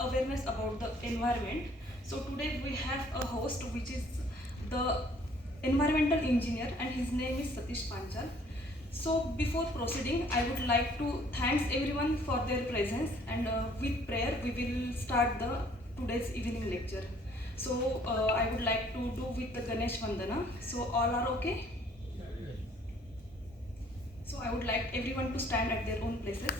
awareness about the environment. So today we have a host which is the environmental engineer and his name is Satish Panchal. So before proceeding, I would like to thanks everyone for their presence and with prayer we will start the today's evening lecture. So I would like to do with the Ganesh Vandana. So all are okay? So I would like everyone to stand at their own places.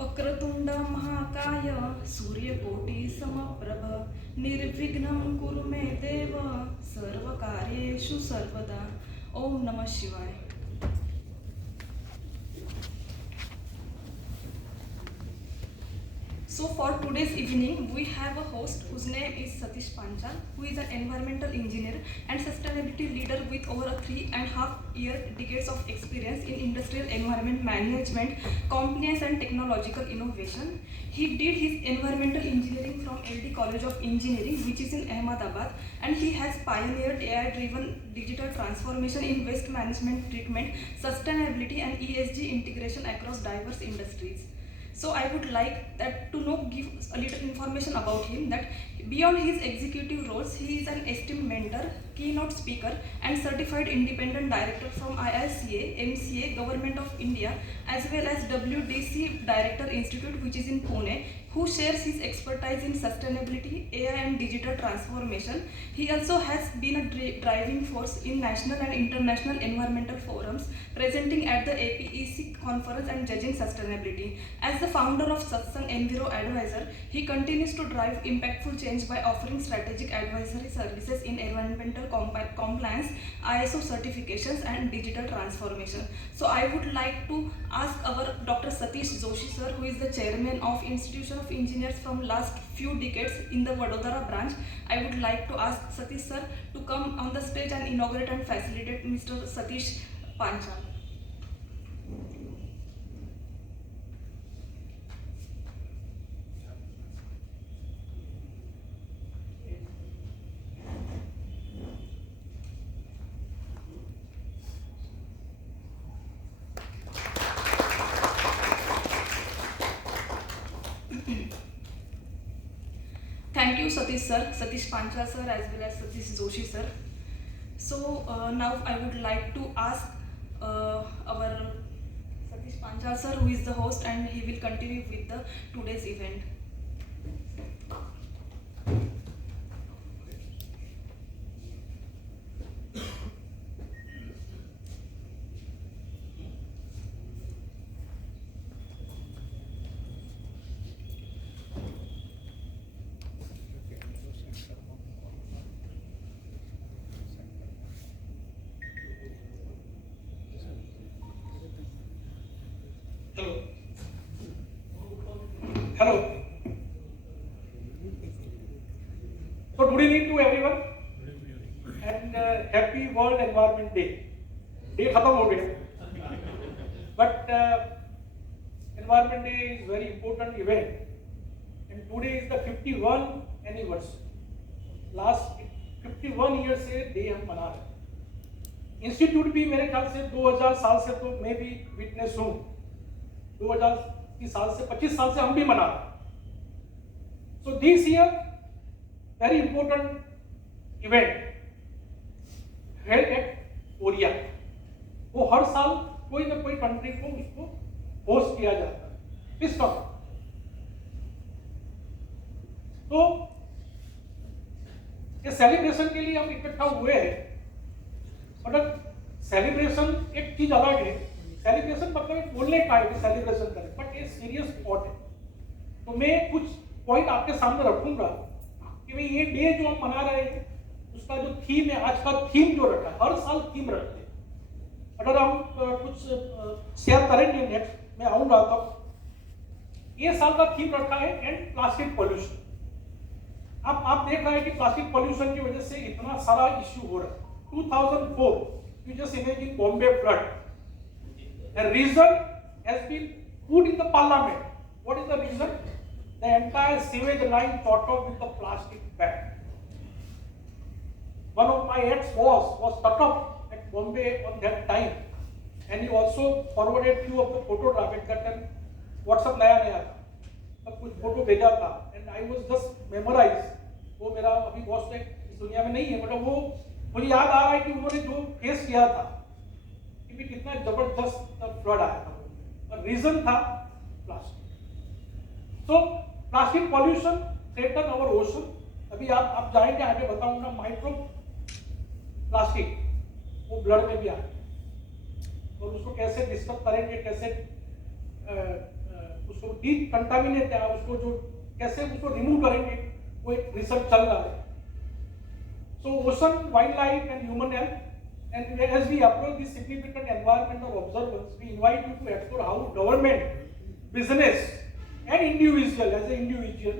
Vakratunda महाकाय सूर्यकोटि समप्रभ निर्विघ्नं कुरु मे देव सर्वकार्येषु सर्वदा. ओम नमः शिवाय. So for today's evening, we have a host whose name is Satish Panchal, who is an environmental engineer and sustainability leader with over a 3.5-year decades of experience in industrial environment management, compliance and technological innovation. He did his environmental engineering from LD College of Engineering, which is in Ahmedabad, and he has pioneered AI-driven digital transformation in waste management, treatment, sustainability and ESG integration across diverse industries. So I would like that to give a little information about him, that beyond his executive roles, he is an esteemed mentor, keynote speaker and certified independent director from IICA, MCA, Government of India, as well as WDC Director Institute, which is in Pune, who shares his expertise in sustainability, AI and digital transformation. He also has been a driving force in national and international environmental forums, presenting at the APEC conference and judging sustainability. As the founder of Satsang Enviro Advisor, he continues to drive impactful change by offering strategic advisory services in environmental compliance, ISO certifications and digital transformation. So I would like to ask our Dr. Satish Joshi sir, who is the chairman of Institution of Engineers from last few decades in the Vadodara branch. I would like to ask Satish sir to come on the stage and inaugurate and facilitate Mr. Satish Panchal. Thank you Satish sir, Satish Panchal sir as well as Satish Joshi sir. So now I would like to ask our Satish Panchal sir, who is the host, and he will continue with the today's event. Hello. Hello. So good evening to everyone and happy World Environment Day. Day खत्म हो गया. But Environment Day is very important event and today is the 51 anniversary. Last 51 years से day हम मना रहे हैं. Institute भी मेरे ख्याल से 2000 साल से तो मैं भी विटनेस हूँ. 2000 साल से 25 साल से हम भी मना रहे हैं. So this year very important event held at Korea. वो हर साल कोई ना कोई कंट्री को उसको होस्ट किया जाता है. इस वक्त तो ये सेलिब्रेशन के लिए हम इकट्ठा हुए हैं. मतलब सेलिब्रेशन एक चीज अलग है. सेलिब्रेशन मतलब बोलने का है कि सेलिब्रेशन करें, बट ये सीरियस थॉट है. तो मैं कुछ पॉइंट आपके सामने रखूंगा कि भाई ये डे जो हम मना रहे हैं उसका जो थीम है, आज का थीम जो रखा है, हर साल थीम रखते हैं. अगर हम कुछ शेयर करेंगे नेक्स्ट, मैं आऊंगा तब. ये साल का थीम रखा है एंड प्लास्टिक पॉल्यूशन. आप देख रहे हैं कि प्लास्टिक पॉल्यूशन की वजह से इतना सारा इश्यू हो रहा है. 2004, you just imagine Bombay flood. The reason has been put in the parliament. What is the reason? The entire sewage line shot off with the plastic bag. One of my ex-boss was cut off at Bombay on that time. and he also forwarded few of the photograph. At that time WhatsApp नया था, तब कुछ photo भेजा था, and I was just memorized. वो मेरा अभी boss इस दुनिया में नहीं है, बट वो मुझे याद आ रहा है कि उन्होंने जो फेस किया था कि कितना जबरदस्त फ्लड आया था, और रीजन था plastic. So plastic pollution threaten our ocean. अभी आप जाएंगे आगे बताऊंगा. माइक्रो प्लास्टिक वो ब्लड में भी आ गया, और उसको कैसे डिस्टर्ब करेंगे, कैसे उसको डीकंटामिनेट है, उसको जो कैसे उसको रिमूव करेंगे, वो एक रिसर्च चल रहा है. So ocean, wildlife and human health, and as we approach this significant environmental observance, we invite you to explore how government, business and individual, as an individual,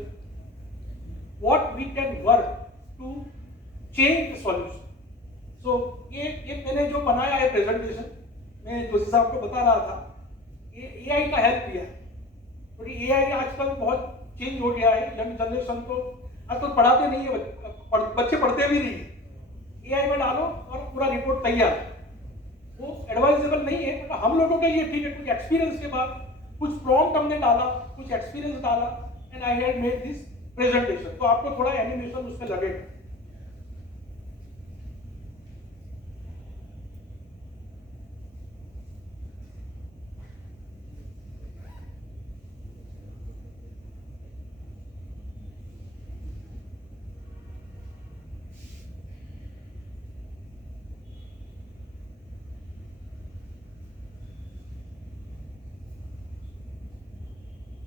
what we can work to change the solution. So ये मैंने जो बनाया है presentation, मैं जोशी साहब को बता रहा था, ये AI का हेल्प लिया है. तो AI आजकल बहुत चेंज हो गया है. यंग जनरेशन को आजकल पढ़ाते नहीं है, बच्चे पढ़ते भी नहीं है. AI में डालो और पूरा रिपोर्ट तैयार. वो एडवाइजेबल नहीं है, मतलब हम लोगों के लिए ठीक है. कुछ एक्सपीरियंस के बाद कुछ प्रॉम्प्ट हमने डाला, कुछ एक्सपीरियंस डाला, and I had made this presentation. तो आपको थोड़ा एनिमेशन उसमें लगेगा.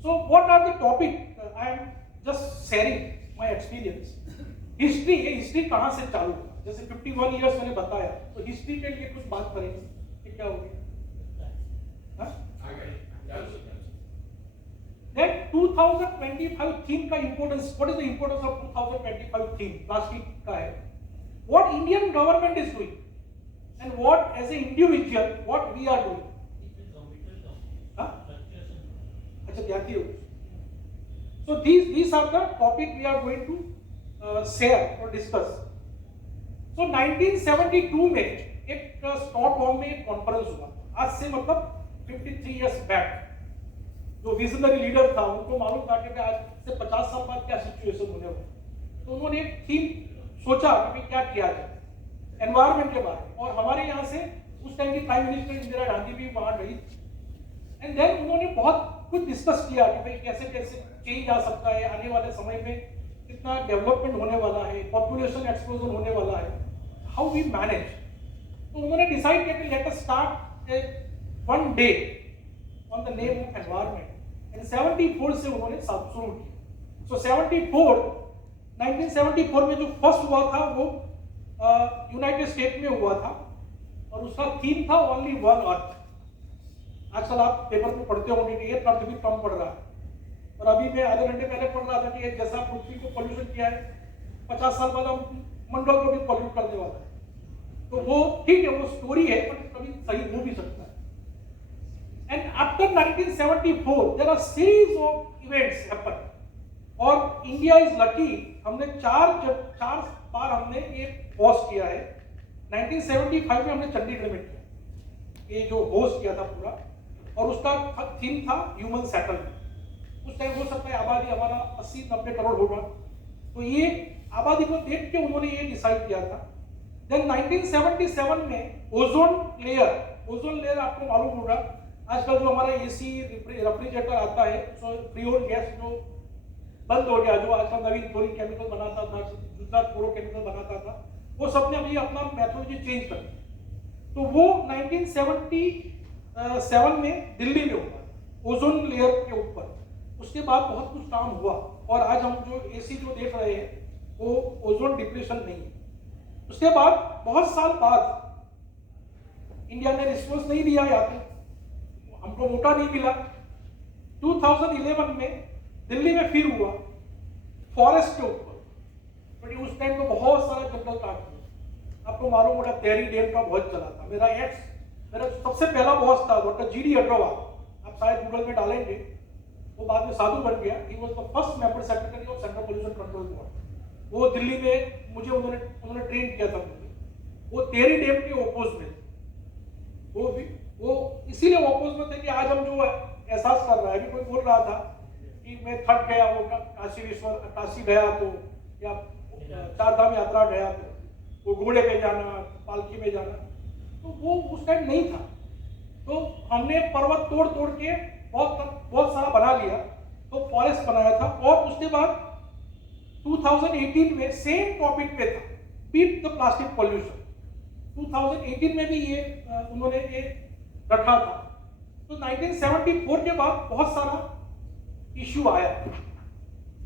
So what are the topic? I am just sharing my experience. History, ये हिस्ट्री कहाँ से चालू हुआ? जैसे 51 इयर्स मैंने बताया, तो हिस्ट्री के लिए कुछ बात करेंगे कि क्या हो गया. Then 2025 थीम का importance. What is the importance of 2025 theme? Plastic का है. What Indian government is doing and what as an individual what we are doing. अच्छा ध्यान दियो. So these are the topic we are going to share or discuss. So 1972 में एक Stockholm में एक conference हुआ. आज से मतलब 53 इयर्स बैक. जो विजनरी लीडर था उनको मालूम था कि आज से 50 साल बाद क्या सिचुएशन होने वाली. तो उन्होंने एक थीम सोचा कि क्या किया जाए एनवायरमेंट के बारे में. और हमारे यहाँ से उस टाइम की प्राइम मिनिस्टर इंदिरा गांधी भी वहाँ गई. एंड देन उन्होंने बहुत कुछ डिस्कस किया कि भाई कैसे कैसे चेंज आ सकता है, आने वाले समय में कितना डेवलपमेंट होने वाला है, पॉपुलेशन एक्सप्लोजन होने वाला है, हाउ वी मैनेज. तो उन्होंने डिसाइड किया कि let us start one day on the name of environment. And 74 से उन्होंने शुरू किया. सो 1974 में जो फर्स्ट हुआ था वो यूनाइटेड स्टेट में हुआ था, और उसका थीम था ओनली वन अर्थ. आजकल आप पेपर में पढ़ते होंगे कि एक अर्थ भी कम पड़ रहा है, और अभी मैं आधे घंटे पहले पढ़ रहा था कि एक जैसा पृथ्वी को पॉल्यूशन किया है, 50 साल बाद हम मंडल को भी पॉल्यूट करने वाला है. तो वो ठीक है, वो स्टोरी है, पर कभी सही हो भी सकता है. And after 1974 there are series of events happen, और इंडिया इज लकी. हमने चार बार हमने ये होस्ट किया है. 1975 में हमने चंडीगढ़ में किया, ये जो होस्ट किया था पूरा, और उसका थीम था ह्यूमन सेटलमेंट. उस टाइम हो सकता है आबादी हमारा 80-90 करोड़ होगा. तो ये आबादी को देख के उन्होंने ये डिसाइड किया था. देन 1977 में ओजोन लेयर आपको मालूम होगा, आजकल जो हमारा एसी रेफ्रिजरेटर आता है, सो फ्रीओन गैस जो बंद हो गया, जो आजकल नवीन क्लोरीन केमिकल बनाता था, दूसरा क्लोरोकेमिकल बनाता था, वो सबने अभी अपना मेथोडोलॉजी चेंज कर दिया. तो वो 1977 में दिल्ली में हुआ ओजोन लेयर के ऊपर. उसके बाद बहुत कुछ काम हुआ, और आज हम जो एसी जो देख रहे हैं वो ओजोन डिप्रेशन नहीं है. उसके बाद बहुत साल बाद इंडिया ने रिस्पॉन्स नहीं दिया, या तो हमको मौका नहीं मिला. 2011 में दिल्ली में फिर हुआ फॉरेस्ट के ऊपर, क्योंकि उस टाइम तो बहुत सारा जंगल काट दिया. आपको मालूम होगा तेरी डैम का बहुत चला था. मेरा सबसे पहला बॉस था डॉक्टर GD अग्रवाल, आप शायद गूगल में डालेंगे, वो बाद में साधु बन गया. He was the first member secretary of central pollution control board. वो दिल्ली में मुझे उन्होंने ट्रेन किया था. मुझे वो तेरी डैम के ओपोज में वो इसीलिए ऑपोज में थे कि आज हम जो एहसास कर रहा है, अभी कोई बोल रहा था कि मैं थक गया, वो काशी गया तो, या चार धाम यात्रा गया तो, वो घोड़े पे जाना, पालकी में जाना, तो वो उस टाइम नहीं था। तो हमने पर्वत तोड़ तोड़ के बहुत सारा बना लिया, तो फॉरेस्ट बनाया था। और उसके बाद 2018 में सेम टॉपिक पे था, बीट द प्लास्टिक पॉल्यूशन। 2018 में भी ये उन्होंने ये रखा था। तो 1974 के बाद बहुत सारा इश्यू आया।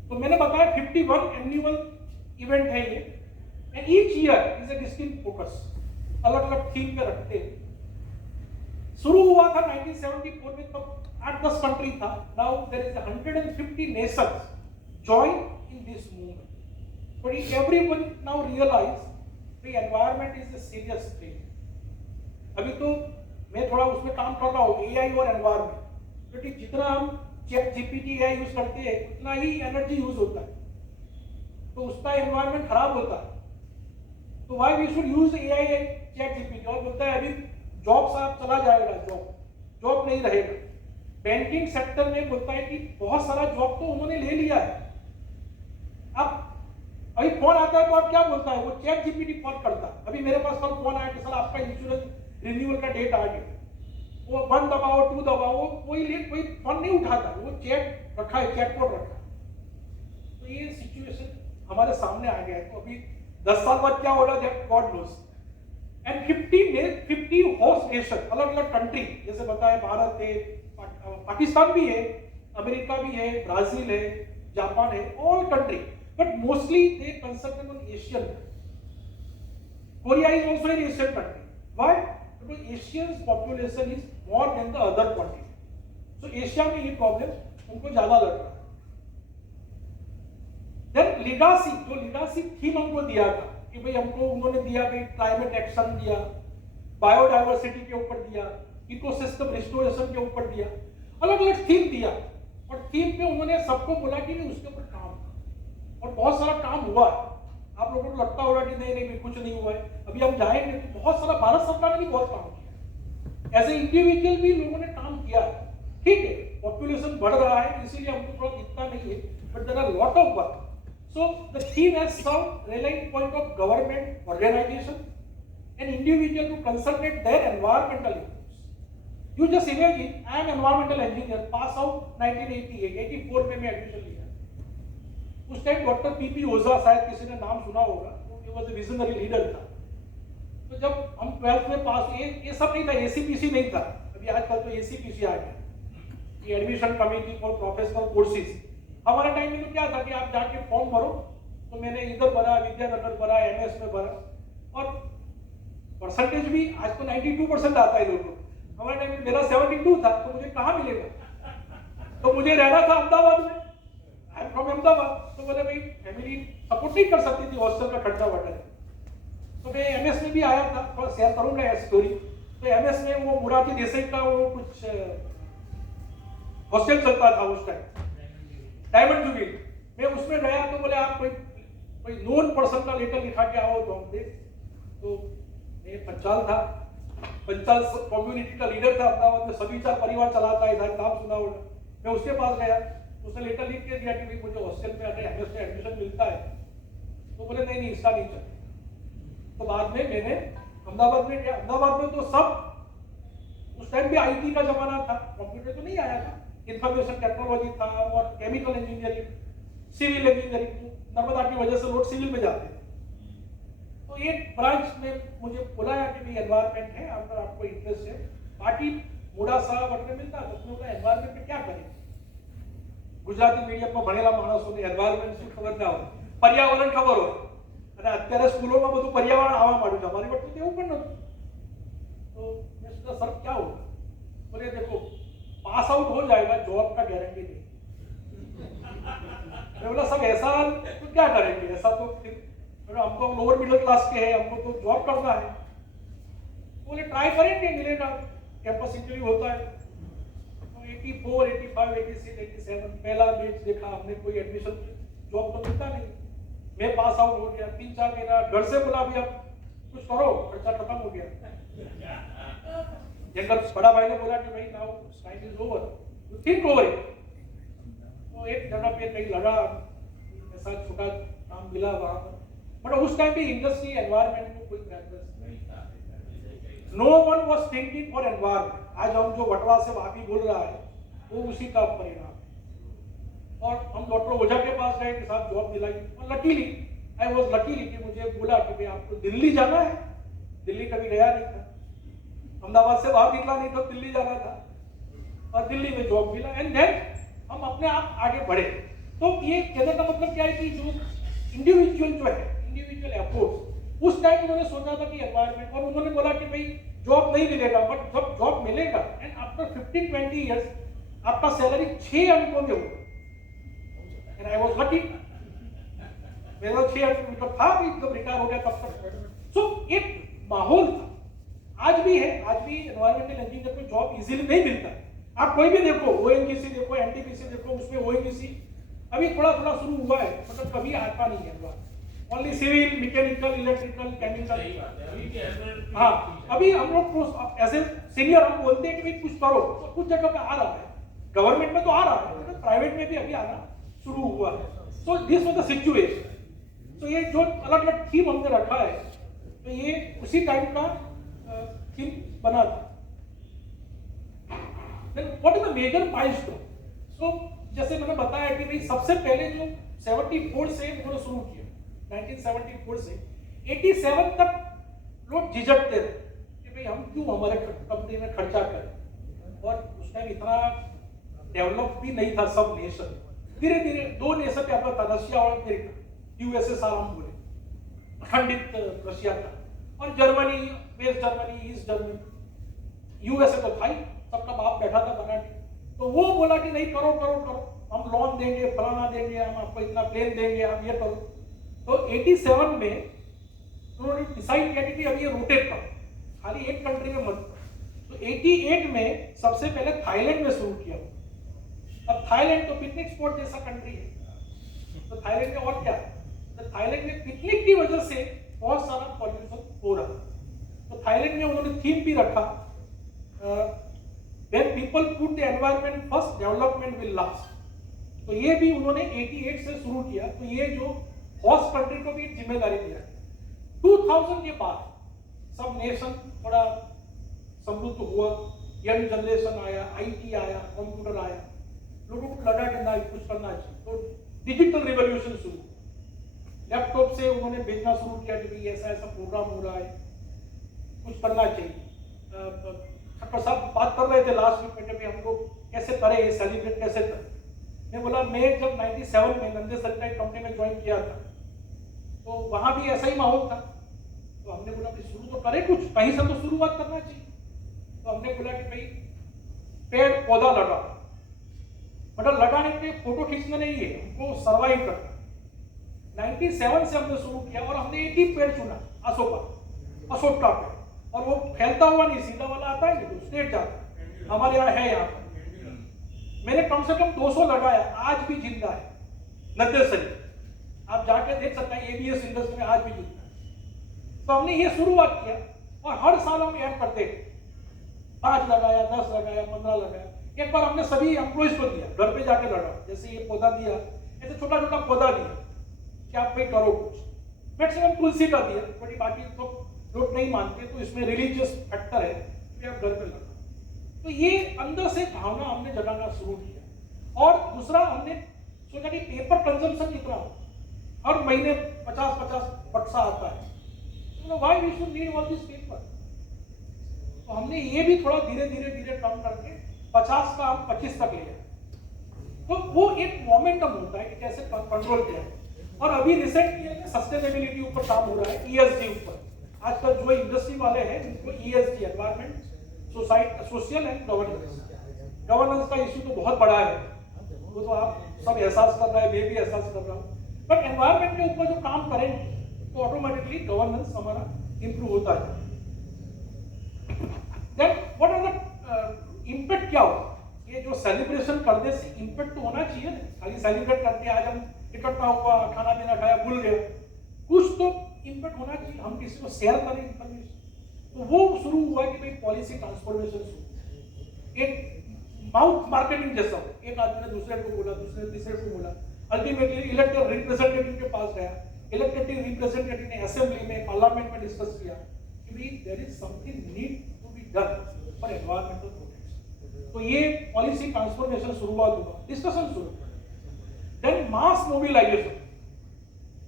तो मैंने बताया 51 एनुअल इवेंट है ये, and each year is a distinct focus, अलग अलग थीम पे रखते हैं। शुरू हुआ था 1974 में, तब 8-10 कंट्री था। Now there is 150 nations join in this movement. But everyone now realise the environment is a serious thing. अभी तो मैं थोड़ा उसमें काम कर रहा हूँ, एआई और एनवायरनमेंट, क्योंकि जितना हम चैट जीपीटी एआई यूज करते हैं उतना ही एनर्जी यूज होता है, तो उसका एनवायरनमेंट खराब होता है। तो why we should use AI and chat GPT. और बोलता है अभी जॉब साहब चला जाएगा, जॉब नहीं रहेगा। बैंकिंग सेक्टर में बोलता है कि बहुत सारा जॉब तो उन्होंने ले लिया है। अब अभी फोन आता है तो आप क्या बोलता है, वो चैट जीपीटी फोन करता है। अभी मेरे पास कल फोन आया कि सर आपका इंश्योरेंस रिन्यूअल का डेट आ गया, वो 1 दबाओ 2 दबाओ, कोई फोन नहीं उठाता, वो चैट रखा है, चैटबॉट रखा है। तो ये सिचुएशन हमारे सामने आ गया है। तो अभी 10 साल बाद क्या होगा, that God knows. And 50 host nation, अलग अलग कंट्री, जैसे बताया भारत है, पाकिस्तान भी है, अमेरिका भी है, ब्राजील है, जापान है, all country, but mostly they concentrate on Asian. Korea is also an Asian country. Why? Because Asians population is more than the other country. So Asia में ये प्रॉब्लम उनको ज्यादा लग रहा है। देन लीगासी, जो लीगासी थीम हमको दिया था कि भाई हमको उन्होंने दिया, भाई क्लाइमेट एक्शन दिया, बायोडाइवर्सिटी के ऊपर दिया, इकोसिस्टम रिस्टोरेशन के ऊपर दिया, अलग अलग थीम दिया। और थीम पे उन्होंने सबको बोला कि नहीं उसके ऊपर काम, और बहुत सारा काम हुआ है। आप लोगों को लगता होगा कि नहीं कुछ नहीं हुआ है। अभी हम जाएंगे तो बहुत सारा, भारत सरकार ने भी बहुत काम किया, एज ए इंडिविजुअल भी लोगों ने काम किया है। ठीक है, पॉपुलेशन बढ़ रहा है इसीलिए हमको थोड़ा दिखता नहीं है, but there are lot of work. So the theme has some rallying point of government organization and individual to concentrate their environmental issues. You just imagine, I am environmental engineer, pass out 1988, 84 में मैं admission लिया। उस time doctor PP ओझा, शायद किसी ने नाम सुना होगा, वो वॉज ए विजनरी लीडर था। तो जब हम 12th में पास, ये सब नहीं था, एसीपीसी नहीं था। अभी आजकल तो एसीपीसी आ गया, ये admission committee for professional courses. हमारे टाइम में तो क्या था कि आप जाके फॉर्म भरो, तो मैंने इधर भरा, विद्यानगर भरा, एमएस में भरा, और परसेंटेज भी आज तो 92% आता है लोगों को। हमारे टाइम में मेरा 72 था, तो मुझे कहाँ मिलेगा? तो मुझे रहना था अहमदाबाद में, आई एम फ्रॉम अहमदाबाद। तो बोले भाई फैमिली सपोर्ट नहीं कर सकती थी, हॉस्टल का खर्चा वगैरह। तो मैं एमएस में भी आया था, थोड़ा शेयर करूंगा यार स्टोरी। तो एमएस में वो मुरारजी देसाई का वो कुछ हॉस्टल चलता था उस टाइम, डायमंड जुबली। मैं उसमें गया तो बोले आप कोई नोन पर्सन का लेटर लिखा के आओ तो हम दे। तो मैं पंचाल था, पंचाल कम्युनिटी का लीडर था अहमदाबाद में, सभी चार परिवार चलाता है, नाम सुना होगा। मैं उसके पास गया, उसने लेटर लिख के दिया कि भाई मुझे हॉस्टल में अगर एमएस में एडमिशन मिलता है। तो बोले नहीं इसका नहीं चलता। तो बाद में मैंने अहमदाबाद में गया। अहमदाबाद में तो सब, उस टाइम भी आईटी का जमाना था, कंप्यूटर तो नहीं आया था, इंफॉर्मेशन टेक्नोलॉजी था और chemical engineering, civil engineering. Narmada की वजह से लोग सिविल में जाते थे। तो एक ब्रांच में मुझे बुलाया कि भाई एनवायरमेंट है, अगर आपको इंटरेस्ट है। बाकी मोड़ा साहब अगर मिलता तो उसने एनवायरमेंट में क्या करें, गुजराती मीडियम में भणेला माणसोने एनवायरमेंट શું ખબર ના હોય, પર્યાવરણ ખબર હોય, અને અત્યારે સ્કૂલોમાં બધું પર્યાવરણ આવવા માંડ્યું છે, અમારી વખતે એવું પણ નહોતું। तो मैं सोचा सर क्या होगा? बोले देखो पास आउट हो जाएगा, जॉब का गारंटी नहीं। मैं बोला सब ऐसा तो क्या करेंगे, ऐसा तो फिर हम तो लोअर मिडिल क्लास के हैं, हमको तो जॉब करना है। बोले ट्राई करेंगे, मिलेगा, कैंपस इंटरव्यू होता है। तो 84, 85, 86, 87 पहला बैच देखा हमने, कोई एडमिशन जॉब तो मिलता नहीं। मैं पास आउट हो गया, 3-4 महीना घर से बोला अभी आप कुछ करो, खर्चा खत्म हो गया। जनरल बड़ा भाई ने बोला कि भाई now time is over, you think over it. तो एक जगह पे कहीं लगा, ऐसा छोटा काम मिला वहां पर, बट उस टाइम पे इंडस्ट्री एनवायरमेंट को कोई प्रेफरेंस नहीं था। No one was thinking for environment. आज हम जो वटवा से वापी बोल रहा है वो उसी का परिणाम है। और हम डॉक्टर ओझा के पास गए कि साहब जॉब दिलाई, और लकीली आई वाज लकीली कि मुझे बोला कि भाई आपको दिल्ली जाना है। दिल्ली कभी गया नहीं था, अहमदाबाद से बाहर निकला नहीं तो दिल्ली जाना था, और दिल्ली में जॉब मिला। एंड देन हम अपने आप आगे बढ़े। तो ये कहने का मतलब क्या है कि जो इंडिविजुअल जो है, इंडिविजुअल एफर्ट्स, उस टाइम उन्होंने सोचा था कि एनवायरमेंट, और उन्होंने बोला कि भाई जॉब नहीं मिलेगा, बट जब जॉब मिलेगा एंड आफ्टर 15-20 इयर्स आपका सैलरी 6 अंकों में होगा। एंड आई वाज लकी, मेरा 6 अंक मतलब था भी, जब रिटायर हो गया तब तक। सो एक माहौल था, आज भी है। आज भी एनवायरमेंटल इंजीनियर को जॉब इजीली नहीं मिलता। आप कोई भी देखो, ओएनजीसी देखो, एनटीपीसी देखो, उसमें ओएनजीसी अभी थोड़ा थोड़ा शुरू हुआ है, मतलब कभी आता नहीं है। Only civil, mechanical, electrical, chemical. हाँ, अभी हम लोग ऐसे सीनियर हम बोलते हैं कि भाई कुछ करो, तो कुछ जगह पे आ रहा है, गवर्नमेंट में तो आ रहा है, लेकिन प्राइवेट में भी अभी आना शुरू हुआ है। So this was the situation. तो ये जो अलग अलग थीम हमने रखा है, तो ये उसी टाइप का थीम बना था। Then what is the major milestone? So जैसे मैंने बताया कि भाई सबसे पहले जो 74 से उन्होंने शुरू किया, 1974 से 87 तक लोग झिझकते थे कि भाई हम क्यों हमारे कंपनी में खर्चा करें, और उस टाइम इतना डेवलप भी नहीं था सब नेशन। धीरे धीरे 2 नेशन पे आता था, रशिया और अमेरिका, यूएसएसआर हम बोले, अखंडित रशिया का, और Germany, west Germany, east Germany, USA तो था ही, सबका बाप बैठा था बना के। तो वो बोला कि नहीं, करो करो करो, हम लोन देंगे, फलाना देंगे, हम आपको इतना प्लेन देंगे, आप ये करो। तो 87 में उन्होंने डिसाइड किया कि अब ये रोटेट करो, खाली एक कंट्री में मत करो। तो 88 में सबसे पहले थाईलैंड में शुरू किया। अब थाईलैंड तो पिकनिक स्पॉट जैसा कंट्री है, तो थाईलैंड में और क्या, तो थाईलैंड में पिकनिक की वजह से बहुत सारा पॉल्यूशन हो रहा है। तो थाईलैंड में उन्होंने थीम भी रखा, when people put the environment first, development will last। तो ये भी उन्होंने 88 से शुरू किया। तो ये जो होस्ट कंट्री को भी एक जिम्मेदारी दिया। 2000 के बाद सब नेशन थोड़ा समृद्ध हुआ, यंग जनरेशन आया, आईटी आया, कंप्यूटर आया, लोगों को लगा कि ना कुछ करना चाहिए, तो डिजिटल रिवॉल्यूशन शुरू। लैपटॉप से उन्होंने भेजना शुरू किया कि भाई ऐसा ऐसा प्रोग्राम हो रहा है, कुछ करना चाहिए। डॉक्टर साहब बात कर रहे थे लास्ट वीक में कि हम लोग कैसे करें, ये सेलिब्रेट कैसे करें। मैं बोला, मैं जब 97 में नंदे सैनिटाइज कंपनी में ज्वाइन किया था, तो वहाँ भी ऐसा ही माहौल था। तो हमने बोला कि शुरू तो करें, कुछ कहीं से तो शुरुआत करना चाहिए। तो हमने बोला कि भाई पेड़ पौधा लगा, मतलब लगाने के फोटो खींचना नहीं है, हमको सर्वाइव करना। 97 से हमने शुरू किया, और हमने एक ही पेड़ चुना, अशोक का पेड़, और वो फैलता हुआ नहीं, सीधा वाला आता है तो स्ट्रेट जाता है। हमारे यहाँ है, यहाँ पर मैंने कम से कम 200 लगाया, आज भी जिंदा है नंदेसरी। आप जाके देख सकते हैं, एबीएस इंडस्ट्री में आज भी जिंदा है। तो हमने ये शुरुआत किया, और हर साल हम ऐड करते थे, 5 लगाया, 10 लगाया, 15 लगाया। एक बार हमने सभी एम्प्लॉइज को दिया, घर पे जाके लगा, जैसे ये पौधा दिया, ऐसे छोटा छोटा पौधा दिया कि आप भाई करो कुछ। मैक्सिमम तुलसी का दिया, बड़ी बाकी तो लोग नहीं मानते, तो इसमें रिलीजियस फैक्टर है कि आप घर पे लगा। तो ये अंदर से भावना हमने जगाना शुरू किया। और दूसरा, हमने सोचा कि पेपर कंजम्पशन कितना हो, हर महीने 50-50 बक्सा आता है, तो why we should need all this paper. तो हमने ये भी थोड़ा धीरे धीरे धीरे कम करके 50 का हम 25 तक ले आए। तो वो एक मोमेंटम होता है कि कैसे कंट्रोल किया है। और अभी रिसेंट ईयर में सस्टेनेबिलिटी ऊपर काम हो रहा है, ईएसजी ऊपर। आजकल जो इंडस्ट्री वाले हैं उनको ESG, environment, social and governance का इश्यू तो बहुत बड़ा है, वो तो आप सब एहसास कर रहे हैं, मैं भी एहसास कर रहा हूँ। बट एनवायरमेंट के ऊपर जो काम करेंगे तो ऑटोमेटिकली गवर्नेंस हमारा इंप्रूव होता है। Then what are the impact, क्या होगा ये जो सेलिब्रेशन करने से इम्पैक्ट तो होना चाहिए ना। खाली सेलिब्रेट करके आज हम इकट्ठा हुआ, खाना पीना खाया, भूल गए, कुछ तो इम्पैक्ट होना चाहिए, हम किसी को शेयर करें इन्फॉर्मेशन। तो वो शुरू हुआ कि भाई पॉलिसी ट्रांसफॉर्मेशन शुरू, एक माउथ मार्केटिंग जैसा हो, एक आदमी ने दूसरे को बोला, दूसरे ने तीसरे को बोला, अल्टीमेटली इलेक्टेड रिप्रेजेंटेटिव के पास गया, इलेक्टेड रिप्रेजेंटेटिव ने असेंबली में, पार्लियामेंट में डिस्कस किया कि भाई there is something need to be done for environmental protection. तो ये पॉलिसी ट्रांसफॉर्मेशन शुरुआत हुआ, डिस्कशन शुरू हुआ। देन मास मोबिलाइजेशन,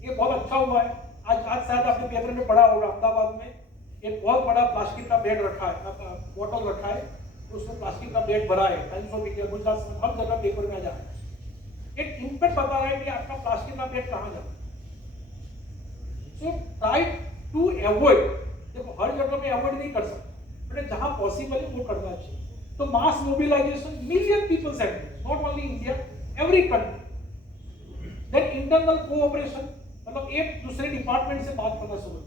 ये बहुत अच्छा हुआ है। आज शायद आपने पेपर में पढ़ा होगा, अहमदाबाद में एक बहुत बड़ा प्लास्टिक का बेड रखा है, बोतल रखा है, उसमें प्लास्टिक का बेड भरा है, टाइम्स ऑफ इंडिया, गुजरात, हर जगह पेपर में आ जा रहा है। एक इंपैक्ट बता रहा है कि आपका प्लास्टिक का बेड कहाँ जा रहा है। सो ट्राई टू अवॉइड, देखो हर जगह में अवॉइड नहीं कर सकते, बट जहां पॉसिबल है वो करना चाहिए। तो mass mobilisation, million peoples active, not only India, every country. Then internal cooperation, मतलब एक दूसरे डिपार्टमेंट से बात करना शुरू किया।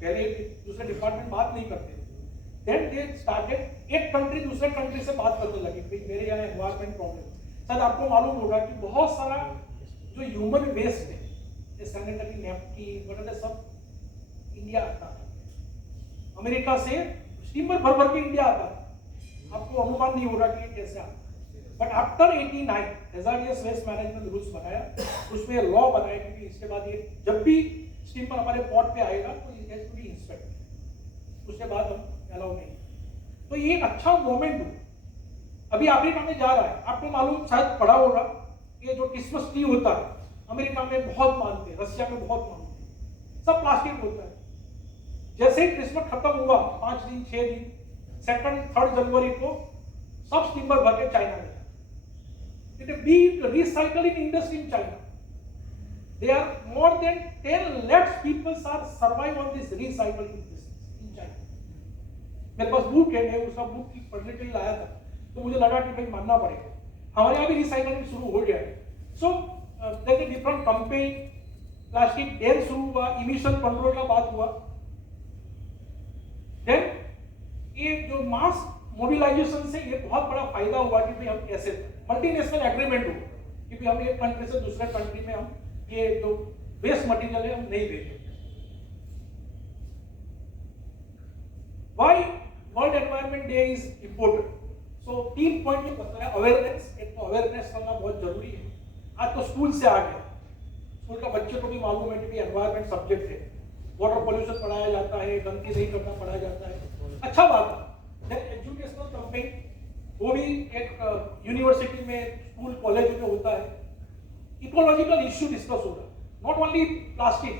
पहले एक दूसरे डिपार्टमेंट बात नहीं करते, देन दे स्टार्टेड, एक कंट्री दूसरे कंट्री से बात करने लगी कि मेरे यहाँ एनवायरमेंट प्रॉब्लम। शायद आपको मालूम होगा कि बहुत सारा जो ह्यूमन वेस्ट है, सैनिटरी नैपकिन वगैरह सब इंडिया आता है, अमेरिका से स्टीमर भर भर के इंडिया आता है। आपको अनुमान नहीं होगा कि ये कैसे आता है, but after 89 hazardous waste management rules बनाया, उसमें लॉ बनाया कि इसके बाद ये जब भी स्टीमर हमारे पोर्ट पे आएगा तो it has to be inspected, उसके बाद हम अलाउ नहीं। तो ये एक अच्छा मोमेंट हुआ। अभी अफ्रीका में जा रहा है, आपको मालूम शायद पढ़ा होगा, ये जो क्रिसमस ट्री होता है अमेरिका में बहुत मानते हैं, रशिया में बहुत मानते हैं, सब प्लास्टिक होता है। जैसे ही क्रिसमस खत्म हुआ, 5 दिन 6 दिन, 2-3 जनवरी को सब स्टीमर भर के चाइना गया। It is big recycling industry in China. There are more than 10 lakhs people are survive on this recycling business in China. मेरे पास बुक है, मैं उसका बुक पढ़ने के लिए लाया था, तो मुझे लगा कि भाई मानना पड़ेगा, हमारे यहाँ भी रिसाइकलिंग शुरू हो गया है। So there is different campaign, plastic ban शुरू हुआ, इमिशन कंट्रोल का बात हुआ। देन ये जो मास मोबिलाइजेशन से ये बहुत बड़ा फायदा हुआ कि भाई हम कैसे मल्टीनेशनल एग्रीमेंट हो कि भाई हम एक कंट्री से दूसरे कंट्री में हम ये जो वेस्ट मटेरियल है हम नहीं भेजेंगे। Why world environment day is important? So 3 point में बताया। अवेयरनेस, एक तो अवेयरनेस करना बहुत जरूरी है। आज तो स्कूल से आ गया, स्कूल का बच्चे को भी मालूम है कि एनवायरनमेंट सब्जेक्ट है, वाटर पॉल्यूशन पढ़ाया जाता है, गंदगी नहीं करना पढ़ाया जाता है, अच्छा बात है। एजुकेशनल कैंपेन, वो भी एक यूनिवर्सिटी में, स्कूल कॉलेज में होता है। इकोलॉजिकल इश्यू डिस्कस होगा, not only plastic,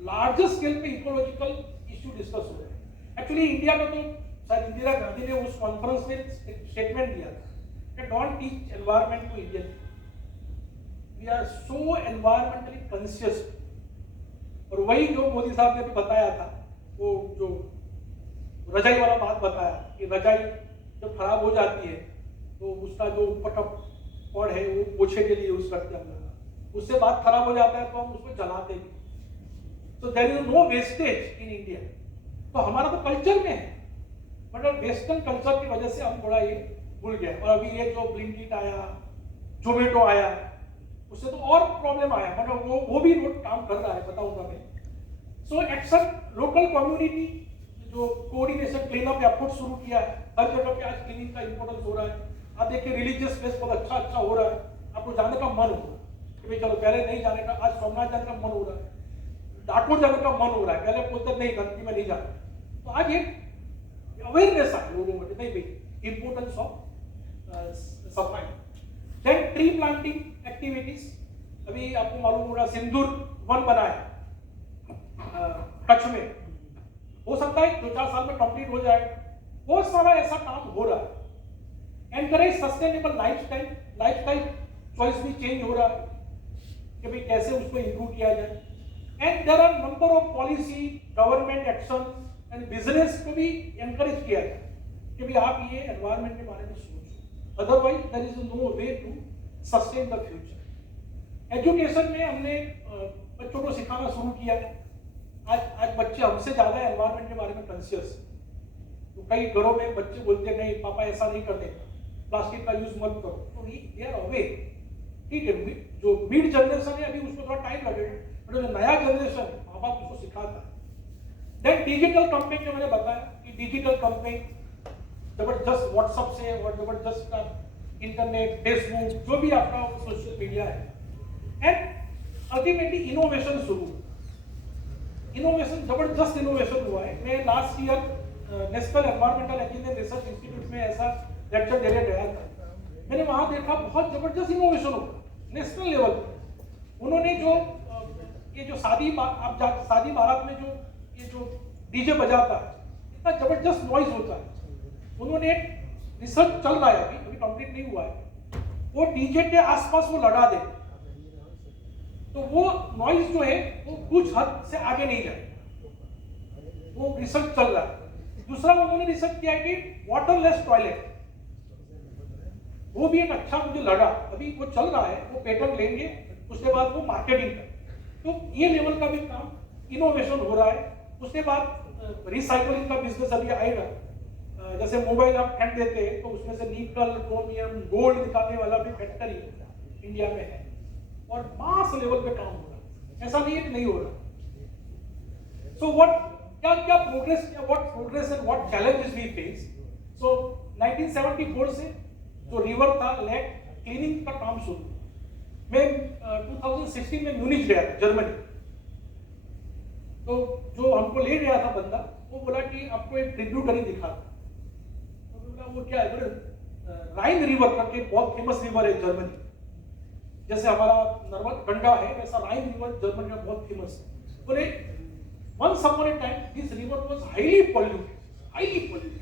larger scale पे इकोलॉजिकल इश्यू डिस्कस हो रहे हैं। एक्चुअली इंडिया में तो शायद इंदिरा गांधी ने उस कॉन्फ्रेंस में एक स्टेटमेंट दिया था कि don't teach environment to Indian, we are so environmentally conscious. और वही जो मोदी साहब ने भी बताया था, वो जो रजाई वाला बात बताया कि रजाई जब खराब हो जाती है तो उसका जो ऊपर का पॉड है वो पोछे के लिए यूज करते हैं हम लोग, उससे बात खराब हो जाता है तो हम उसको जलाते भी। तो there is no wastage in India. तो हमारा तो कल्चर में है, बट वेस्टर्न कल्चर की वजह से हम थोड़ा ये भूल गए। और अभी ये जो ब्लिंकिट आया, जोमेटो आया, उससे तो और प्रॉब्लम आया, मतलब वो भी रोड काम कर रहा है, बताऊंगा मैं। सो एक्शन, लोकल कम्युनिटी जो कोऑर्डिनेशन क्लीन अप एफर्ट शुरू किया है, हर जगह पे आज क्लीनिंग का इंपॉर्टेंस हो रहा है। आप देखिए रिलीजियस प्लेस बहुत अच्छा हो रहा है, आपको जाने का मन हो रहा है कि भाई चलो, पहले नहीं जाने का, आज सोमनाथ जाने का मन हो रहा है, डाकोर जाने का मन हो रहा है, पहले बोलते नहीं गंदगी में नहीं जाना। तो आज ये अवेयरनेस है लोगों में, नहीं भाई इंपोर्टेंस ऑफ सफाई। देन ट्री प्लांटिंग एक्टिविटीज, अभी आपको मालूम होगा सिंदूर वन बना है कच्छ में, हो सकता है 2-4 साल में कंप्लीट हो जाए। बहुत सारा ऐसा काम हो रहा है। एनकरेज सस्टेनेबल लाइफस्टाइल चॉइस भी चेंज हो रहा है कि भाई कैसे उसको इंप्रूव किया जाए। And there are number of policy, government action and business को भी एनकरेज किया जाए कि भाई आप ये एनवायरनमेंट के बारे में सोचो, otherwise there is no way to sustain the future. Education में हमने बच्चों को सिखाना शुरू किया। आज बच्चे हमसे ज्यादा एनवायरनमेंट के बारे में कॉन्शियस है। तो कई घरों में बच्चे बोलते हैं नहीं पापा ऐसा नहीं करने का, प्लास्टिक का यूज मत करो। तो दे आर अवे, ठीक है। जो मिड जनरेशन है अभी उसको थोड़ा टाइम लगेगा, बट जो नया जनरेशन है माँ बाप उसको सिखाता है। देन डिजिटल कंपेन जो मैंने बताया कि डिजिटल कंपेन जबरदस्त व्हाट्सएप से और जबरदस्त इंटरनेट, फेसबुक, जो भी आपका सोशल मीडिया है, एंड अल्टीमेटली इनोवेशन शुरू। इनोवेशन, जबरदस्त इनोवेशन हुआ है। मैं last year national environmental engineering research institute में ऐसा लेक्चर देने गया था। मैंने वहां देखा बहुत जबरदस्त इनोवेशन हुआ नेशनल लेवल पे। उन्होंने जो ये जो शादी बारात में जो डीजे बजाता है, इतना जबरदस्त नॉइज होता है, उन्होंने एक रिसर्च चल रहा है, अभी कंप्लीट नहीं हुआ है, वो डीजे के आसपास वो लगा दे तो वो नॉइज जो है वो कुछ हद से आगे नहीं जाए। वो रिसर्च चल रहा है। दूसरा उन्होंने रिसर्च किया कि वाटरलेस टॉयलेट, वो भी एक अच्छा मुझे लगा। अभी वो चल रहा है, वो पेटेंट लेंगे, उसके बाद वो मार्केटिंग कर, तो ये लेवल का भी काम इनोवेशन हो रहा है। उसके बाद रिसाइकलिंग का बिजनेस अभी आएगा। जैसे मोबाइल आप फेंक देते हैं तो उसमें से निकल, क्रोमियम, गोल्ड निकालने वाला भी फैक्ट्री इंडिया में है और मास लेवल पे काम हो रहा है। ऐसा नहीं है कि नहीं हो रहा। सो क्या progress and what challenges we face. So 1974 से जो रिवर था, लेक क्लीनिंग का काम शुरू। मैं 2016 में म्यूनिच गया था, जर्मनी। तो जो हमको ले गया था बंदा, वो बोला कि आपको एक ट्रिब्यूटरी दिखाता। तो बोला वो क्या है? राइन रिवर करके बहुत फेमस रिवर है जर्मनी। जैसे हमारा नर्मदा गंगा है, वैसा राइन रिवर जर्मनी में बहुत फेमस है। बोले once upon a time this river was highly polluted।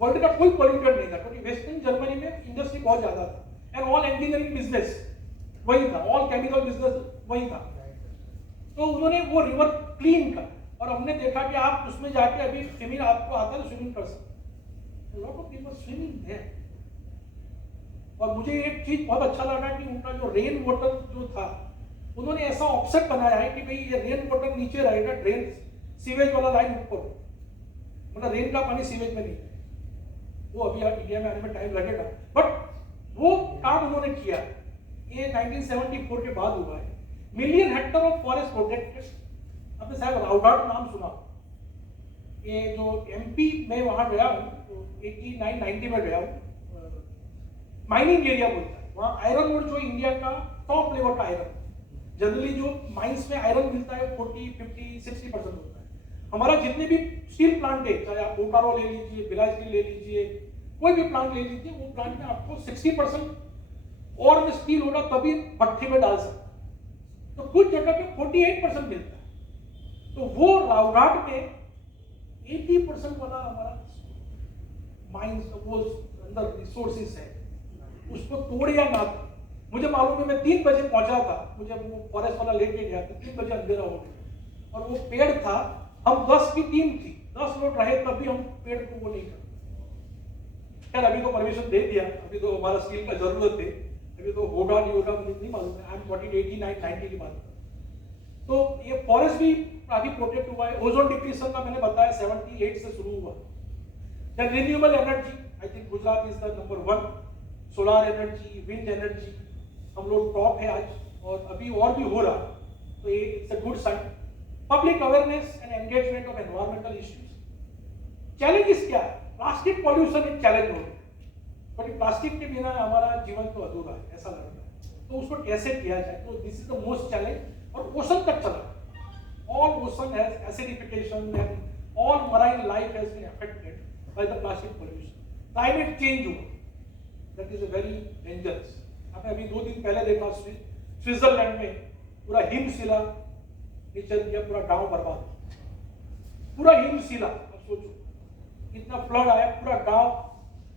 World का कोई पोल्यूटेड नहीं था, क्योंकि वेस्टर्न जर्मनी में इंडस्ट्री बहुत ज्यादा था एंड ऑल इंजीनियरिंग बिजनेस वही था, ऑल केमिकल बिजनेस वही था। तो उन्होंने वो रिवर क्लीन कर, और हमने देखा कि आप उसमें जाके अभी स्विमिंग आपको आता है तो स्विमिंग कर सकते। Lot of people swimming there. और मुझे एक चीज बहुत अच्छा लगा कि उनका जो रेन वाटर जो था, उन्होंने ऐसा ऑफसेट बनाया है कि भाई ये रेन वाटर नीचे रहेगा, ड्रेन सीवेज वाला लाइन ऊपर, मतलब रेन का पानी सीवेज में नहीं। वो अभी इंडिया में आने में टाइम लगेगा, बट वो काम उन्होंने किया। ये 1974 के बाद हुआ है। Million Hector of forest protected. आपने शायद राउघाट नाम सुना। ये जो एमपी में वहां गया हूँ, तो 89-90 में गया हूँ। माइनिंग एरिया बोलता है वहाँ। आयरन ओर जो इंडिया का टॉप लेवल का आयरन, जनरली जो माइंस में आयरन मिलता है 40, 50, 60% होता है। हमारा जितने भी स्टील प्लांट है, चाहे आप बोकारो ले लीजिए, भिलाई स्टील ले लीजिए, कोई भी प्लांट ले लीजिए, वो प्लांट में आपको 60% और में स्टील होगा तभी भट्ठी में डाल सकते। तो कुछ जगह पे 48% मिलता है। तो वो रावघाट में 80% वाला हमारा माइंस वो अंदर रिसोर्सेस है, उसको तोड़े या ना। मुझे मालूम है, मैं 3 बजे पहुंचा था, मुझे वो फॉरेस्ट वाला लेके गया था, 3 बजे अंधेरा हो गया और वो पेड़ था, हम 10 की टीम थी, 10 लोग रहे, तभी हम पेड़ को वो नहीं कर। खैर अभी तो परमिशन दे दिया, अभी तो हमारा स्टील का जरूरत है, अभी तो होगा नहीं होगा मुझे नहीं मालूम है। आई एम 89-90 की बात। तो ये फॉरेस्ट भी काफी प्रोटेक्ट हुआ है। ओजोन डिप्लीशन का मैंने बताया 78 से शुरू हुआ। Then renewable energy, I think Gujarat is the number 1। Solar energy, wind energy, हम लोग टॉप है आज, और अभी और भी हो रहा, तो ये it's a good sign. Public awareness and engagement of environmental issues. Challenges क्या है? प्लास्टिक पॉल्यूशन एक चैलेंज हो गया, बट प्लास्टिक के बिना हमारा जीवन तो अधूरा है, ऐसा लगता है। तो उसको कैसे किया जाए, तो this is the most challenge. और ओशन तक चला, all ocean has acidification and all marine life has been affected by the plastic pollution. Climate change हुआ, that is a very dangerous. आपने अभी 2 दिन पहले देखा स्विट्जरलैंड में पूरा हिमशिला नीचे दिया, पूरा गांव बर्बाद, पूरा हिमशिला। अब सोचो इतना फ्लड आया, पूरा गांव,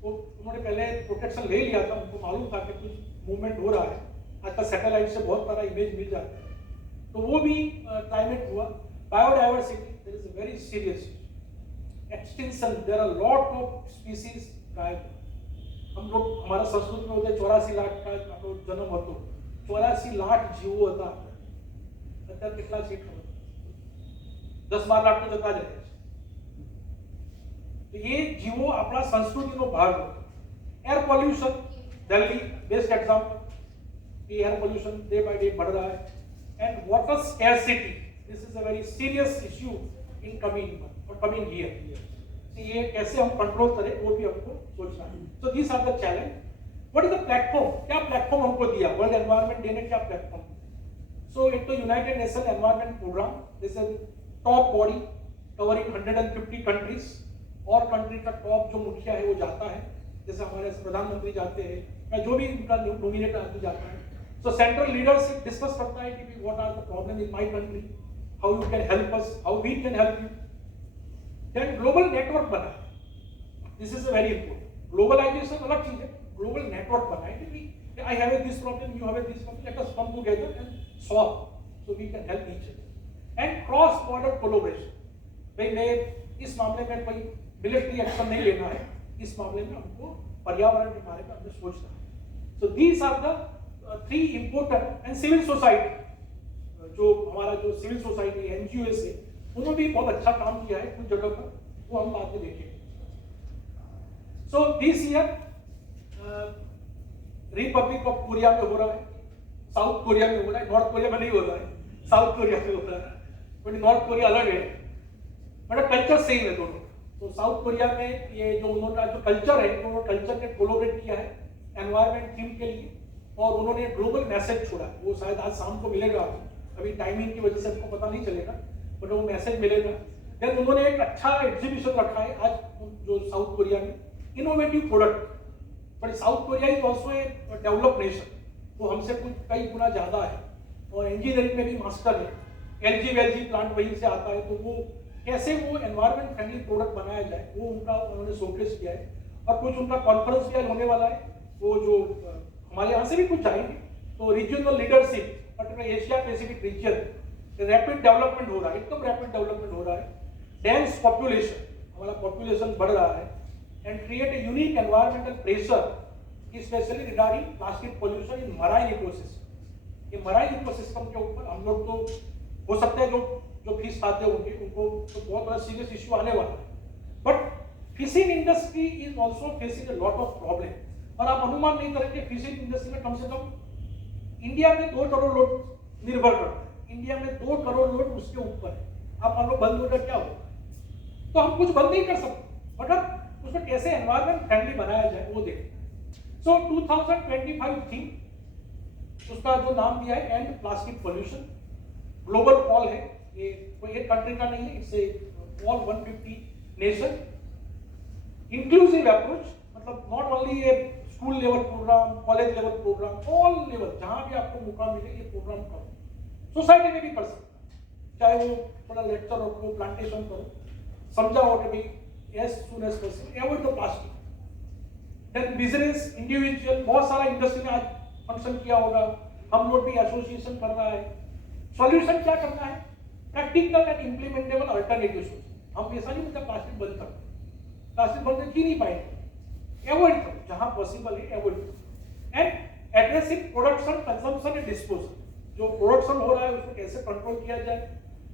वो उन्होंने पहले प्रोटेक्शन ले लिया था, उनको मालूम था कि कुछ मूवमेंट हो रहा है। आजकल सैटेलाइट से बहुत सारा इमेज मिल जाता है। तो वो भी क्लाइमेट हुआ। Biodiversity, there is a very serious extinction, there are lot of species गायब। हम लोग, हमारा संस्कृत में होता है 84 लाख का आपको जन्म होतो, 84 लाख जीवो હતા। અત્યારે કેટલા છે ખબર? 10-12 લાખ તો જતા જ રહે છે। तो ये जीवो अपना संस्कृति नो भाग होता। Air pollution, Delhi best example, कि air pollution day by day बढ़ रहा है। And water scarcity, this is a very serious issue in coming month or coming year. ये कैसे हम कंट्रोल करें वो भी हमको सोचना है. So these are the challenge. What is the platform? क्या प्लेटफॉर्म हमको दिया वर्ल्ड एनवायरनमेंट डे ने? क्या प्लेटफॉर्म? सो एक तो United Nation environment programme, this is top body covering 150 countries, और कंट्री का टॉप जो मुखिया है वो जाता है, जैसे हमारे प्रधानमंत्री जाते हैं या जो भी उनका नॉमिनेट आदमी जाता है. सो सेंट्रल लीडरशिप डिस्कस करता है कि what are the problem in my country, how you can help us, how we can help you. Then global network बना, this is very important. Globalisation अलग चीज है, ग्लोबल नेटवर्क बना है कि I have this problem, you have this problem, let us come together and solve so we can help each other. And cross border collaboration, भाई मैं इस मामले में कोई मिलिट्री एक्शन नहीं लेना है, इस मामले में हमको पर्यावरण के बारे में हमें सोचना है. So these are the 3 important. And civil society, जो हमारा जो सिविल सोसाइटी एनजीओ है, उन्होंने भी बहुत अच्छा काम किया है कुछ जगह पर, वो हम बाद में देखेंगे. So this year Republic of Korea में हो रहा है, साउथ कोरिया में हो रहा है, नॉर्थ कोरिया में नहीं हो रहा है, साउथ कोरिया में हो रहा है. बट नॉर्थ कोरिया अलग है, बट कल्चर सेम है दोनों. तो साउथ कोरिया में ये जो उन्होंने जो कल्चर है, उन्होंने कल्चर ने कोलैबोरेट किया है एनवायरनमेंट थीम के लिए, और उन्होंने ग्लोबल मैसेज छोड़ा. वो शायद आज शाम को मिलेगा, अभी टाइमिंग की वजह से आपको पता नहीं चलेगा, बट वो मैसेज मिलेगा. देन उन्होंने एक अच्छा एग्जीबिशन रखा है आज जो साउथ कोरिया में, innovative product. But south Korea is also a developed nation, वो हमसे कुछ कई गुना ज्यादा है, और इंजीनियरिंग में भी मास्टर है. एलजी प्लांट वहीं से आता है. तो वो कैसे वो एनवायरमेंट फ्रेंडली प्रोडक्ट बनाया जाए, वो उनका उन्होंने शोकेस किया है. और कुछ उनका कॉन्फ्रेंस भी होने वाला है, वो जो हमारे यहाँ से भी कुछ जाएंगे. तो regional leadership, particular Asia Pacific region, rapid development हो रहा है, एकदम रैपिड डेवलपमेंट हो रहा है. डेंस पॉपुलेशन, हमारा पॉपुलेशन बढ़ रहा है. And create a unique environmental pressure, specially regarding plastic pollution in marine ecosystem. ये मराइन इकोसिस्टम के ऊपर हम लोग तो हो सकता है जो फिश खाते होंगे उनको तो बहुत बड़ा सीरियस इश्यू आने वाला है. But fishing industry is also facing a lot of problem. और आप अनुमान नहीं करेंगे, फिशिंग इंडस्ट्री में कम से कम इंडिया में 2 करोड़ लोग निर्भर करते हैं. इंडिया में 2 करोड़ लोग उसके ऊपर है. आप मान लो बंद हो जाए क्या हो, तो हम कुछ बंद नहीं कर सकते, बट अब उसमें कैसे एनवायरमेंट फ्रेंडली बनाया जाए वो देखें. सो 2025 थीम, उसका जो नाम दिया है and plastic pollution. Global call है, ये कोई एक कंट्री का नहीं है, इससे ऑल 150 नेशन. इंक्लूसिव अप्रोच, मतलब not only a school level programme, college level programme, all level जहां भी आपको मौका मिले ये प्रोग्राम करो. सोसाइटी में भी कर सकते, चाहे वो थोड़ा लेक्चर रखो, प्लांटेशन करो, समझाओ कि भाई as soon as possible avoid the plastic. Then business, individual, बहुत सारा इंडस्ट्री ने आज फंक्शन किया होगा, हम लोग भी एसोसिएशन कर रहा है. सॉल्यूशन क्या करना है? Practical and implementable alternatives. हम ऐसा नहीं मतलब प्लास्टिक बंद कर, प्लास्टिक बंद की नहीं पाएंगे, अवॉइड करो जहां पॉसिबल है, अवॉइड करो. And addressing production, consumption and disposal. जो प्रोडक्शन हो रहा है उसको कैसे कंट्रोल किया जाए,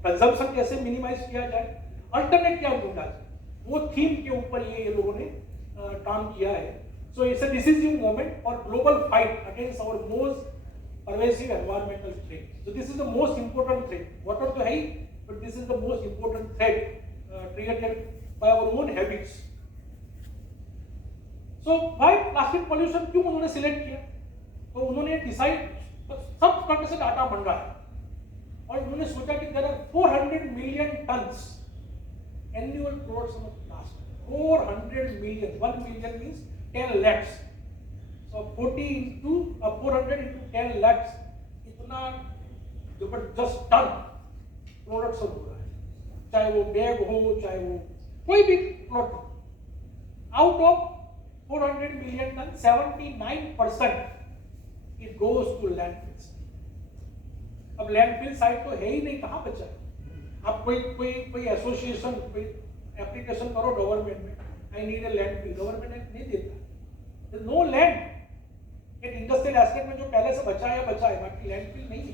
कंजम्पशन कैसे मिनिमाइज किया जाए, अल्टरनेट क्या ढूंढा जाए, वो थीम के ऊपर ये लोगों ने काम किया है. So it's a decisive moment और global fight against our most pervasive environmental threat. So this is the most important threat. Water तो है ही, but this is the most important threat created by our own habits. So why plastic pollution क्यों उन्होंने select किया? तो उन्होंने decide, सब country से data बन रहा है, और उन्होंने सोचा कि there are 400 million tons annual production of plastic. 400 million. 1 million means 10 lakhs. So 40 into 400 into 10 lakhs, इतना जबरदस्त टन प्रोडक्शन हो रहा है, चाहे वो बैग हो, चाहे वो कोई भी प्रोडक्ट हो. Out of 400 million tonne, 79% it goes to landfills. अब लैंडफिल साइट तो है ही नहीं, कहाँ बचा है? आप कोई एसोसिएशन, कोई एप्लीकेशन करो गवर्नमेंट में, I need a landfill, government नहीं देता. No land. एक इंडस्ट्रियल एस्टेट में जो पहले से बचा है, बाकी लैंडफिल नहीं है,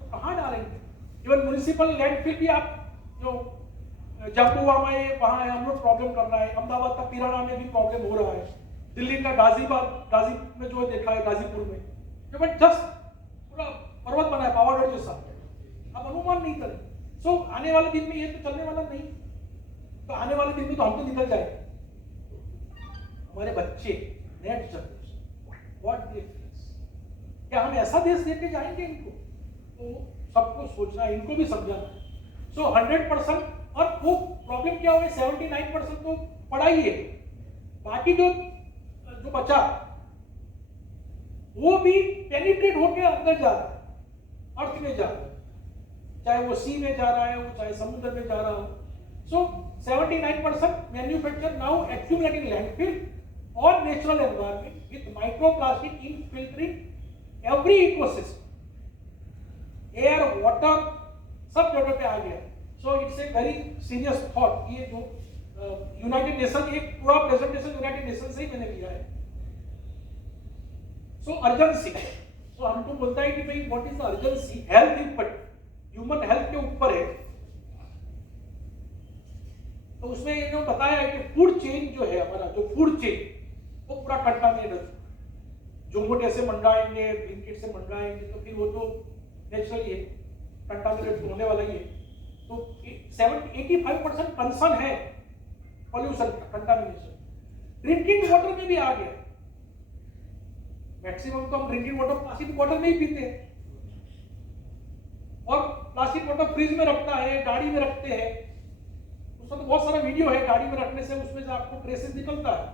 तो कहाँ डालेंगे? इवन म्युनिसिपल लैंडफिल भी आप जो जम्बुआ में वहाँ है, हम लोग प्रॉब्लम कर रहा है. अहमदाबाद का पिराना में भी प्रॉब्लम हो रहा है. दिल्ली का गाजी में जो देखा है, गाजीपुर में जबरदस्त पूरा पर्वत बना है पावागढ़ जैसा, आप अनुमान नहीं करें. सो आने वाले दिन में ये तो चलने वाला नहीं, तो आने वाले दिन में तो हम तो निकल जाएंगे, हमारे बच्चे, next generation, what they face, क्या हम ऐसा देश देके जाएंगे इनको? तो सबको सोचना है, इनको भी समझाना है। सो 100%, और वो प्रॉब्लम क्या हुआ, 79% तो पढ़ाई है, बाकी जो बचा वो भी पेनिट्रेट होकर अंदर जा रहा है, अर्थ में जा रहा है, चाहे वो सी में जा रहा है, वो चाहे समुद्र में जा रहा हो। सो 79% manufacture now accumulating landfill or natural environment with microplastic infiltrating every ecosystem, air, water, सब जगह पे आ गया। So it's a very serious thought. ये जो यूनाइटेड नेशन, एक पूरा प्रेजेंटेशन यूनाइटेड नेशन से ही मैंने लिया है। सो अर्जेंसी, तो हमको बोलता है कि भाई what is the urgency, health impact, human health के ऊपर है। तो उसमें इन्होंने बताया है कि फूड चेन जो है हमारा, जो फूड चेन वो पूरा कंटामिनेटेड है। जोमोटो से मंगाएंगे, ब्लिंकिट से मंगाएंगे, तो फिर वो तो नेचुरली है, कंटामिनेट होने वाला ही है। तो 85% कंसर्न है पॉल्यूशन का, कंटामिनेशन। ड्रिंकिंग वाटर में भी आ गया, मैक्सिमम तो हम ड्रिंकिंग वाटर प्लास्टिक वाटर नहीं पीते हैं, और प्लास्टिक वाटर फ्रिज में रखता है, गाड़ी में रखते हैं, उसका तो बहुत सारा वीडियो है, गाड़ी में रखने से उसमें से आपको ट्रेसेस निकलता है।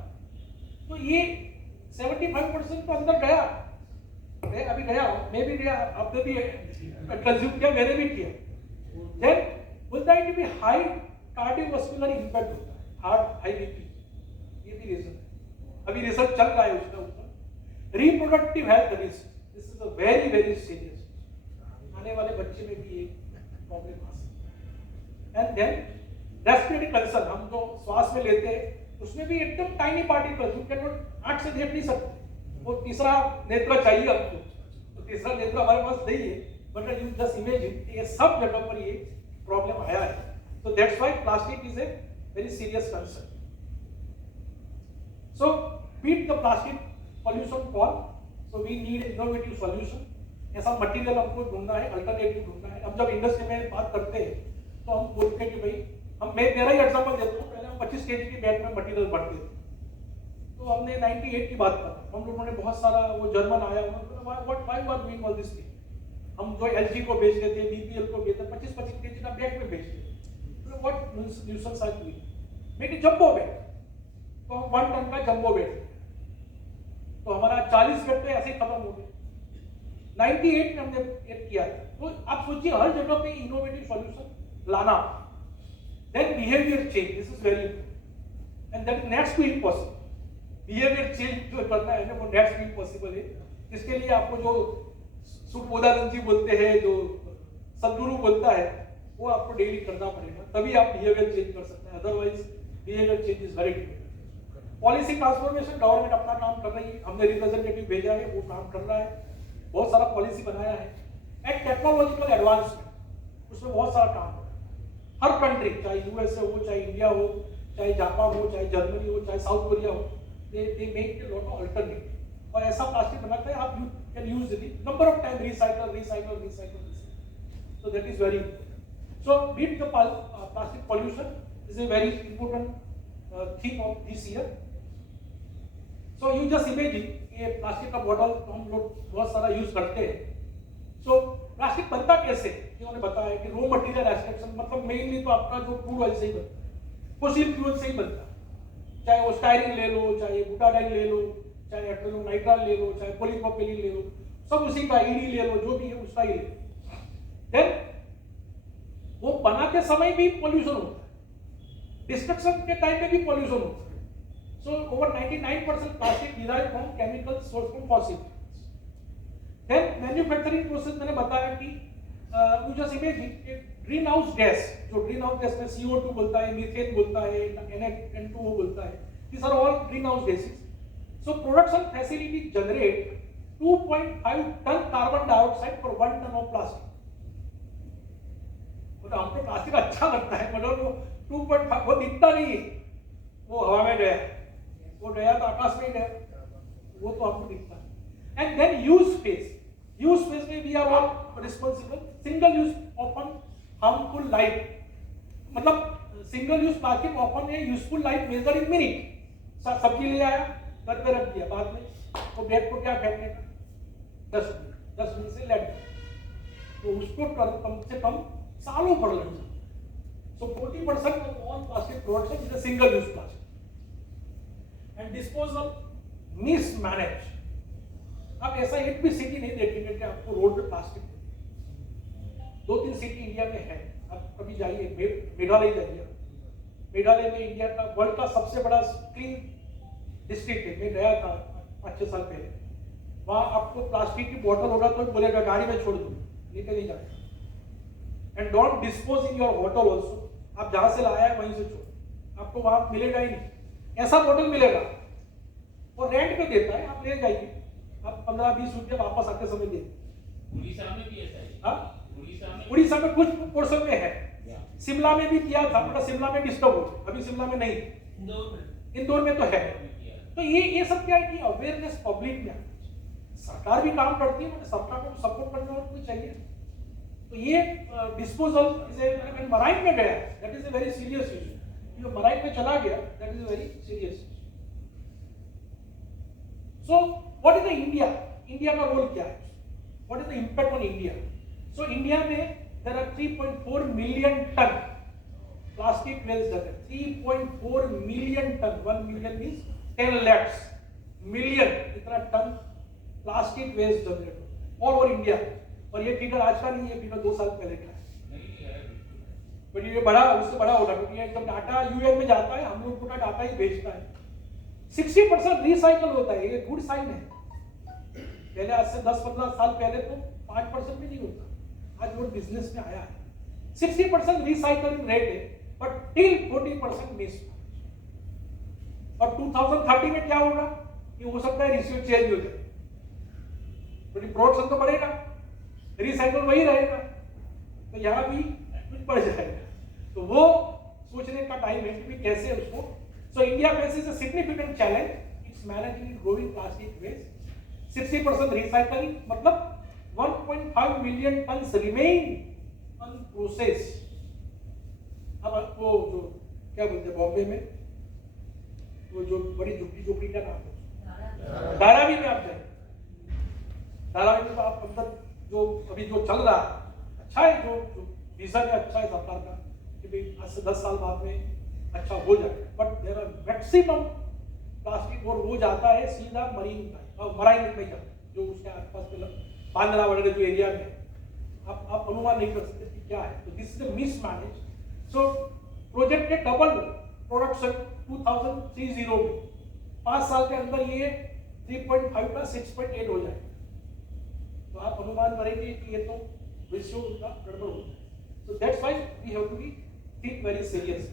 तो ये 75% तो अंदर गया, मैं अभी गया, मैं भी गया, आपने भी कंज्यूम किया, मैंने भी किया। देन बोलता है कि भी हाई कार्डियोवास्कुलर इंपैक्ट होता है, हार्ट, हाई बीपी, ये भी रीजन है। अभी रिसर्च चल रहा है उसका ऊपर। Reproductive health risk, this is a very very serious, आने वाले बच्चे में भी ये प्रॉब्लम आ सकती है। एंड देन रेस्पिरेटरी कंसर्न, हम जो श्वास में लेते हैं उसमें भी एकदम टाइनी पार्टिकल्स, जो कैन नॉट आंख से देख नहीं सकते, वो तीसरा नेत्र चाहिए आपको, तो तीसरा नेत्र हमारे पास नहीं है, बट यू जस्ट इमेजिन, ये सब जगह पर ये प्रॉब्लम आया है। तो that's why plastic is a very serious concern. So beat the plastic pollution call, so we need innovative solution. ऐसा मटेरियल हमको ढूंढना है, अल्टरनेटिव ढूंढना है। अब जब इंडस्ट्री में बात करते हैं तो हम बोलते हैं कि भाई, हम मैं मेरा ही एग्जांपल देता हूँ, पहले हम 25 kg की बैग में मटेरियल भरते थे, तो हमने 98 की बात कर, हम लोगों ने बहुत सारा, वो जर्मन आया, what why we are doing all this thing, हम जो एलजी को बेचते थे, बीपीएल को बेचते, 25-25 kg का बैग में बेचते थे। तो what nuisance are doing, make jumbo bag, तो हम 1 टन का जंबो बैग, तो हमारा 40 बैग तो ऐसे ही खत्म हो गए। 98 में हमने एक किया। तो आप सोचिए, हर जगह पे इनोवेटिव सॉल्यूशन लाना। Then behaviour change, this is very important, and that is next to impossible. Behaviour change जो करना है ना, वो नेक्स्ट टू इम्पॉसिबल है। इसके लिए आपको जो सुखबोधानंद जी बोलते हैं, जो सदगुरु बोलता है, वो आपको डेली करना पड़ेगा, तभी आप बिहेवियर चेंज कर सकते हैं। Otherwise behaviour change is very difficult. Policy transformation, government अपना काम कर रही है, हमने रिप्रेजेंटेटिव भेजा है, वो काम कर रहा है, बहुत सारा पॉलिसी बनाया है। एंड टेक्नोलॉजिकल एडवांसमेंट, उसमें बहुत सारा काम हो रहा है। हर कंट्री, चाहे यूएसए हो, चाहे इंडिया हो, चाहे जापान हो, चाहे जर्मनी हो, चाहे साउथ कोरिया हो, they make a lot of alternative, और ऐसा प्लास्टिक बनाता है, आप can use it number of time, recycle. So that is very important. So beat the plastic pollution is a very important theme of this year. So you just imagine, ये plastic का bottle तो हम लोग बहुत सारा use करते हैं। सो plastic बनता कैसे, इन्होंने बताया कि रॉ मटेरियल एक्सट्रैक्शन, मतलब मेनली तो आपका जो क्रूड ऑयल से ही बनता है, फॉसिल फ्यूल से ही बनता है, चाहे वो स्टायरीन ले लो, चाहे बुटाडाइन ले लो, चाहे एक्रिलोनाइट्राइल ले लो, चाहे पॉलीप्रोपिलीन ले लो, सब उसी का, ईडी ले लो, जो भी है उसका ही ले लो। देन वो बनाते समय भी पॉल्यूशन होता है, डिस्ट्रक्शन के टाइम में भी पॉल्यूशन होता है। So over 99% plastic derived from chemicals sourced from fossil fuels. Then manufacturing process मैंने बताया कि you just imagine green house gas, जो ग्रीन हाउस गैस में CO2 बोलता है, मीथेन बोलता है, N2O बोलता है, these are all greenhouse gases. So production facility generate 2.5 ton carbon dioxide per 1 ton of plastic. मतलब हमको प्लास्टिक अच्छा लगता है, मगर वो 2.5 वो दिखता नहीं है, वो हवा में गया, वो गया तो आकाश में गया, वो तो हमको दिखता है। एंड देन यूज स्पेस में we are all responsible. Single use open harmful life, मतलब single use plastic often a useful life major in minute. सब्जी ले आया, घर पे रख दिया, बाद में वो बैग को क्या फेंकने का, 10 मिनट से लेट, तो उसको कम से कम सालों पड़ लग जाता। So 40% of all plastic production is a single use plastic. And disposal mismanaged. आप ऐसा एक भी सिटी नहीं देखेंगे कि आपको रोड पे प्लास्टिक, 2-3 सिटी इंडिया में है। आप कभी जाइए, मेघालय जाइए, मेघालय में इंडिया का वर्ल्ड का सबसे बड़ा क्लीन डिस्ट्रिक्ट है। मैं गया था 5-6 साल पहले, वहाँ आपको प्लास्टिक की बोतल होगा तो बोलेगा गाड़ी में छोड़ दो, लेके नहीं जाएगा। And don't dispose in your hotel also, आप जहां से लाया है वहीं से छोड़, आपको वहां मिलेगा ही नहीं। ऐसा बोतल मिलेगा वो रेंट पे देता है, आप ले जाइए, आप 15-20 रुपये वापस आते समय दे। उड़ीसा में भी ऐसा है। हाँ, उड़ीसा में कुछ पोर्शन में है, शिमला में भी किया था, बट शिमला में डिस्टर्ब हो गया, अभी शिमला में नहीं, इंदौर में तो है। तो ये सब क्या है कि अवेयरनेस पब्लिक में, सरकार भी काम करती है, सरकार को सपोर्ट करने वाला कोई चाहिए। तो ये डिस्पोजल इज मराइन में गया, that is a very serious issue. जो मराइन में चला गया, that is a very serious issue. So what is the India का रोल क्या है, what is the impact on India? So India में there are 3.4 million ton plastic waste है, 3.4 million ton, 1 million means 10 lakhs million, इतना ton plastic waste generate all over India. और ये figure आज का नहीं है, फिगर 2 साल पहले का है, बट ये बड़ा, उससे बड़ा होगा क्योंकि एकदम डाटा यूएन में जाता है, हम लोग पूरा डाटा ही भेजता है। 60% रिसाइकल होता है, ये गुड साइन है। पहले आज से 10-15 साल पहले तो 5% भी नहीं होता, आज वो बिजनेस में आया है। 60% रिसाइकलिंग रेट है, बट टिल 40% मिस। और 2030 में क्या होगा, ये हो सकता है रेशियो चेंज हो जाए, प्रोडक्शन तो बढ़ेगा, रिसाइकल वही रहेगा, तो यहाँ भी कुछ बढ़ जाएगा। तो वो सोचने का टाइम है कि कैसे उसको। So India faces a significant challenge, it's managing growing plastic waste. 60% recycling मतलब 1.5 मिलियन टन्स रिमेन अनप्रोसेस्ड। अब आपको जो क्या बोलते हैं बॉम्बे में, वो जो बड़ी झुग्गी का नाम है, धारावी में आप जाए, धारावी में तो आप अंदर जो अभी जो चल रहा है अच्छा है, जो विजन है अच्छा है सरकार का कि भाई आज से 10 साल बाद में अच्छा हो जाए, but there are maximum plastic और वो जाता है सीधा मराइन में जाता है, जो उसके आसपास में बांद्रा वगैरह जो एरिया में आप अनुमान नहीं कर सकते कि क्या है। तो this is mismanage. So project के डबल प्रोडक्शन 2030 में 5 साल के अंदर ये 3.5 का 6.8 हो जाए, तो आप अनुमान करेंगे कि ये तो रेशियो का गड़बड़ होता है। So that's why we have to be think very serious.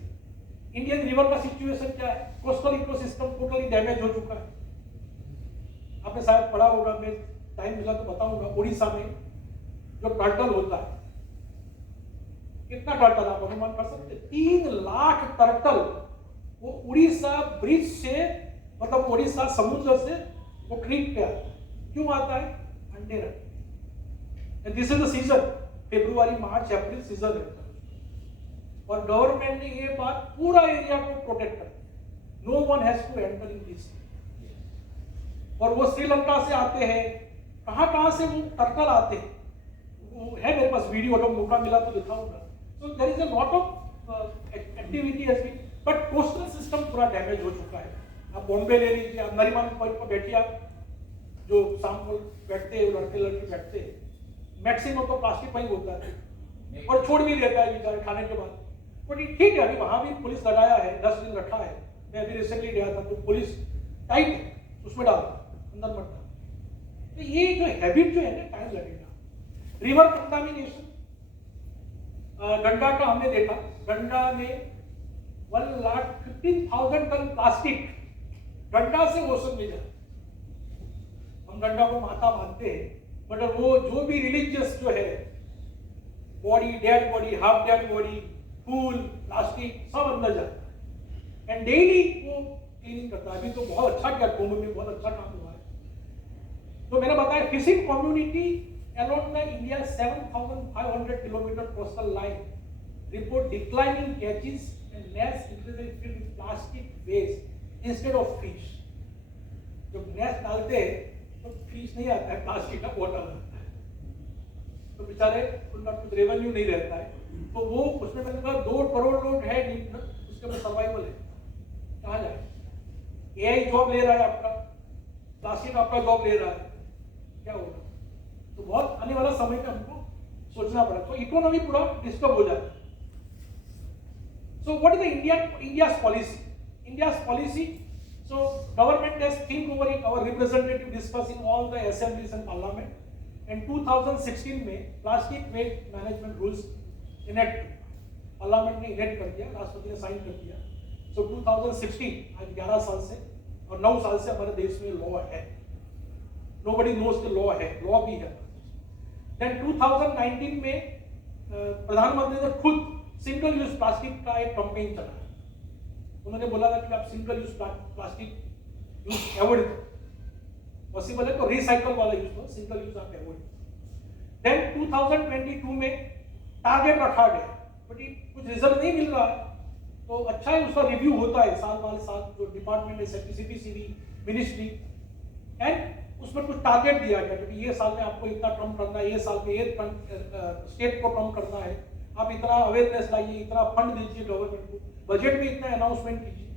Indian river का सिचुएशन क्या है, कोस्टल इकोसिस्टम टोटली डैमेज हो चुका है। आपने शायद पढ़ा होगा, मैं टाइम मिला तो बताऊंगा, उड़ीसा में जो टर्टल होता है, कितना टर्टल आप अनुमान कर सकते हैं? 3 लाख टर्टल वो उड़ीसा ब्रिज से, मतलब उड़ीसा समुद्र से वो क्रीक पे आता है। क्यों आता है? अंडे रखते। This is the season, February March April season रहता है, और गवर्नमेंट ने ये बात पूरा एरिया को प्रोटेक्ट कर, no one has to enter in this. और वो श्रीलंका से आते हैं, कहां से वो टर्टल आते हैं, वो है मेरे पास वीडियो, अगर मौका मिला तो दिखाऊंगा। So there is a lot of activity has been, but coastal system पूरा डैमेज हो चुका है। आप बॉम्बे ले लीजिए, आप नरीमन पॉइंट पर बैठिए, आप जो शाम को बैठते हैं लड़के बैठते हैं, मैक्सिमम तो प्लास्टिक वही होता है और छोड़ भी देता है बेचारे खाने के बाद। बट ठीक है, अभी वहां भी पुलिस लगाया है, 10 दिन रखा है। मैं अभी रिसेंटली गया था तो पुलिस टाइट है, उसमें डाल अंदर मत डाल। तो ये जो हैबिट जो है ना, टाइम लगेगा। रिवर कंटामिनेशन, गंगा का हमने देखा, गंगा में 1,15,000 टन प्लास्टिक गंगा से ओशन में जाए। हम गंगा को माता मानते हैं, मगर वो जो भी रिलीजियस जो है, body, dead body, half dead body, फूल, प्लास्टिक सब अंदर जाता है एंड डेली वो क्लीनिंग करता है। अभी तो बहुत अच्छा किया, कुंभ में बहुत अच्छा काम हुआ है। तो मैंने बताया fishing community along the India 7,500 kilometre coastal line report declining catches and nets increasing filled with plastic waste instead of fish. जब नेट डालते हैं तो फिश नहीं आता है, प्लास्टिक का बॉटल आता है, तो बेचारे उनका कुछ रेवेन्यू नहीं रहता है। तो वो उसमें मैंने कहा 2 करोड़ लोग है नीड ना, उसके ऊपर सर्वाइवल है, कहाँ जाए? एआई जॉब ले रहा है आपका, प्लास्टिक आपका जॉब ले रहा है, क्या होगा? तो बहुत आने वाला समय में हमको सोचना पड़ा, तो इकोनॉमी पूरा डिस्टर्ब हो जाता है। So what is the India's policy? India's policy. So government has think over it. Our representative discuss in all the assemblies and parliament. And 2016 में plastic waste management rules enact parliament ने enact कर दिया, राष्ट्रपति ने sign कर दिया। So 2016 आज 11 साल से और 9 साल से हमारे देश में लॉ है। Nobody knows the law है, लॉ भी है। Then 2019 में प्रधानमंत्री ने खुद सिंगल यूज प्लास्टिक का एक कैंपेन चलाया। उन्होंने बोला था कि आप single use plastic use avoid करो, पॉसिबल है तो रिसाइकल वाला यूज करो, सिंगल यूज आप अवॉइड करो। देन 2022 में टारगेट रखा गया, बट कुछ रिजल्ट नहीं मिल रहा है, तो अच्छा है उसका रिव्यू होता है साल वाले साल, जो डिपार्टमेंट है सीपीसीबी मिनिस्ट्री, एंड उसमें कुछ टारगेट दिया गया कि ये साल में आपको इतना कम करना है, ये साल में ये स्टेट को कम करना है, आप इतना अवेयरनेस लाइए, इतना फंड दीजिए गवर्नमेंट को, बजट में इतना अनाउंसमेंट कीजिए।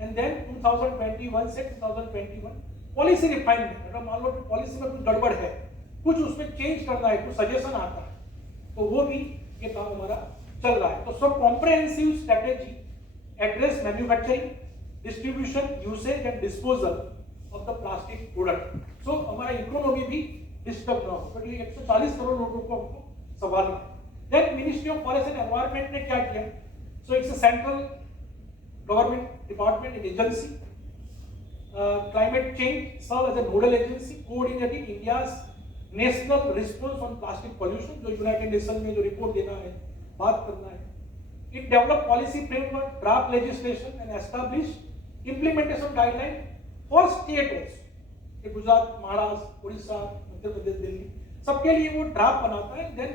एंड देन 2021 से 2021 पॉलिसी रिफाइनमेंट, अगर मान लो कि पॉलिसी में कुछ गड़बड़ है, कुछ उसमें चेंज करना है, कुछ सजेशन आता है, तो वो भी ये काम हमारा चल रहा है। तो सब comprehensive strategy address manufacturing, distribution, usage and disposal of the plastic product. So हमारा इकोनॉमी भी डिस्टर्ब ना हो, क्योंकि 140 करोड़ लोगों को हमको संभालना है। Then ministry of forest and environment ने क्या किया? So it's a central government department and agency, climate change serve as a nodal agency coordinating India's national response on plastic pollution, जो यूनाइटेड नेशन में जो रिपोर्ट देना है, बात करना है। It develop policy framework, draft legislation and establish implementation guideline for state also, कि गुजरात, महाराष्ट्र, उड़ीसा, मध्य प्रदेश, दिल्ली, सबके लिए वो ड्राफ्ट बनाता है। Then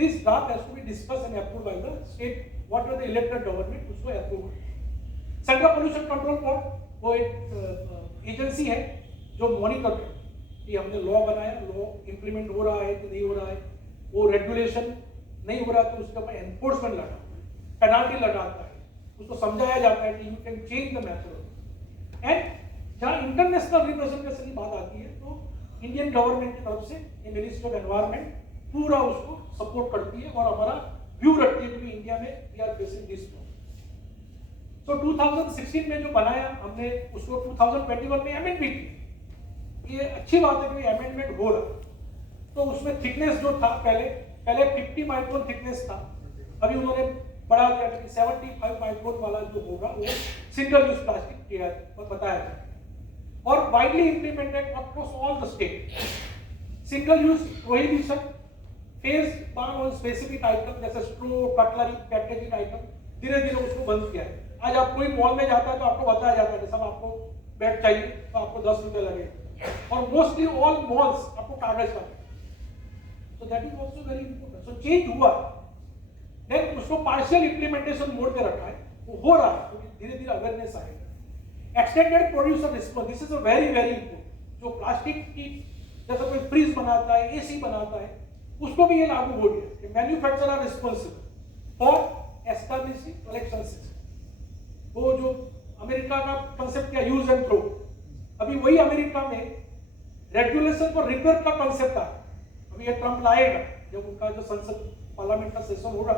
this draft has to be discussed and approved by the state, whatever the elected government, उसको approve। Central pollution control board वो एक agency है जो मॉनिटर करे कि हमने लॉ बनाया, लॉ इंप्लीमेंट हो रहा है कि नहीं हो रहा है, वो रेगुलेशन नहीं हो रहा तो उसके ऊपर एनफोर्समेंट लगाता है, पेनाल्टी लगाता है, उसको समझाया जाता है कि you can change the method. And जहाँ इंटरनेशनल रिप्रेजेंटेशन की बात आती है तो इंडियन गवर्नमेंट की तरफ से मिनिस्ट्री ऑफ एनवायरनमेंट पूरा उसको सपोर्ट करती है और हमारा व्यू रखती है कि इंडिया में we are facing this problem. तो 2016 में जो बनाया हमने उसको 2021 में अमेंड भी की। ये अच्छी बात है कि अमेंडमेंट हो रहा। तो उसमें थिकनेस जो था पहले 50 माइक्रोन थिकनेस था, अभी उन्होंने बढ़ा दिया कि 75 माइक्रोन वाला जो होगा वो सिंगल यूज प्लास्टिक किया बताया जाए और widely implemented across all the state. Single use prohibition, phase ban on specific item जैसे स्ट्रो, कटलरी, पैकेजिंग आइटम, धीरे धीरे उसको बंद किया है। आज आप कोई मॉल में जाता है तो आपको बताया जाता है कि सब आपको बैग चाहिए तो आपको 10 रुपए लगेगा, और मोस्टली ऑल मॉल्स आपको कागज का। सो that is also very important. So change हुआ, देन उसको पार्शियल इंप्लीमेंटेशन मोड पे रखा है, वो हो रहा है, तो धीरे धीरे अवेयरनेस आएगा। Extended producer response, this is a very very important. जो प्लास्टिक की जैसे कोई फ्रिज बनाता है, एसी बनाता है, उसको भी ये लागू हो गया कि manufacturer are responsible for establishing collection system. वो जो अमेरिका का कंसेप्ट क्या, यूज एंड थ्रो, अभी वही अमेरिका में रेगुलेशन फॉर रिपेयर का कंसेप्ट आ, अभी ये ट्रम्प लाएगा जब उनका जो संसद पार्लियामेंट का सेशन होगा,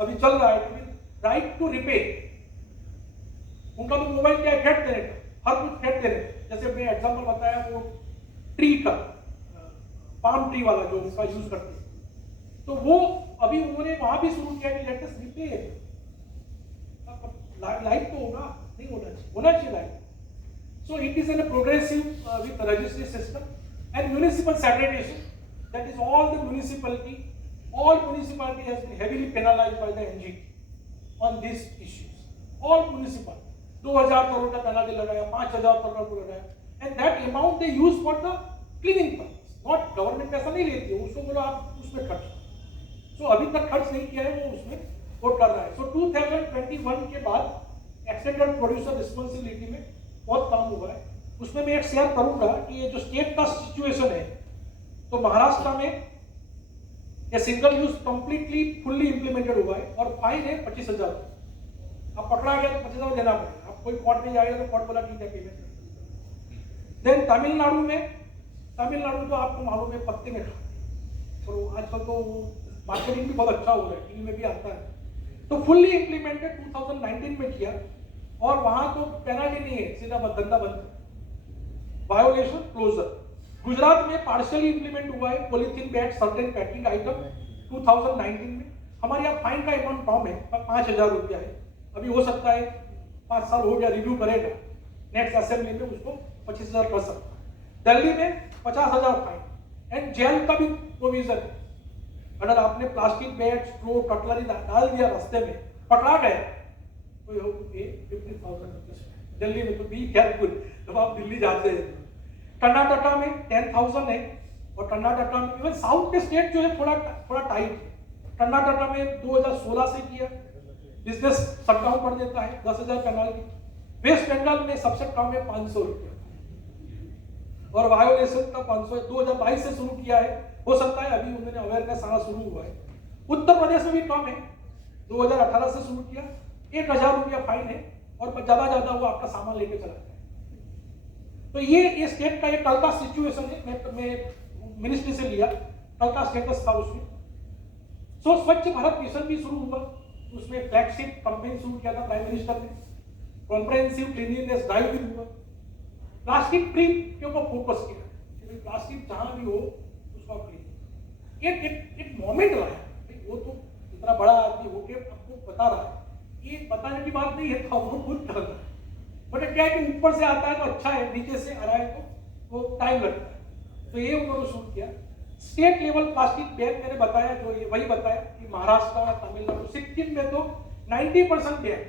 अभी चल रहा है कि राइट टू रिपेयर। उनका तो मोबाइल क्या है, फेंक देने का, हर कुछ फेंक देने, जैसे मैं एग्जांपल बताया वो ट्री का, पाम ट्री वाला जो उसका यूज करते हैं, तो वो अभी उन्होंने वहां भी शुरू किया कि लेट अस रिपेयर। लाइफ तो होगा, नहीं होना चाहिए life. So it is an progressive with registry system and municipal segregation, that is all the municipality has been heavily penalised by the NGT on this issues. All municipal 2000 crore का penalty लगाया, 5000 करोड़ को लगाया, and that amount they use for the cleaning purpose. Not government पैसा नहीं लेती है, उसको बोलो आप उसमें खर्च। सो अभी तक खर्च नहीं किया है, वो उसमें वो कर रहा है। सो 2021 के बाद एक्सटेंडेड प्रोड्यूसर रिस्पॉन्सिबिलिटी में बहुत काम हुआ है। उसमें मैं एक शेयर करूंगा कि ये जो स्टेट का सिचुएशन है, तो महाराष्ट्र में ये single use completely fully implemented हुआ है और फाइन है 25,000। अब पकड़ा गया तो 25,000 देना पड़ेगा। अब कोई कोर्ट में जाएगा तो कोर्ट बोला ठीक है पेमेंट। देन तमिलनाडु तो आपको मालूम है पत्ते में खाते, और आजकल तो मार्केटिंग भी बहुत अच्छा हो रहा है, टीवी में भी आता है। तो फुल्ली इंप्लीमेंटेड 2019 में किया और वहां तो पेनल्टी नहीं है, सीधा धंधा बंद, वायोलेशन क्लोजर। गुजरात में पार्शियली इंप्लीमेंट हुआ है polythene bag certain packing item 2019 में। हमारे यहाँ फाइन का अमाउंट कम है, 5,000 रुपया है। अभी हो सकता है 5 साल हो गया, रिव्यू करेगा, नेक्स्ट असेंबली में उसको 25,000 कर सकता है। दिल्ली में 50,000 फाइन एंड जेल का भी प्रोविजन है। अगर आपने प्लास्टिक बैग स्ट्रो कटलरी डाल दिया रास्ते में, पकड़ा गया तो यू हैव टू पे 50,000 रुपीज। दिल्ली में तो बी केयरफुल जब आप दिल्ली जाते हैं। कर्नाटका में 10,000 है और कर्नाटका में इवन साउथ के स्टेट जो है थोड़ा टाइट है। कर्नाटका में 2016 से किया, बिजनेस शटडाउन कर देता है, 10,000 पेनल्टी। वेस्ट बंगाल में सबसे कम है 500 रुपया और वायोलेशन का 500 2022 से शुरू किया है। हो सकता है अभी उन्होंने अवेयरनेस आना शुरू हुआ है। उत्तर प्रदेश में भी कम है, 2018 से शुरू किया, 1,000 रुपया फाइन है और ज्यादा वो आपका सामान लेके चला जाए। तो ये स्टेट का ये कल का सिचुएशन है, मैं मिनिस्ट्री से लिया, कल का स्टेटस था उसमें। सो स्वच्छ भारत मिशन भी शुरू हुआ, उसमें फ्लैगशिप कैंपेन शुरू किया था प्राइम मिनिस्टर ने। कॉम्प्रिहेंसिव क्लीनलीनेस ड्राइव भी हुआ, प्लास्टिक फ्री के ऊपर फोकस किया कि प्लास्टिक जहां भी हो उसको क्लीन। एक मोमेंट लाया, वो तो इतना बड़ा आदमी होके आपको बता रहा है, ये बताने की बात नहीं है, तो वो खुद कर रहा है। बट क्या है कि ऊपर से आता है तो अच्छा है, नीचे से आ रहा है तो वो टाइम लगता है। तो ये उन्होंने शुरू किया। स्टेट लेवल प्लास्टिक बैन मैंने बताया, जो ये वही बताया कि महाराष्ट्र, तमिलनाडु, सिक्किम में तो 90% बैन।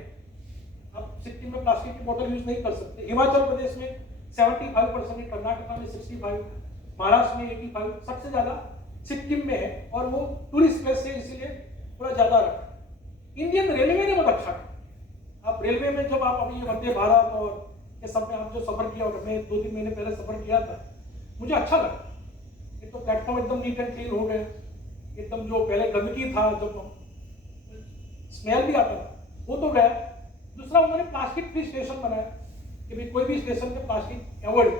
अब सिक्किम में प्लास्टिक की बोतल यूज नहीं कर सकते। हिमाचल प्रदेश में 75% है, कर्नाटका में 65, महाराष्ट्र में 85, सबसे ज्यादा सिक्किम में है और वो टूरिस्ट प्लेस है इसीलिए थोड़ा ज्यादा रखा। इंडियन रेलवे ने बहुत अच्छा किया। आप रेलवे में जब आप अभी वंदे भारत और ये सब में आप जो सफर किया, और मैं 2-3 महीने पहले सफर किया था, मुझे अच्छा लगा। एक तो प्लेटफॉर्म एकदम नीट एंड क्लीन हो गए, एकदम जो पहले गंदगी था, जब स्मेल भी आता था वो तो गया। दूसरा उन्होंने प्लास्टिक फ्री स्टेशन बनाया कि भाई कोई भी स्टेशन पे प्लास्टिक अवॉइड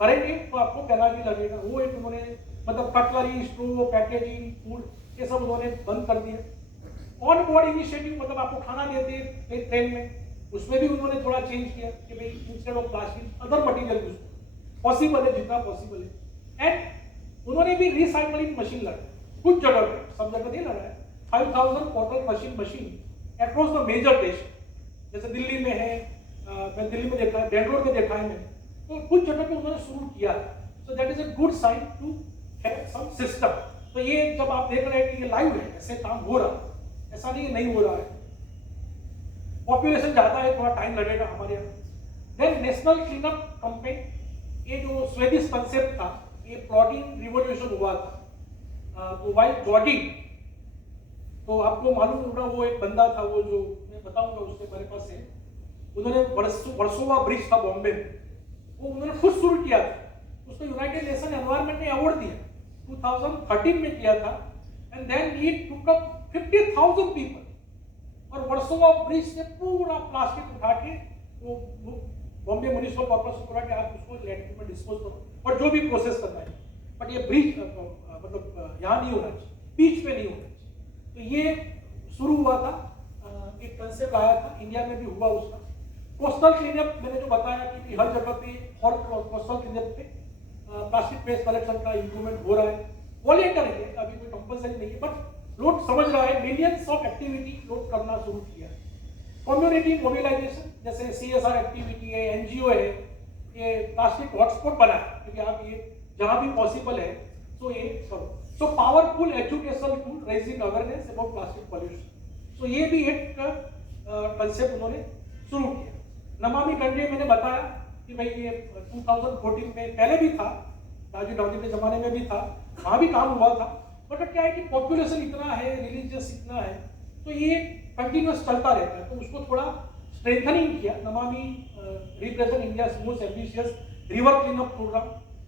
करेंगे तो आपको पेनल्टी लगेगा। वो एक उन्होंने मतलब कटलरी, स्ट्रो, पैकेजिंग, फूड ये सब उन्होंने बंद कर दिया। ऑन बोर्ड इनिशिएटिव मतलब आपको खाना देते हैं ट्रेन में, उसमें भी उन्होंने थोड़ा चेंज किया कि भाई instead of plastic other material use possible है जितना पॉसिबल है। एंड उन्होंने भी रिसाइकलिंग मशीन लगाई कुछ जगह पे, सब जगह नहीं लगाया। 5,000 bottle machine across the major station, जैसे दिल्ली में है, मैं दिल्ली में देखा है, बेंगलोर में देखा है मैंने, तो कुछ जगह पे उन्होंने शुरू किया। So that is a good sign to have some system. तो ये जब आप देख रहे हैं कि ये लाइव है, ऐसे काम हो रहा है, ऐसा नहीं हो रहा है। पॉपुलेशन ज्यादा है, थोड़ा टाइम लगेगा हमारे यहाँ। Then national clean up campaign, ये जो स्वेडिश कंसेप्ट था, ये प्लॉटिंग रिवॉल्यूशन हुआ था। तो वाइल जॉगिंग, तो आपको मालूम होगा वो एक बंदा था, वो जो मैं बताऊंगा उससे मेरे पास है, उन्होंने वर्सोवा ब्रिज था बॉम्बे में, वो उन्होंने खुद शुरू किया था। उसको यूनाइटेड नेशन एनवायरनमेंट ने अवार्ड दिया, 2013 में किया था। And then he took up 50,000 people, और वर्सोवा ब्रिज से पूरा प्लास्टिक उठा के वो बॉम्बे म्युनिसिपल कॉर्पोरेशन को कि आप उसको लैंडफिल में डिस्पोज करो और जो भी प्रोसेस करना है। बट ये ब्रिज मतलब यहाँ नहीं होना चाहिए, बीच पे नहीं होना चाहिए। तो ये शुरू हुआ था, एक कंसेप्ट आया था, इंडिया में भी हुआ उसका। कोस्टल क्लीनअप मैंने जो बताया कि हर जगह पे और कोस्टल क्लीनअप पे प्लास्टिक वेस्ट कलेक्शन का इंप्रूवमेंट हो रहा है। वॉलंटियर है, अभी कोई कंपल्सरी नहीं है, बट लोग समझ रहा है, मिलियंस ऑफ एक्टिविटी लोग करना शुरू किया है। कम्युनिटी मोबिलाइजेशन, जैसे CSR एक्टिविटी है, NGO है, ये प्लास्टिक हॉटस्पॉट बना है, क्योंकि आप ये जहां भी पॉसिबल है तो ये करो। So powerful education to raising awareness about plastic pollution, so ये भी एक कंसेप्ट उन्होंने शुरू किया। नमामि गंगे मैंने बताया कि भाई ये 2014 में पहले भी था, राजीव गांधी के जमाने में भी था, वहां भी काम हुआ था। बट क्या है कि पॉपुलेशन इतना है, रिलीजियस इतना है, तो ये कंटिन्यूस चलता रहता है, तो उसको थोड़ा स्ट्रेंथनिंग किया। Namami represent India most ambitious river clean up programme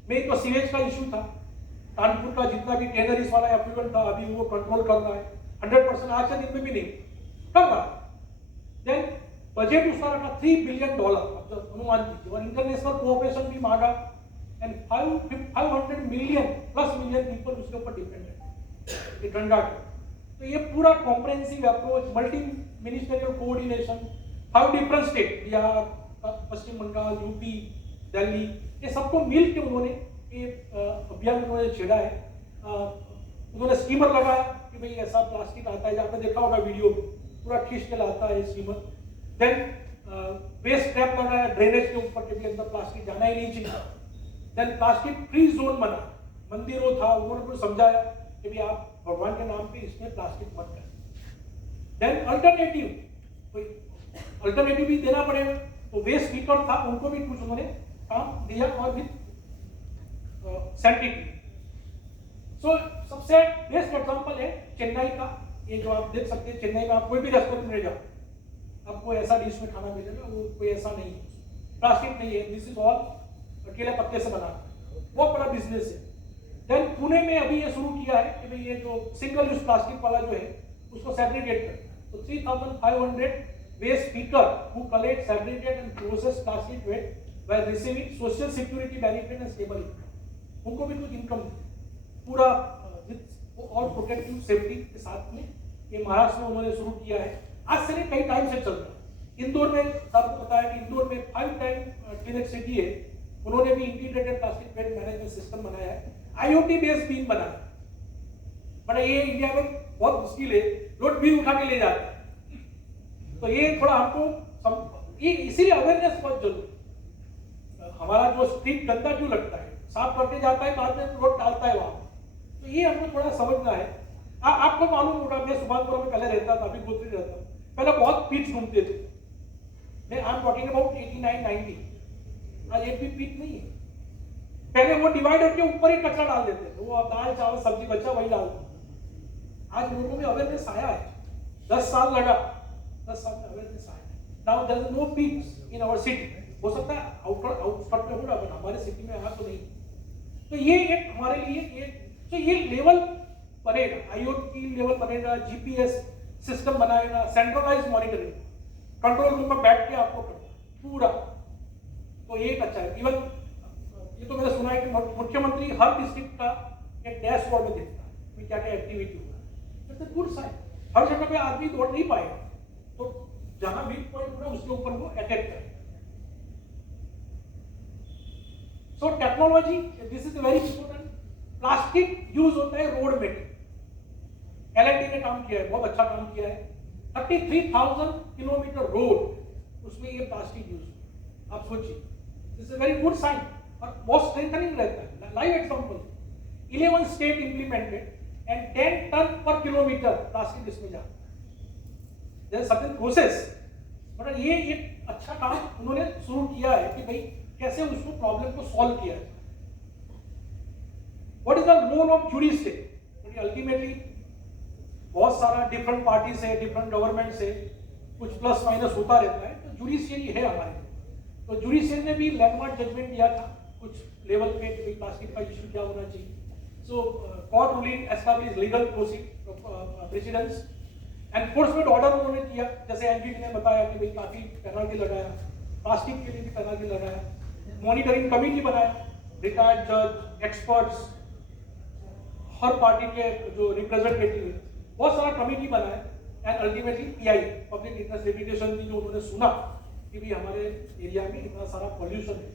में तो सीवेज का इशू था, कानपुर का जितना भी टेनरिस वाला एफ्लुएंट था अभी वो कंट्रोल कर रहा है 100%, आज के दिन में भी नहीं कर रहा। देन बजट उसका रखा $3 बिलियन, अब अनुमान कीजिए, और इंटरनेशनल कोऑपरेशन भी मांगा, एंड 500 मिलियन पीपल उसके ऊपर डिपेंडेंट है गंगा के। तो ये पूरा comprehensive approach, multi ministerial coordination, 5 different state, Bihar, Paschim Bangal, UP, Delhi, ये सबको मिल के उन्होंने ये अभियान उन्होंने छेड़ा है। उन्होंने स्टीमर लगाया कि भाई ऐसा प्लास्टिक आता है, आपने देखा होगा वीडियो में, पूरा खींच के लाता है स्टीमर। देन वेस्ट ट्रैप लगाया ड्रेनेज के ऊपर कि अंदर प्लास्टिक जाना ही नहीं चाहिए। देन प्लास्टिक फ्री जोन बना, मंदिरों था, उन्होंने कुछ समझाया कि भाई आप भगवान के नाम पे इसमें प्लास्टिक मत करें। देन अल्टरनेटिव, कोई अल्टरनेटिव भी देना पड़ेगा, तो वेस्ट हीटर था, उनको भी कुछ उन्होंने काम दिया, और भी साइंटिफिक। सो सबसे बेस्ट एग्जांपल है चेन्नई का, ये जो आप देख सकते हैं, चेन्नई में आप कोई भी रेस्टोरेंट में जाओ, आपको ऐसा डिश में खाना मिलेगा, वो कोई ऐसा नहीं है, प्लास्टिक नहीं है, दिस इज ऑल अकेले पत्ते से बना, बहुत बड़ा बिजनेस है। देन पुणे में अभी ये शुरू किया है कि भाई ये जो सिंगल यूज प्लास्टिक वाला जो है उसको सेग्रीगेट कर, तो 3500 waste picker who collect, segregate and process plastic waste by receiving social security benefit and stable income, उनको भी कुछ इनकम पूरा और प्रोटेक्टिव सेफ्टी के साथ में ये महाराष्ट्र में उन्होंने शुरू किया है। आज से नहीं, कई टाइम से चल रहा है। इंदौर में आपको पता है कि इंदौर में 5 टाइम क्लीनेस्ट सिटी है, उन्होंने भी integrated plastic waste management system बनाया है, IoT बेस्ड बीन बनाया, बट ये इंडिया में बहुत मुश्किल है, लोग भी उठा के ले जाते हैं। तो ये थोड़ा हमको ये इसीलिए अवेयरनेस बहुत जरूरी है। हमारा जो स्ट्रीट गंदा क्यों लगता है, साफ करके जाता है, बाद में रोड डालता है वहां, तो ये हमको थोड़ा समझना है। आपको मालूम होगा, मैं सुभानपुरा में पहले रहता था, अभी गोत्री रहता हूँ, पहले बहुत पीठ ढूंढते थे, मैं आई एम टॉकिंग अबाउट 89-90, आज एक भी पीठ नहीं है। पहले वो डिवाइडर के ऊपर ही कचरा डाल देते थे, वो दाल चावल सब्जी बचा वही डालते। आज लोगों में अवेयरनेस आया है, 10 साल लगा, 10 साल में अवेयरनेस आया। Now there is no pits in our city, हो सकता है आउटस्कर्ट में होगा, बट हमारे सिटी में यहाँ तो नहीं। तो ये एक हमारे लिए तो ये लेवल बनेगा, IoT लेवल बनेगा, GPS सिस्टम बनाएगा, सेंट्रलाइज मॉनिटरिंग, कंट्रोल रूम में बैठ के आपको करना पूरा, तो ये एक अच्छा है। इवन ये तो मैंने सुना है कि मुख्यमंत्री हर डिस्ट्रिक्ट का एक डैशबोर्ड में देखता है कि क्या क्या एक्टिविटी हो रहा है, गुड साइन। हर जगह पे आदमी दौड़ नहीं पाएगा, तो जहां वीक पॉइंट हो रहा है उसके ऊपर वो अटैक करें। So technology, this is very important. Plastic use होता है रोड में, LNT ने काम किया है, बहुत अच्छा काम किया है, 33,000 किलोमीटर रोड उसमें ये प्लास्टिक यूज, आप सोचिए, this is very good sign, और बहुत स्ट्रेंथनिंग रहता है। Live example, 11 state implemented and 10 tonne पर किलोमीटर प्लास्टिक इसमें जाता है, there is certain process, but ये एक अच्छा काम उन्होंने शुरू किया है कि भाई कैसे उसको प्रॉब्लम को सॉल्व किया है। What is the role of judicial? क्योंकि अल्टीमेटली बहुत सारा डिफरेंट पार्टी से, डिफरेंट गवर्नमेंट से कुछ प्लस माइनस होता रहता है, तो जुडिशियरी है हमारे। तो जुडिशियल ने भी लैंडमार्क जजमेंट दिया था कुछ लेवल पे कि प्लास्टिक का इशू क्या होना चाहिए। So court ruling establish legal precedence, enforcement order उन्होंने किया, जैसे एनजीटी ने बताया कि भाई काफी पेनल्टी लगाया, प्लास्टिक के लिए भी पेनल्टी लगाया, मॉनिटरिंग कमेटी बनाया, रिटायर्ड जज, एक्सपर्ट्स, हर पार्टी के जो रिप्रेजेंटेटिव है, बहुत सारा कमेटी बनाया, and ultimately PI public interest litigation जो उन्होंने सुना कि भी हमारे एरिया में इतना सारा पॉल्यूशन है,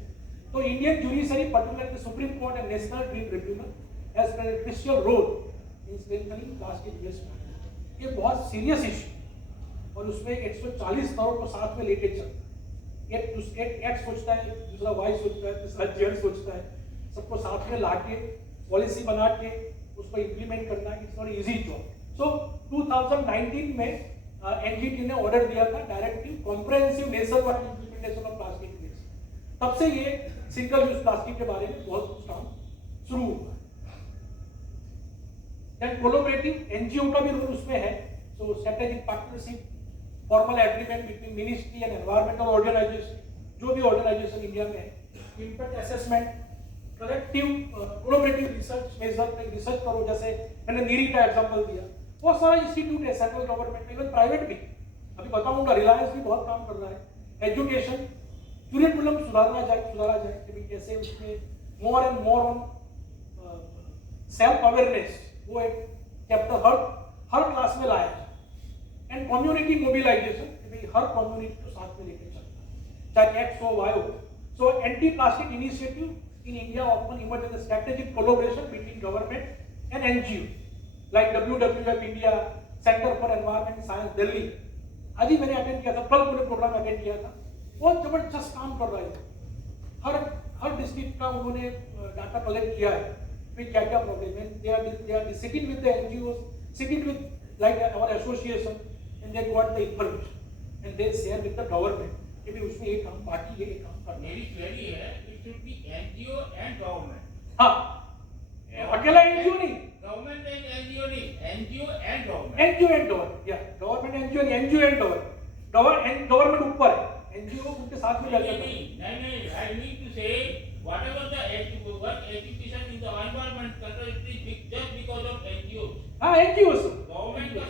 तो Indian judiciary particularly supreme court and national green tribunal has played a critical role in strengthening plastic waste management. ये बहुत सीरियस इशू, और उसमें 140 करोड़ को साथ में लेके चलता है, एक एक्स सोचता है, दूसरा वाई सोचता है, तीसरा जेड सोचता है, सबको साथ में लाके पॉलिसी बना के उसको इम्प्लीमेंट करना, it's not easy job. So 2019 में एनजीटी ने ऑर्डर दिया था, directive comprehensive nationwide implementation of plastic waste, तब से ये सिंगल यूज प्लास्टिक के बारे में बहुत कुछ काम शुरू हुआ। देन कोलैबोरेटिव NGO का भी रोल उसमें है। So strategic partnership, formal agreement between ministry and environmental organization, जो भी organization इंडिया में है, impact assessment, collective collaborative research major research करो, जैसे मैंने नीरी का एग्जांपल दिया, बहुत सारा इंस्टीट्यूट है सेंट्रल गवर्नमेंट, इवन प्राइवेट भी, अभी बताऊंगा, रिलायंस भी बहुत काम कर रहा है। एजुकेशन क्यूरिकुलम सुधारा जाए कि कैसे उसमें more and more on self awareness, वो एक चैप्टर हर क्लास में लाया जाए। एंड कम्युनिटी मोबिलाइजेशन, हर कम्युनिटी को साथ में लेकर चलना, चाहे एक्स हो वाई हो। So anti plastic initiative in India often emerge as a strategic collaboration between government and NGO, like WWF India, Center for Environment and Science Delhi. आज ही मैंने अटेंड किया था, कल मैंने प्रोग्राम अटेंड किया था, बहुत जबरदस्त काम कर रहा है। हर डिस्ट्रिक्ट का उन्होंने डाटा कलेक्ट किया है, फिर क्या क्या प्रॉब्लम है, they are sitting with the NGOs, sitting with like our association, and they got the information and they share with the government कि भी उसमें एक काम बाकी है, एक काम करना है। मेरी क्वेरी है, it should be NGO and government. हाँ, अकेला NGO नहीं, Government and NGO नहीं, NGO and government. NGO and government, yeah, government NGO नहीं, NGO and government, government ऊपर है, NGO उनके साथ में जाकर नहीं, I need to say whatever the work education in the environment sector is just because of NGO. हाँ, NGOs, Government का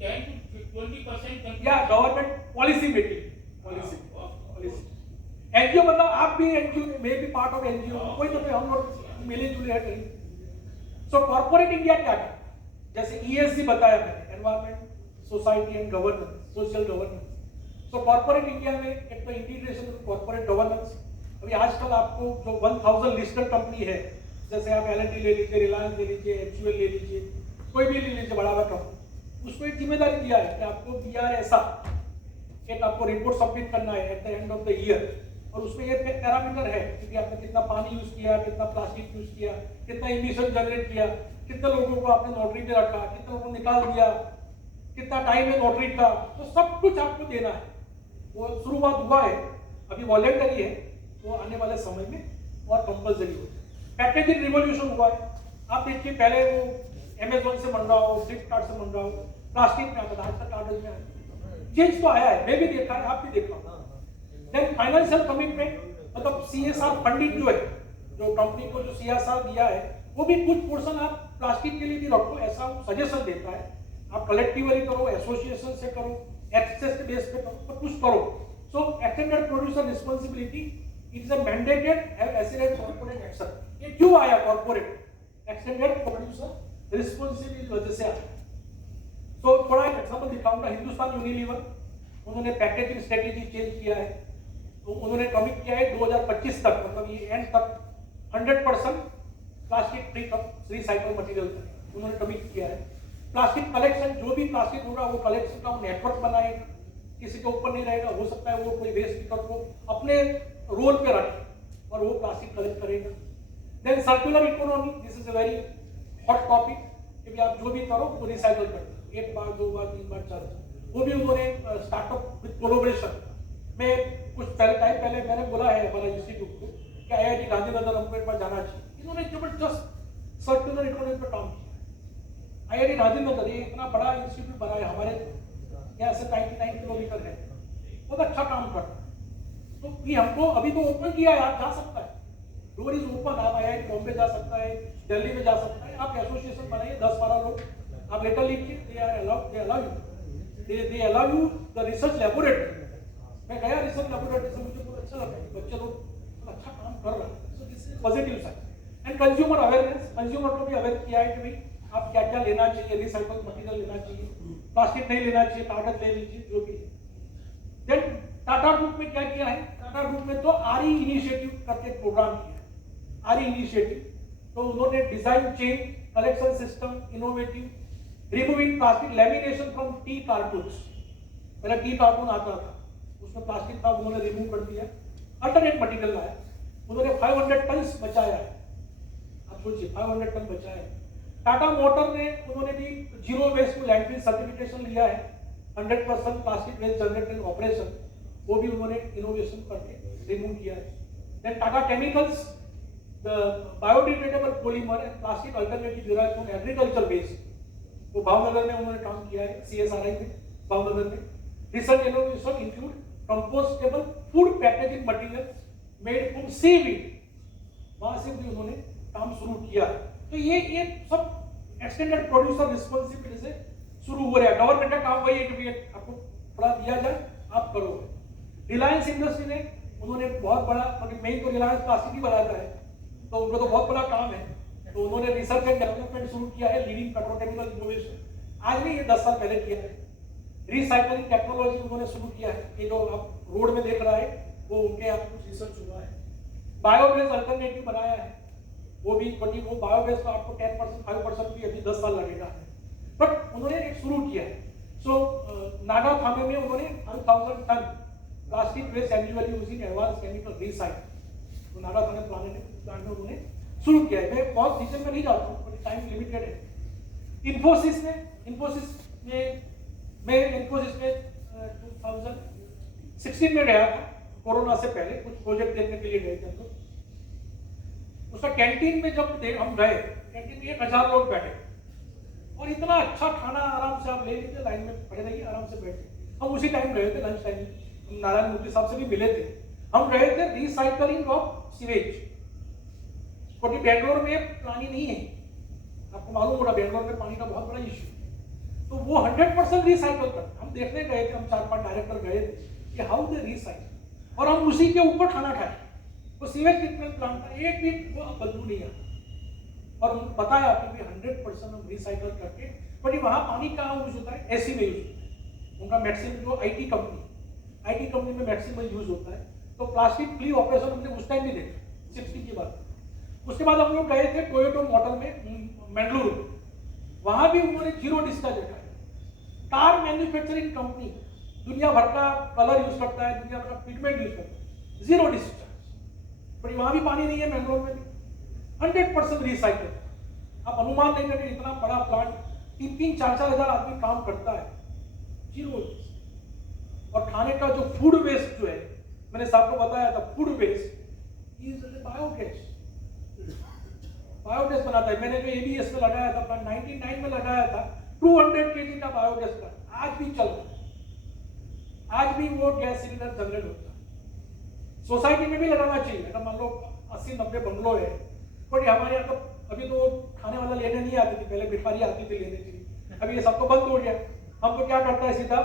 10 to 20% या government policy making, policy NGO मतलब आप भी एनजीओ में भी पार्ट ऑफ एनजीओ, कोई तो हम लोग मिले जुले हैं कहीं। सो कॉर्पोरेट इंडिया क्या है, जैसे ईएसजी बताया मैंने, environment, society and governance, social governance. So corporate India में एक तो इंटीग्रेशन विद कॉर्पोरेट गवर्नेंस। अभी आजकल आपको जो 1000 लिस्टेड कंपनी है, जैसे आप एलएनटी ले लीजिए, रिलायंस ले लीजिए, एचयूएल ले लीजिए, कोई भी ले लीजिए बड़ा बड़ा कंपनी, उसको एक जिम्मेदारी दिया है कि आपको BRSR एक आपको रिपोर्ट सबमिट करना है at the end of the year, और उसमें ये पैरामीटर है कि आपने कितना पानी यूज किया, कितना प्लास्टिक यूज किया, कितना इमिशन जनरेट किया, कितने लोगों को आपने नोटरी पे रखा, कितने लोगों को निकाल दिया, कितना टाइम है नोटरी का, तो सब कुछ आपको देना है। वो शुरुआत हुआ है, अभी वॉलेंटरी है, वो आने वाले समय में और कंपल्सरी हो जाए। पैकेजिंग रिवॉल्यूशन हुआ है, आप देखिए पहले वो अमेजोन से मंगा हो, फ्लिपकार्ट से मंगा हो, प्लास्टिक में आता था, आज तक कागज में आता, चेंज तो आया है, मैं भी देखा है, आप भी देखा होगा। देन फाइनेंशियल कमिटमेंट, मतलब CSR फंडिंग जो है, जो कंपनी को जो CSR दिया है, वो भी कुछ पोर्शन आप प्लास्टिक के लिए भी रखो, ऐसा वो सजेशन देता है। आप कलेक्टिवली करो, एसोसिएशन से करो, एक्सेस के बेस पे करो, पर कुछ करो। So extended producer responsibility it is a mandated accident corporate action. ये क्यों आया कॉर्पोरेट एक्सटेंडेड प्रोड्यूसर रिस्पॉन्सिबिलिटी वजह से आया। तो थोड़ा एक एग्जांपल दिखाऊंगा, हिंदुस्तान यूनिलीवर, उन्होंने पैकेजिंग स्ट्रेटेजी चेंज किया है, तो उन्होंने कमिट किया है 2025 तक, मतलब ये एंड तक 100% प्लास्टिक फ्री रिसाइकल मटेरियल उन्होंने कमिट किया है। प्लास्टिक कलेक्शन, जो भी प्लास्टिक होगा वो कलेक्शन का नेटवर्क बनाएगा, किसी के ऊपर नहीं रहेगा, हो सकता है वो कोई वेस्ट पिकअप को अपने रोल पे रखे और वो प्लास्टिक कलेक्ट करेगा। Then circular economy, this is a very hot topic, कि आप जो भी करो वो रिसाइकल करते, एक बार, दो बार, तीन बार चल, वो भी उन्होंने स्टार्टअप विद कोलैबोरेशन में कुछ टाइम पहले मैंने बोला है हमारा इंस्टीट्यूट को कि IIT गांधीनगर हमको एक बार जाना चाहिए। इन्होंने जबरदस्त सर्कुलर इकोनॉमी पर काम किया। IIT गांधीनगर ये इतना बड़ा इंस्टीट्यूट बना है, हमारे यहाँ से 99 किलोमीटर है, बहुत अच्छा काम कर रहा है। तो ये हमको अभी तो ओपन किया है, आप जा सकता है, डोर इज ओपन, आप IIT बॉम्बे जा सकता है, दिल्ली में जा सकता है, आप एसोसिएशन बनाइए 10-12 लोग, आप लेटर लिखिए, they allow you the research laboratory। मैं गया रिसर्च लेबोरेटरी से, मुझे बहुत अच्छा लगा, बच्चे लोग अच्छा काम कर रहे हैं। So this is positive side. And consumer awareness, consumer को भी अवेयर किया है कि भाई आप क्या क्या लेना चाहिए, रिसाइकल मटेरियल लेना चाहिए, प्लास्टिक नहीं लेना चाहिए, कागज ले लीजिए, जो भी। देन टाटा ग्रुप में क्या किया है, टाटा ग्रुप में तो RE इनिशिएटिव करके प्रोग्राम किया है, RE इनिशिएटिव। तो उन्होंने design change, collection system, innovative, removing plastic, lamination from T cartoons, पहले टी कार्टून आता था, उसमें प्लास्टिक था, उन्होंने रिमूव कर दिया, अल्टरनेट मटेरियल लाया, उन्होंने 500 टन बचाया है। आप सोचिए 500 टन बचाया है। टाटा मोटर ने, उन्होंने भी zero waste to landfill certification लिया है, 100% प्लास्टिक वेस्ट जनरेटेड ऑपरेशन, वो भी उन्होंने इनोवेशन करके रिमूव किया है। Then Tata chemicals, the biodegradable polymer and plastic alternative derived from agriculture waste, वो भावनगर में उन्होंने काम किया है, CSRI में भावनगर में। Research innovation include compostable food packaging material made from seaweed, वहां से भी उन्होंने काम शुरू किया। तो ये सब एक्सटेंडेड प्रोड्यूसर रिस्पॉन्सिबिलिटी से शुरू हो रहा है। गवर्नमेंट का काम वही है कि आपको थोड़ा दिया जाए, आप करो। रिलायंस इंडस्ट्री ने उन्होंने बहुत बड़ा, मतलब मेन तो रिलायंस प्लास्टिक ही बनाता है, तो उनको तो बहुत बड़ा काम है, तो उन्होंने रिसर्च एंड डेवलपमेंट शुरू किया है, लीडिंग पेट्रोकेमिकल इनोवेशन। आज नहीं, ये 10 साल पहले किया है। रिसाइकलिंग टेक्नोलॉजी उन्होंने शुरू किया है, ये जो आप रोड में देख रहा है वो उनके यहाँ कुछ रिसर्च हुआ है। बायोगैस अल्टरनेटिव बनाया है, वो भी वो बायोगैस का आपको 10% 5% भी अभी 10 साल लगेगा, बट उन्होंने एक शुरू किया है। सो नागाखामे में उन्होंने 1000 tonne plastic waste annually using advance chemical recycle, तो नागाखामे प्लांट में उन्होंने शुरू किया है। मैं बहुत डिटेल में नहीं जाता हूँ, टाइम लिमिटेड है। इन्फोसिस में मैं इन्फोसिस में 2016 में गया था, कोरोना से पहले कुछ प्रोजेक्ट देखने के लिए गए थे हम लोग। उसका कैंटीन में जब हम गए, कैंटीन में 1000 लोग बैठे और इतना अच्छा खाना आराम से आप ले लीजिए, लाइन में खड़े रहिए, आराम से बैठे। हम उसी टाइम गए थे, लंच टाइम में, नारायण मूर्ति साहब से भी मिले थे। हम गए थे रिसाइकलिंग ऑफ सीवेज, क्योंकि बेंगलोर में पानी नहीं है, आपको मालूम होगा बेंगलोर में पानी का बहुत बड़ा इश्यू, तो वो 100% रिसाइकल कर। हम देखने गए थे, हम 4-5 डायरेक्टर गए थे कि हाउ दे रिसाइकल, और हम उसी के ऊपर खाना खाए। वो सीवेज ट्रीटमेंट प्लांट था, एक भी वो बदबू नहीं आता, और बताया कि 100% हम रिसाइकल करके। बट वहाँ पानी कहाँ यूज होता है, एसी में यूज होता है। उनका मैक्सिमम जो आईटी कंपनी में मैक्सिमम यूज होता है। तो प्लास्टिक फ्री ऑपरेशन हमने उस टाइम भी देखा, 60 की बात। उसके बाद हम लोग गए थे टोयोटो मॉडल में मंगलुरु, वहां भी उन्होंने जीरो डिस्चार्ज रखा है। कार मैन्युफैक्चरिंग कंपनी दुनिया भर का कलर यूज करता है, दुनिया भर का पिगमेंट यूज करता है, जीरो डिस्चार्ज। बट वहां भी पानी नहीं है, मैंग्रोव में भी 100% रिसाइकल। आप अनुमान नहीं करें, इतना बड़ा प्लांट 3-4 हजार आदमी काम करता है, जीरो। और खाने का जो फूड वेस्ट जो है, मैंने साहब को बताया था, फूड वेस्ट इज बायोगैस बनाता है। मैंने जो ABS में लगाया था, 99 में लगाया था, 200 kg का बायोगैस का, आज भी चल रहा है, आज भी वो गैस सिलेंडर जनरेट होता है। सोसाइटी में भी लगाना चाहिए। अगर मान लो 80-90 बंगलो है, बट हमारे यहाँ तो अभी तो खाने वाला लेने नहीं आती थी, पहले भिखारी आती थी लेने के लिए, अभी ये सब तो बंद हो गया। हम तो क्या करता है, सीधा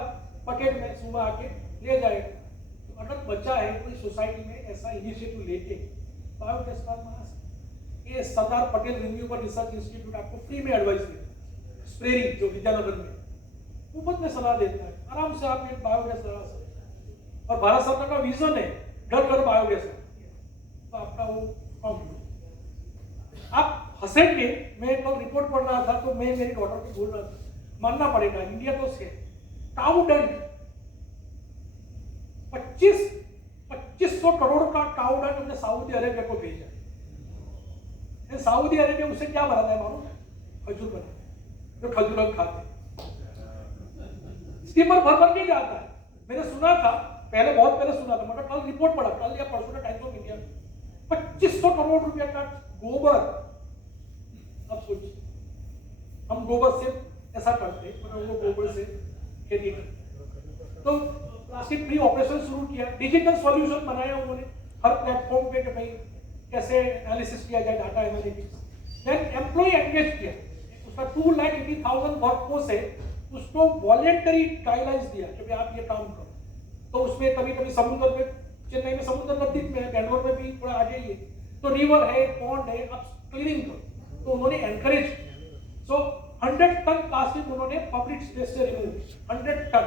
पकेट में सुबह आके ले जाएगा। तो अगर बच्चा है कोई सोसाइटी में ऐसा इनिशिएटिव लेके बायोगैस प्लांट बना सकते, ये Sardar Patel renewable research institute आपको फ्री में एडवाइस देता है। स्प्रेरिंग जो विद्यानगर में मुफ्त में सलाह देता है, आराम से आप एक बायोगैस लगा सकते हैं। और भारत सरकार का विजन है घर घर बायोगैस, तो आपका वो कम। आप हंसेंगे, मैं कल रिपोर्ट पढ़ रहा था तो मैं मेरी डॉटर को बोल रहा था, मानना पड़ेगा इंडिया तो से काऊ डंग 2500 करोड़ का काऊ डंग हमने सऊदी अरेबिया को भेजा। सऊदी अरेबिया उसे क्या बनाता है मालूम है, खजूर बनाता है, जो खजूर हम खाते हैं। स्टीमर भर के जाता है। मैंने सुना था पहले, बहुत पहले सुना था, मगर कल रिपोर्ट पढ़ा, कल या परसों का टाइम्स ऑफ इंडिया, 2500 करोड़ रुपया का गोबर। अब सोचिए, हम गोबर से ऐसा करते, मतलब वो गोबर से खेती करते। तो प्लास्टिक फ्री ऑपरेशन शुरू किया, डिजिटल सॉल्यूशन बनाया उन्होंने हर प्लेटफॉर्म पे कि भाई कैसे एनालिसिस किया जाए, data analytics. Then employ engage किया, उसका 2,80,000 वर्कफोर्स है, उसको वॉलेंटरी गाइडलाइंस दिया कि भाई आप ये काम करो। तो उसमें कभी कभी समुद्र में, चेन्नई में समुद्र नजदीक में है, बेंगलोर में भी थोड़ा आगे ही है, तो रिवर है, पॉन्ड है, आप क्लीनिंग करो। तो उन्होंने एनकरेज किया। सो 100 टन प्लास्टिक उन्होंने पब्लिक स्पेस से रिमूव, 100 टन।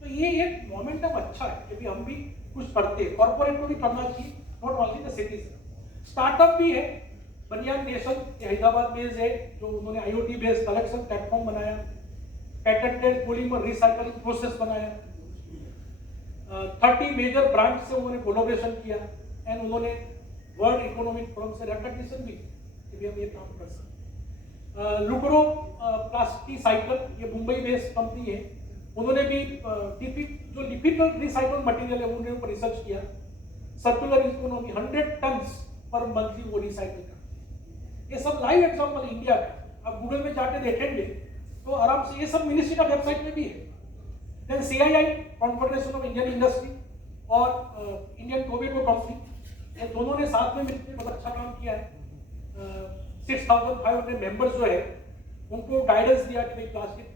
तो ये एक मोमेंटम अच्छा है कि हम भी कुछ करते हैं, कॉर्पोरेट को भी करना चाहिए, not only the cities. Startup भी है, बनियान नेशन हैदराबाद बेस्ड है, जो उन्होंने IoT बेस्ड कलेक्शन प्लेटफॉर्म बनाया, पैटेंटेड पॉलीमर रिसाइकलिंग प्रोसेस बनाया, 30 मेजर ब्रांड से उन्होंने कोलैबोरेशन किया, एंड उन्होंने वर्ल्ड इकोनॉमिक फोरम से रिकॉग्निशन भी कि हम ये काम कर सकते। लुक्रो प्लास्टिक साइकिल, ये मुंबई बेस्ड कंपनी है, उन्होंने भी जो डिफिकल्ट रिसाइकल मटेरियल है उन्होंने ऊपर रिसर्च किया। सर्कुलर इकोनॉमी, 100 टन्स पर मंथली वो रिसाइकिल कर। ये सब लाइव एग्जांपल इंडिया का। आप गूगल में जाके देखेंगे तो आराम से ये सब मिनिस्ट्री का वेबसाइट में भी है। Then CII confederation of Indian industry और इंडियन टोबैको कंपनी, ये दोनों ने साथ में मिलकर बहुत अच्छा काम किया है। 6500 मेंबर्स जो है उनको गाइडेंस दिया कि भाई प्लास्टिक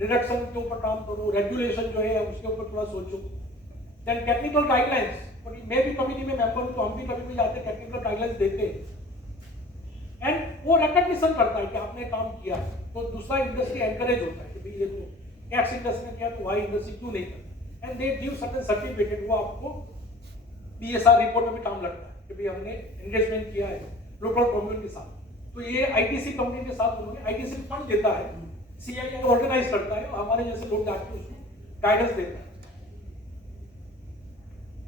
रिडक्शन के ऊपर काम करो, रेगुलेशन जो है उसके ऊपर थोड़ा सोचो। देन टेक्निकल गाइडलाइंस, मैं भी कमिटी में मेंबर हूँ तो हम भी कभी जाते टेक्निकल गाइडलाइंस देते हैं एंड वो रिकॉग्निशन करता है कि आपने काम किया, तो दूसरा इंडस्ट्री एनकरेज होता है कि भाई ये तो एक्स इंडस्ट्री ने किया तो वाई इंडस्ट्री क्यों नहीं करता, and they give certain certificate, वो आपको BSR रिपोर्ट में भी काम लगता है कि भाई हमने एंगेजमेंट किया है लोकल कम्युनिटी के साथ। तो ये ITC कंपनी के साथ उन्होंने ITC फंड देता है, CII ऑर्गेनाइज करता है और हमारे जैसे लोग जाके उसको गाइडेंस देता है।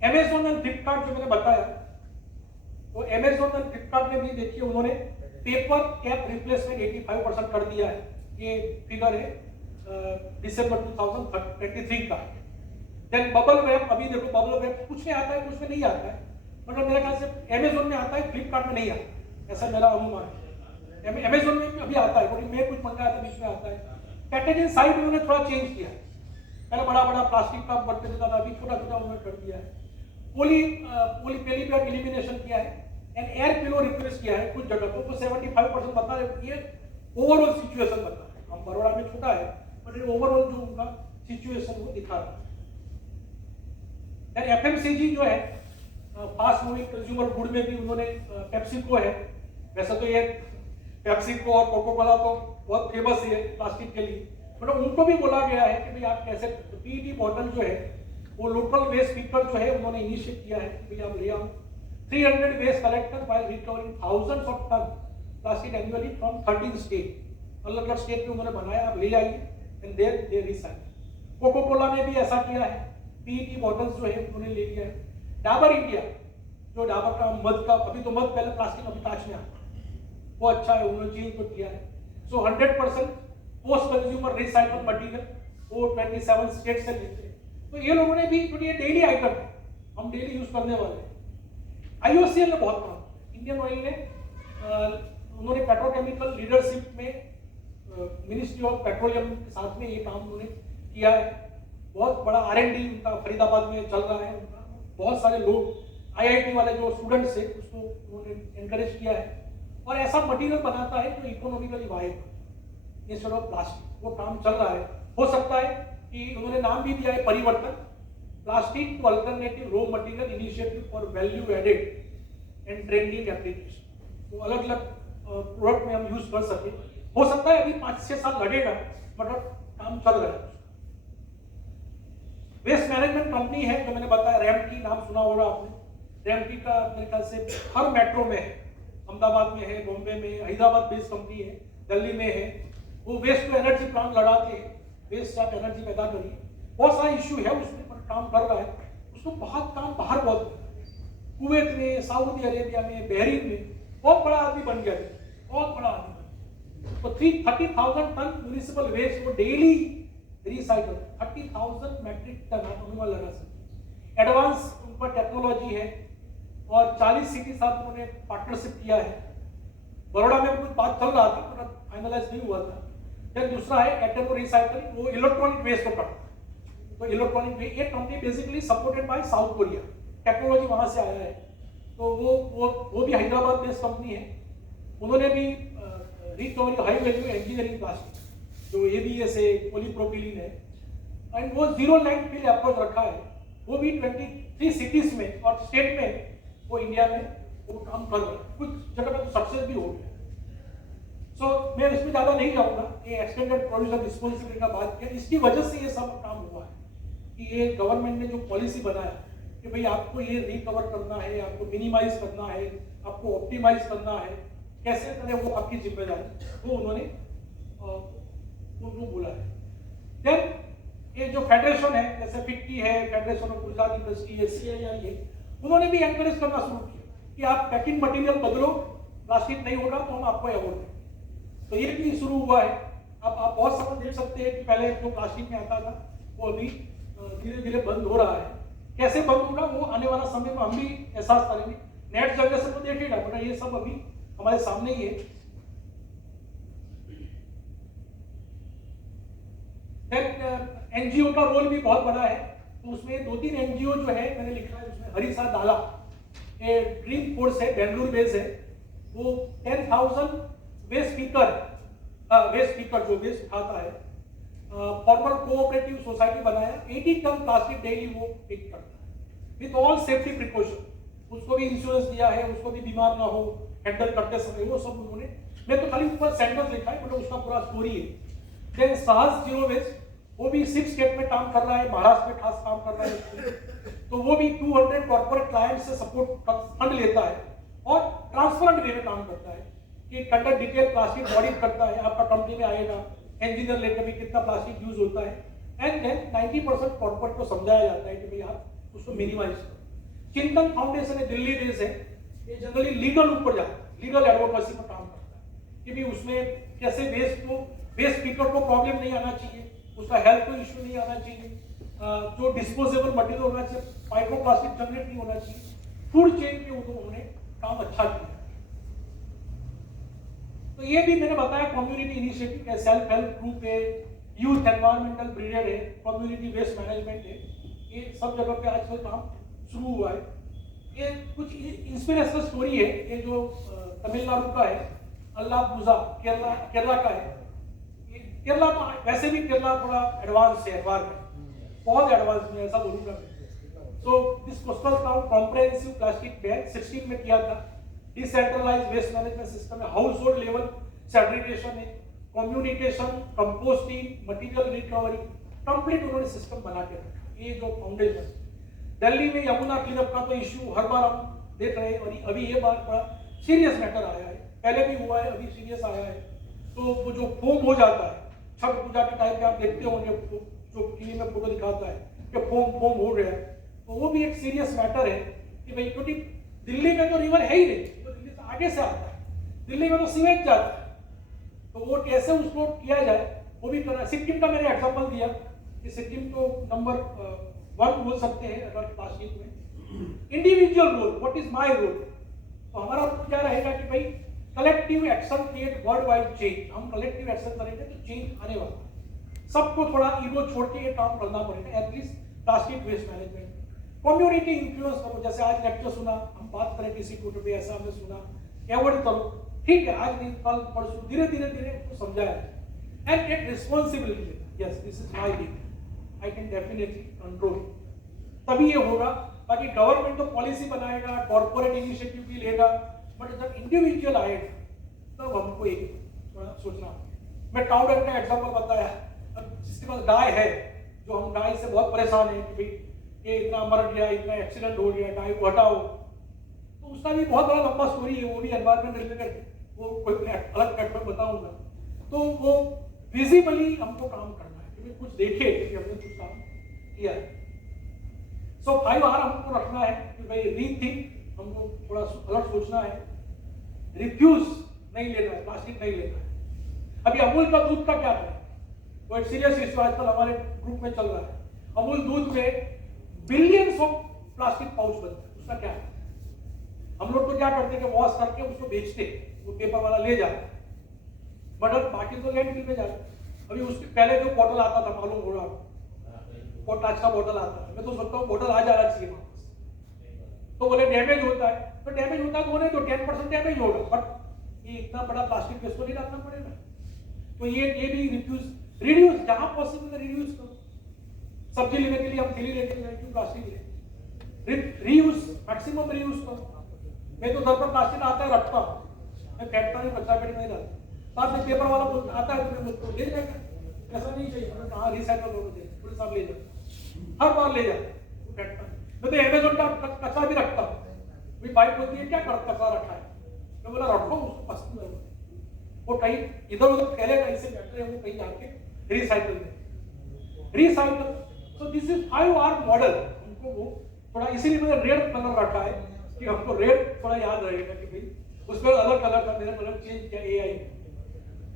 Amazon एंड फ्लिपकार्ट जो मैंने बताया, तो Amazon एंड फ्लिपकार्ट में भी देखिए उन्होंने पेपर कैप रिप्लेसमेंट 85% कर दिया है। ये फिगर है दिसंबर 2023 का। देन बबल रैप, अभी देखो बबल रैप कुछ में आता है कुछ में नहीं आता है, मतलब मेरे ख्याल से Amazon में आता है, फ्लिपकार्ट में नहीं आता, ऐसा मेरा अनुमान है। Amazon में भी अभी आता है, क्योंकि मैं कुछ मंगाया था बीच में आता है। पैकेजिंग साइड उन्होंने थोड़ा चेंज किया है, पहले बड़ा बड़ा प्लास्टिक का बर्तन देता था, अभी छोटा छोटा उन्होंने कर दिया है। पॉलीपेलीपैक एलिमिनेशन किया है एंड एयर पिलो रिप्लेस किया है कुछ जगह को, 75% बता रहे। ये ओवरऑल सिचुएशन बता रहे, हम बड़ोड़ा में छोटा है बट ये ओवरऑल जो उनका सिचुएशन वो दिखा रहा है। FMCG जो है फास्ट मूविंग कंज्यूमर गुड में भी उन्होंने पेप्सिको है, वैसे तो ये पेप्सिको और कोको कोला तो बहुत फेमस है प्लास्टिक के लिए, मतलब उनको भी बोला गया है कि भाई आप कैसे PET बॉटल जो है वो लोकल वेस्ट पिकर जो है उन्होंने इनिशिएट किया है कि भाई आप ले आओ। 300 waste collector while recovering thousands of tonne plastic annually from 13 state, अलग अलग स्टेट में उन्होंने बनाया, आप ले आइए and they recycle. Coca cola ने भी ऐसा किया है, PET बॉटल्स जो है उन्होंने ले लिया है। डाबर इंडिया, जो डाबर का मध का, अभी तो मध पहले प्लास्टिक अभी कांच में आता, वो अच्छा है, उन्होंने चेंज को किया है। सो 100% पोस्ट कंज्यूमर रिसाइकल मटेरियल वो 27 स्टेट से लेते हैं। तो ये लोगों ने भी, क्योंकि ये डेली आइटम है, हम डेली यूज करने वाले हैं। IOCL ने बहुत काम, इंडियन ऑयल ने उन्होंने पेट्रोकेमिकल लीडरशिप में मिनिस्ट्री ऑफ पेट्रोलियम के साथ में ये काम उन्होंने किया है। बहुत बड़ा R&D उनका फरीदाबाद में चल रहा है, उनका बहुत सारे लोग IIT वाले जो स्टूडेंट्स है उसको उन्होंने एनकरेज किया है और ऐसा मटेरियल बनाता है जो economically viable instead of plastic, वो काम चल रहा है। हो सकता है कि उन्होंने नाम भी दिया है परिवर्तन, plastic to alternative raw material initiative for value added and trending application. तो अलग अलग प्रोडक्ट में हम यूज कर सके। हो सकता है अभी 5-6 साल लगेगा, मतलब काम चल रहा है। वेस्ट मैनेजमेंट कंपनी है जो मैंने बताया, रैमकी नाम सुना होगा आपने। रैमकी का मेरे ख्याल से हर मेट्रो में है, अहमदाबाद में है, बॉम्बे में, हैदराबाद बेस्ड कंपनी है, दिल्ली में है। वो वेस्ट टू एनर्जी प्लांट लगाते हैं, वेस्ट से आप एनर्जी पैदा करिए। बहुत सारा इश्यू है उसमें, पर काम कर रहा है। उसको बहुत काम बाहर बहुत होता है, कुवैत में, सऊदी अरेबिया में, बहरीन में बहुत बड़ा आदमी बन गया, बहुत बड़ा आदमी बन गया। तो 30,000 टन म्यूनिसिपल वेस्ट वो डेली रिसाइकल, 30,000 मैट्रिक टन आप अनुमान लगा सकते। एडवांस उन पर टेक्नोलॉजी है और 40 सिटी साथ उन्होंने पार्टनरशिप किया है। बड़ोड़ा में कुछ बात चल रहा था, मतलब फाइनलाइज नहीं हुआ था। फिर दूसरा है एटर्नो रिसाइकलिंग, वो इलेक्ट्रॉनिक वेस्ट को करता है। तो इलेक्ट्रॉनिक वेस्ट, ये company basically supported by south Korea, technology वहां से आया है। तो वो भी हैदराबाद बेस्ड कंपनी है। उन्होंने भी recovery high value engineering plastic जो ABS है, पॉलीप्रोपिलीन है, एंड वो जीरो लैंडफिल अप्रोच रखा है। वो भी 23 सिटीज में और स्टेट में वो इंडिया में वो काम कर रहे हैं। कुछ जगह पर तो सक्सेस भी हो गया। सो मैं इसमें ज़्यादा नहीं जाऊँगा, ये एक्सटेंडेड प्रोड्यूसर रिस्पॉन्सिबिलिटी का बात किया, इसकी वजह से ये सब काम हुआ है कि ये गवर्नमेंट ने जो पॉलिसी बनाया कि भाई आपको ये रिकवर करना है, आपको मिनिमाइज करना है, आपको ऑप्टिमाइज करना है, कैसे करें वो आपकी जिम्मेदारी, वो उन्होंने वो बोला है। देन ये जो फेडरेशन है, जैसे FICCI है, फेडरेशन ऑफ गुजरात इंडस्ट्री है, CII है, उन्होंने भी एनकरेज करना शुरू किया कि आप पैकिंग मटेरियल बदलो, प्लास्टिक नहीं होगा तो हम आपको अवार्ड दें। तो ये भी शुरू हुआ है। अब आप बहुत सामान देख सकते हैं कि पहले जो प्लास्टिक में आता था वो अभी धीरे धीरे बंद हो रहा है। कैसे बंद होगा वो आने वाला समय में हम भी एहसास करेंगे। नेट जनरेशन को देखेगा, बट ये सब अभी हमारे सामने ही है। देन एनजीओ का रोल भी बहुत बड़ा है, तो उसमें 2-3 एनजीओ जो है मैंने लिखा है उसमें हरिसा दाला, ये ड्रीम फोर्स है, बेंगलुरु बेस है, वो 10,000 वेस्ट स्पीकर जो वेस्ट उठाता है, फॉर्मल कोऑपरेटिव सोसाइटी बनाया, 80 टन प्लास्टिक डेली वो पिक करता है विथ ऑल सेफ्टी प्रिकॉशन, उसको भी इंश्योरेंस दिया है, उसको भी बीमार ना हो हैंडल करते समय, वो सब उन्होंने, मैं तो खाली ऊपर सेंटेंस लिखा है, मतलब उसका पूरा स्टोरी है। देन साहस जीरो वेस्ट, वो भी 6 स्टेट में काम कर रहा है, महाराष्ट्र में खास काम कर रहा है, तो वो भी 200 कॉर्पोरेट क्लाइंट से सपोर्ट फंड लेता है और ट्रांसपेरेंट वे में काम करता है कि कंडक्ट डिटेल प्लास्टिक ऑडिट करता है, आपका कंपनी में आएगा, इंजीनियर लेकर भी कितना प्लास्टिक यूज होता है, एंड देन 90% कॉर्पोरेट को समझाया जाता है कि भाई आप उसको मिनिमाइज करो। चिंतन फाउंडेशन है, दिल्ली बेस है, ये जनरली लीगल ऊपर जाता है, लीगल एडवोकेसी पर काम करता है कि भी उसमें कैसे वेस्ट स्पीकर को प्रॉब्लम नहीं आना चाहिए, उसका हेल्थ को इश्यू नहीं आना चाहिए, जो डिस्पोजेबल मटेरियल होना चाहिए, माइक्रोप्लास्टिक जनरेट नहीं होना चाहिए, फूड चेन पे उन्होंने काम अच्छा किया। तो ये भी मैंने बताया कम्युनिटी इनिशिएटिव है, सेल्फ हेल्प ग्रुप है, यूथ एनवायरमेंटल ब्रिगेड है, कम्युनिटी वेस्ट मैनेजमेंट है, ये सब जगह पे आजकल काम शुरू हुआ है। ये कुछ इंस्पिरेशनल स्टोरी है, ये जो तमिलनाडु का है, अल्लापुझा केरला का है। केरला तो वैसे भी केरला थोड़ा एडवांस है एनवायरमेंट, बहुत एडवांस में ऐसा बोलूंगा मैं। So this coastal town comprehensive plastic ban 16 में किया था, डिसेंट्रलाइज्ड वेस्ट मैनेजमेंट सिस्टम है, हाउस होल्ड लेवल सेग्रीगेशन है, communication, composting, material recovery, complete उन्होंने सिस्टम बना के रखा। ये जो फाउंडेशन, दिल्ली में यमुना क्लीनअप का तो इश्यू हर बार हम देख रहे हैं, और अभी ये बात बड़ा सीरियस मैटर आया है, पहले भी हुआ है, अभी सीरियस आया है। तो वो जो फोम हो जाता है, छठ पूजा के टाइम पे आप देखते होंगे जो टीवी में फोटो दिखाता है कि फोम हो गया, तो वो भी एक सीरियस मैटर है कि भाई, क्योंकि दिल्ली में तो रिवर है ही नहीं, तो दिल्ली से आगे से आता है, दिल्ली में तो सीवेज जाता है, तो वो कैसे उसको किया जाए वो भी करना। सिक्किम का मैंने एग्जाम्पल दिया कि सिक्किम को नंबर 1 बोल सकते हैं अगर प्लास्टिक में। Individual role, what is my role, तो हमारा क्या रहेगा कि भाई collective action create world wide change, हम कलेक्टिव एक्शन करेंगे तो चेंज आने वाला है। सबको थोड़ा ईगो छोड़ के ये काम करना पड़ेगा, at least plastic waste management. Community influence करो, जैसे आज लेक्चर सुना, हम बात करें किसी टॉपिक पे, ऐसा हमने सुना, अवॉइड करो, ठीक है, आज नहीं कल परसों धीरे धीरे उसको समझाया and take responsibility, yes this is my league, I can definitely control, तभी ये होगा। बाकी गवर्नमेंट तो पॉलिसी बनाएगा, कॉर्पोरेट इनिशिएटिव भी लेगा, बट जब इंडिविजुअल आएगा तब हमको एक थोड़ा सोचना। मैं काउ डंग का एग्जाम्पल बताया, अब जिसके पास गाय है, जो हम गाय से बहुत परेशान है कि भाई ये इतना मर गया, इतना एक्सीडेंट हो गया, गाय को हटाओ, तो उसका भी बहुत बड़ा लंबा स्टोरी है, वो भी एनवायरमेंट रिलेटेड, वो कोई अलग कट में बताऊंगा। तो वो विजिबली हमको काम करना है, क्योंकि कुछ देखे कि हमने कुछ काम किया है। सो 5R हमको रखना है कि भाई रीथिंक, हमको थोड़ा अलग सोचना है, रिफ्यूज नहीं लेना है, प्लास्टिक नहीं लेना है। अभी अमूल का दूध का क्या है, वो एक सीरियस इश्यू आजकल हमारे ग्रुप में चल रहा है। अमूल दूध में बिलियंस ऑफ प्लास्टिक पाउच बनता है, उसका क्या है? हम लोग तो क्या करते हैं कि वॉश करके उसको बेचते हैं, वो पेपर वाला ले जाता है, बट बाकी तो लैंडफिल में जाता है। अभी उसके पहले जो बॉटल आता था, मालूम हो रहा है, पोटाश का बॉटल आता है, मैं तो सोचता हूँ बॉटल आ जाना चाहिए वापस। तो बोले डैमेज होता है, तो डैमेज होता है तो होने दो, 10% डैमेज होगा, बट ये इतना बड़ा प्लास्टिक वेस्ट तो नहीं डालना पड़ेगा। तो ये भी रिड्यूस जहां पॉसिबल रिड्यूस करो। सब्जी लेने के लिए हम थैली लेके जाए, क्यों प्लास्टिक ले? रीयूज, मैक्सिमम रीयूज करो। मैं तो घर पर प्लास्टिक आता है रखता हूँ, मैं फेंकता नहीं, कचरा पेटी नहीं डालता। बाद में पेपर वाला आता है तो मैं मुझको ले जाएगा, ऐसा नहीं चाहिए, मैं कहाँ रिसाइकल करो दे, पूरे साहब ले जाओ, हर बार ले जाओ, फेंकता नहीं। मैं तो अमेज़न का कचरा भी रखता हूँ, मेरी वाइफ बोलती है क्या कचरा रखा है, मैं बोला रखो, उसको पसंद है, वो कहीं इधर उधर फैलेगा, इससे बेटर है वो कहीं जाके रिसाइकल में recycle. So this is 5R model. हमको वो थोड़ा इसीलिए मैंने रेड कलर रखा है कि हमको रेड थोड़ा याद रहेगा कि भाई उसमें अलग कलर का मेरा कलर चेंज किया AI।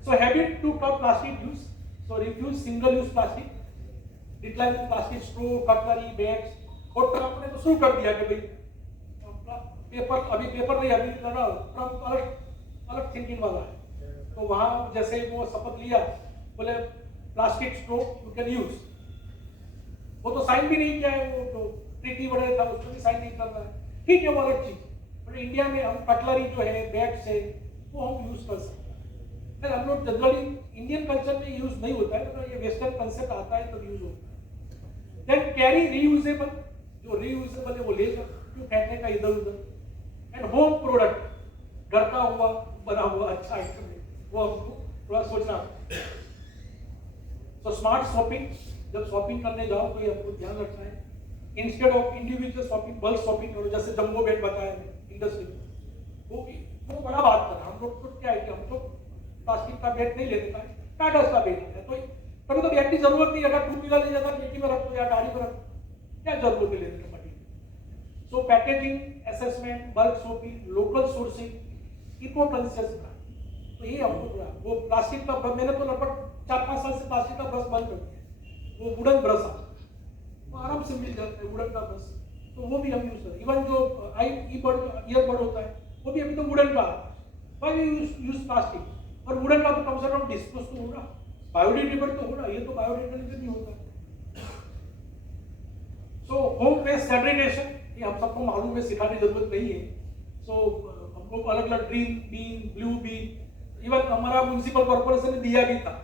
So habit to cut plastic use, so reduce single use plastic, decline plastic straw, cutlery, bags, और ट्रम्प ने तो शुरू कर दिया कि भाई पेपर, अभी पेपर नहीं, अभी लगा ट्रम्प अलग थिंकिंग वाला है। तो वहां जैसे वो शपथ लिया, बोले plastic straw you can use. वो तो साइन भी नहीं किया है, वो तो ट्रीटी वगैरह था उसमें भी साइन नहीं कर रहा है, ठीक है वो अलग चीज। बट इंडिया में हम कटलरी जो है बैट्स है वो हम यूज कर सकते हैं। फिर हम लोग जनरली इंडियन कल्चर में यूज नहीं होता है, तो ये वेस्टर्न कंसेप्ट आता है तो यूज होता है। देन कैरी रीयूजेबल, जो रीयूजेबल है वो लेकर क्यों फेंकने का इधर उधर। एंड होम प्रोडक्ट, घर का हुआ बना हुआ अच्छा आइटम है वो हमको थोड़ा सोचना। तो स्मार्ट शॉपिंग, जब शॉपिंग करने जाओ तो ये आपको ध्यान रखना है, instead of individual shopping bulk shopping करो, जैसे जंबो बैग बताया मैंने इंडस्ट्री में, वो बड़ा बात कर रहा। हम लोग तो क्या है कि हम तो प्लास्टिक का बैग नहीं लेते हैं, कागज का बैग है। तो कभी तो बैग की जरूरत नहीं, अगर 2 व्हीलर ले जाता पेटी में रख दो या गाड़ी में रख दो, क्या जरूरत है लेने की material. So packaging assessment, bulk shopping, local sourcing, eco conscious, तो ये हमको पूरा वो प्लास्टिक का, मैंने तो लगभग 4-5 साल से प्लास्टिक का ब्रश बंद कर दिया। वो वुडन ब्रश आता है, वो आराम से मिल जाता है वुडन का ब्रश, तो वो भी हम यूज करते हैं। इवन जो ईयरबड होता है वो भी अभी तो वुडन का आता है। भाई यूज प्लास्टिक, और वुडन का तो कम से कम डिस्पोज तो होगा, बायोडिग्रेडेबल तो होगा, ये तो बायोडिग्रेडेबल नहीं होता। सो होम वेस्ट सेग्रीगेशन, ये हम सबको मालूम है, सिखाने की जरूरत नहीं है। सो हमको अलग अलग green bin, blue bin, even हमारा म्युनिसिपल कॉर्पोरेशन ने दिया भी था,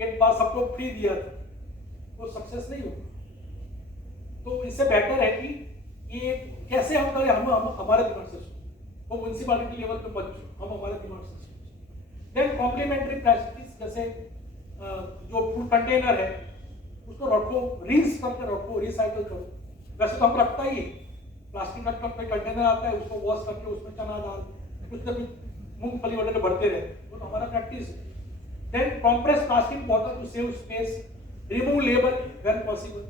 एक बार सबको फ्री दिया था, वो सक्सेस नहीं हुआ। तो इससे बेटर है कि ये कैसे हम करें, हम हमारे दिमाग से सोचें, वो म्युनिसिपैलिटी लेवल पे बच्चों हम हमारे दिमाग से सोचें। देन कॉम्प्लीमेंट्री प्लास्टिक्स, जैसे जो फूड कंटेनर है उसको रखो, रीस करके रखो, रिसाइकल करो। वैसे तो हम रखता ही, प्लास्टिक का कंटेनर आता है उसको वॉश करके उसमें चना दाल कुछ ना कुछ मूंगफली वगैरह भरते रहे, वो तो हमारा प्रैक्टिस है। Then compress plastic bottle to save space, remove label when possible।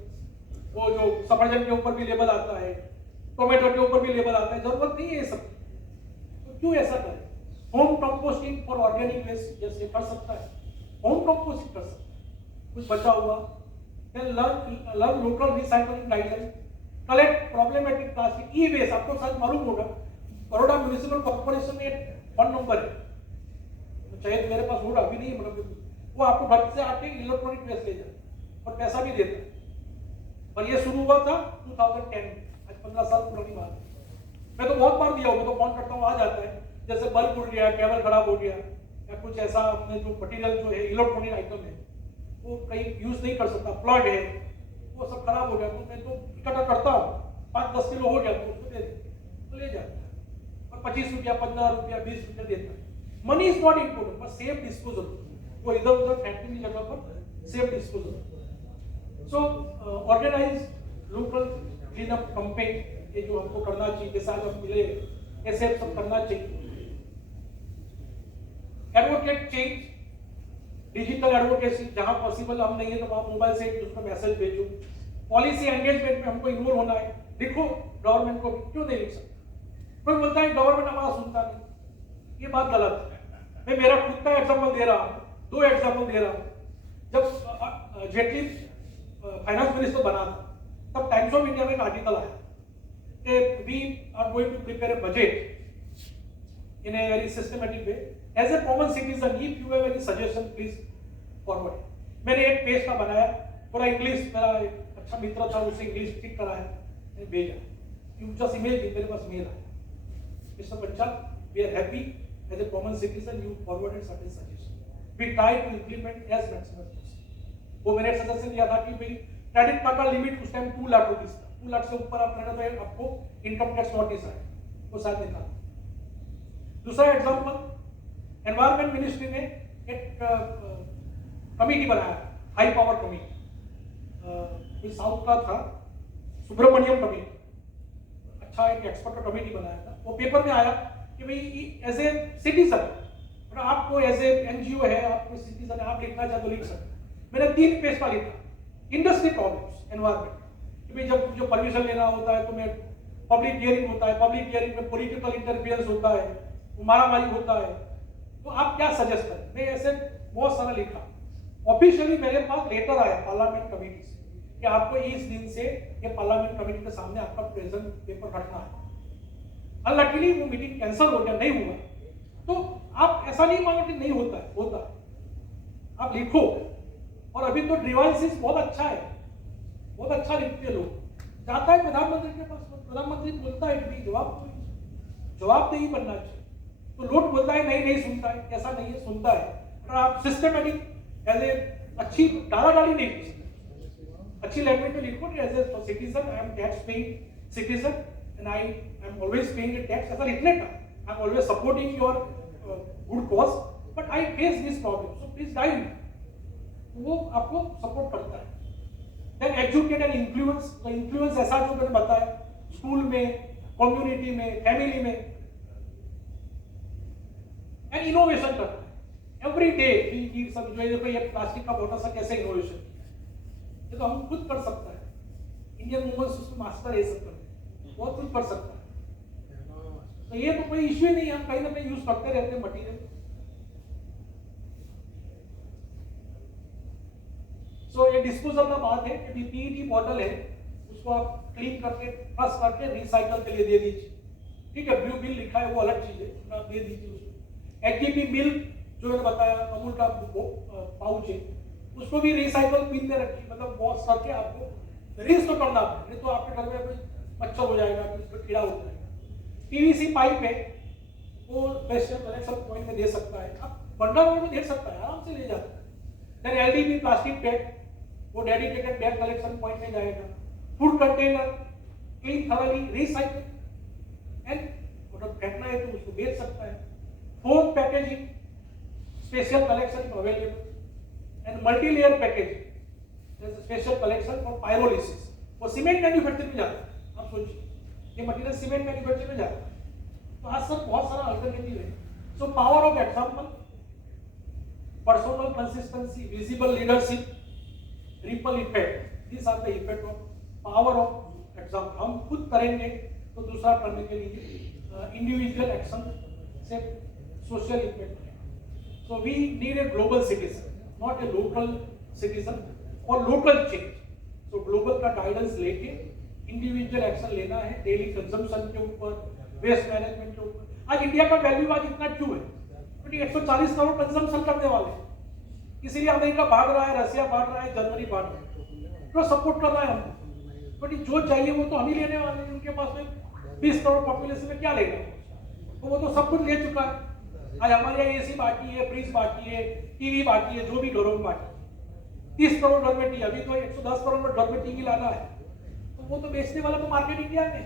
वो जो सफरजन के ऊपर भी लेबल आता है, टोमेटो के ऊपर भी लेबल आता है, जरूरत नहीं है ये सब, तो क्यों ऐसा करें। Home composting for organic waste, जैसे कर सकता है, होम कंपोस्टिंग कर सकता है कुछ बचा हुआ। Then learn local recycling guideline, collect problematic plastic. E waste आपको शायद मालूम होगा, बड़ौदा म्युनिसिपल कॉर्पोरेशन में एक फोन नंबर है, चाहे मेरे पास होगा, अभी नहीं मतलब, वो आपको घर से आके इलेक्ट्रॉनिक वेस्ट ले जाए और पैसा भी देता है। और ये शुरू हुआ था 2010, आज 15 साल पुरानी बात है। मैं तो बहुत बार दिया हूँ, मैं तो फोन करता हूँ, आ जाता है। जैसे बल्ब उड़ गया, केबल खराब हो गया, या कुछ ऐसा अपने जो मटीरियल जो है इलेक्ट्रॉनिक आइटम है वो कहीं यूज नहीं कर सकता, प्लग है वो सब खराब हो गया, तो मैं तो इकट्ठा करता हूँ, 5-10 किलो हो गया तो उसको दे देते, तो ले जाता है, और 25 रुपया, 15 रुपया, 20 रुपया देता है। Money is not important, but safe disposal, वो इधर उधर फेंकने की जगह पर safe disposal. So organise local clean up campaign, ये जो हमको करना चाहिए, जैसे आज हम मिले ऐसे सब करना चाहिए। एडवोकेट चेंज, डिजिटल एडवोकेसी, जहां पॉसिबल हम नहीं है तो वहां मोबाइल से एक दूसरे मैसेज भेजो। पॉलिसी एंगेजमेंट में हमको इन्वॉल्व होना है, लिखो गवर्नमेंट को, क्यों नहीं लिख सकते। कोई बोलता है गवर्नमेंट हमारा सुनता नहीं, ये बात गलत है। मैं मेरा खुद का एग्जाम्पल दे रहा हूँ, 2 एग्जाम्पल दे रहा हूँ। जब जेटली फाइनेंस मिनिस्टर बना था, तब टाइम्स ऑफ इंडिया में एक आर्टिकल आया कि we are going to prepare a budget in a very systematic way as a common citizen, if you have any suggestion please forward. मैंने एक पेज का बनाया, पूरा इंग्लिश, मेरा एक अच्छा मित्र था, उसे इंग्लिश ठीक कराया, मैंने भेजा। यू जस्ट इमेजिन, मेरे पास मेल आया, mister Panchal, we are happy as a common citizen you forwarded certain suggestions, we try to implement as maximum as possible। वो मैंने सजेशन दिया था कि भाई क्रेडिट कार्ड का लिमिट उस टाइम 2 लाख रुपीस था, 2 लाख से ऊपर आप रहना तो आपको इनकम टैक्स नोटिस आए, वो शायद निकाला। दूसरा एग्जांपल, एनवायरमेंट मिनिस्ट्री ने एक कमेटी बनाया, हाई पावर कमेटी, साउथ का था, सुब्रमण्यम कमेटी, अच्छा एक एक्सपर्ट का कमेटी बनाया था। वो पेपर में आया कि भाई एज ए सिटीजन, मतलब आपको एज ए एनजीओ है, आपको सिटीजन है, आप लिखना चाहे तो लिख सकते। मैंने 3 पेज का लिखा, इंडस्ट्री प्रॉब्लम्स, एनवायरमेंट, कि भाई जब जो परमिशन लेना होता है तो मैं पब्लिक हियरिंग होता है, पब्लिक हियरिंग में पॉलिटिकल इंटरफेरेंस होता है, मारामारी होता है, तो आप क्या सजेस्ट करें। मैं ऐसे बहुत सारा लिखा। ऑफिशियली मेरे पास लेटर आया पार्लियामेंट कमेटी से कि आपको इस दिन से ये पार्लियामेंट कमेटी के सामने आपका प्रेजेंट पेपर रखना है। अनलकीली वो मीटिंग कैंसिल हो गया, नहीं हुआ। तो आप ऐसा नहीं मानो कि नहीं होता है, होता है। आप लिखो और अभी तो डिवाइसेस बहुत अच्छा है, बहुत अच्छा लिखते हैं लोग। जाता है प्रधानमंत्री के पास, प्रधानमंत्री बोलता है कि जवाबदेही बनना चाहिए। तो लोग बोलता है नहीं सुनता है, ऐसा नहीं है, सुनता है। अगर आप सिस्टमेटिक एज ए अच्छी डालाडाली नहीं की, अच्छी लैंग्वेज में लिखो as a citizen I am tax paying citizen and I am always paying a tax, ऐसा लिखने का I am always supporting your good cause but I face this problem so please guide me, वो आपको support करता है। Then educate and influence, तो influence ऐसा जो मैंने बताया, स्कूल में, कम्युनिटी में, फैमिली में, एंड इनोवेशन करना है। एवरी डे वी सब जो है, ये प्लास्टिक का बॉटल सा कैसे इनोवेशन किया, ये तो हम खुद कर सकता है। इंडियन वुमेन्स उसमें मास्टर है, सब करते बहुत खुद कर सकता है। तो ये तो कोई इश्यू नहीं है, हम कहीं ना कहीं यूज करते रहते हैं मटीरियल। सो ये डिस्पोजल का बात है कि पीईटी बॉटल है, उसको आप क्लीन करके फ्लश करके रिसाइकल के लिए दे दीजिए, ठीक है। ब्लू बिल लिखा है वो अलग चीज है, आप दे दीजिए उसको। एचजीपी मिल्क जो मैंने बताया, अमूल का पाउच है, उसको भी रिसाइकल बिन में रखिए, मतलब वॉश करके आपको रिंस तो करना है, नहीं तो आपके घर में कोई मच्छर हो जाएगा, कोई कीड़ा हो जाएगा। पीवीसी पाइप है, वो वेस्टर्न कलेक्शन पॉइंट में दे सकता है, आप बंडल में दे सकता है, आराम से ले जाता है। देन एलडीपी प्लास्टिक बैग, वो डेडिकेटेड बैग कलेक्शन पॉइंट में जाएगा। Food container clean thoroughly recycle and मतलब फेंकना है तो उसको बेच सकता है। Foam packaging special collection available and multi layer packaging special collection for pyrolysis, वो सीमेंट मैन्युफैक्चरिंग में जाता है। आप सोचिए ये मटेरियल सीमेंट मैन्युफैक्चरिंग में जाता है। तो आज सब बहुत सारा अल्टरनेटिव है। So power of example, personal consistency, visible leadership, ripple effect, this are the effect of power of example. हम खुद करेंगे तो दूसरा करने के लिए इंडिविजुअल एक्शन से सोशल इफेक्ट है। So we need a global citizen, not a local citizen और लोकल चेंज। सो ग्लोबल का गाइडेंस लेके इंडिविजुअल एक्शन लेना है, डेली कंजम्पशन के ऊपर, वेस्ट मैनेजमेंट के ऊपर। आज इंडिया का वैल्यू आज इतना क्यों है? क्योंकि 140 करोड़ कंजम्पशन करने वाले हैं, इसीलिए अमेरिका भाग रहा है, रशिया भाग रहा है, जर्मनी भाग रहा है, तो सपोर्ट कर रहा है हमको। बट जो चाहिए वो तो हम ही लेने वाले हैं, उनके पास में 20 करोड़ पॉपुलेशन में क्या लेगा, तो वो तो सब कुछ ले चुका है। आज हमारे यहाँ एसी बाकी है, फ्रिज बाकी है, टीवी बाकी है, जो भी घरों में बाकी है। 30 करोड़ घर में टीवी, अभी तो 110 करोड़ में घर में टीवी लाना है, तो वो तो बेचने वाला तो मार्केट इंडिया में।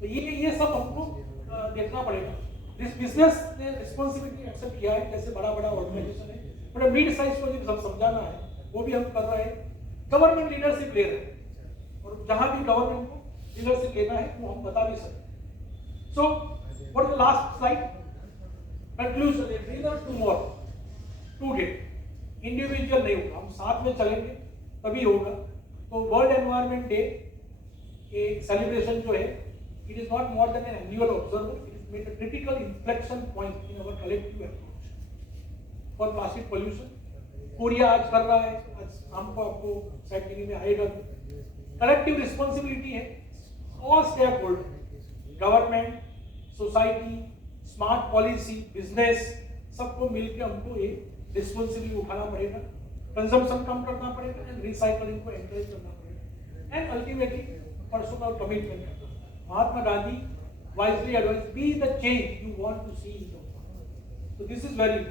तो ये सब हमको देखना पड़ेगा। बिजनेस ने रिस्पॉन्सिबिलिटी एक्सेप्ट किया है, जैसे बड़ा ऑर्गेनाइजेशन है, बट मिड साइज को भी समझाना है, वो भी हम कर रहे हैं। गवर्नमेंट लीडरशिप ले रहे हैं, और जहां भी गवर्नमेंट को लीडरशिप लेना है वो हम बता भी सकते। So what the last slide, conclusion, leader tomorrow, today. Individual नहीं होगा, हम साथ में चलेंगे तभी होगा। तो वर्ल्ड एनवायरनमेंट डे के सेलिब्रेशन जो है, it is not more than an annual observer, it is made a critical inflection point in our collective approach for plastic pollution. Korea आज कर रहा है, आज शाम को आपको शायद टीवी में आएगा। कलेक्टिव रिस्पॉन्सिबिलिटी है, all stakeholder, government, society, smart policy, business, सबको मिलकर हमको ये रिस्पॉन्सिबिलिटी उठाना पड़ेगा। कंजम्पशन कम करना पड़ेगा एंड रिसाइकलिंग को एनकरेज करना पड़ेगा एंड अल्टीमेटली पर्सनल कमिटमेंट करना। Mahatma Gandhi wisely advise, be the change you want to see in the world. तो दिस इज वेरी,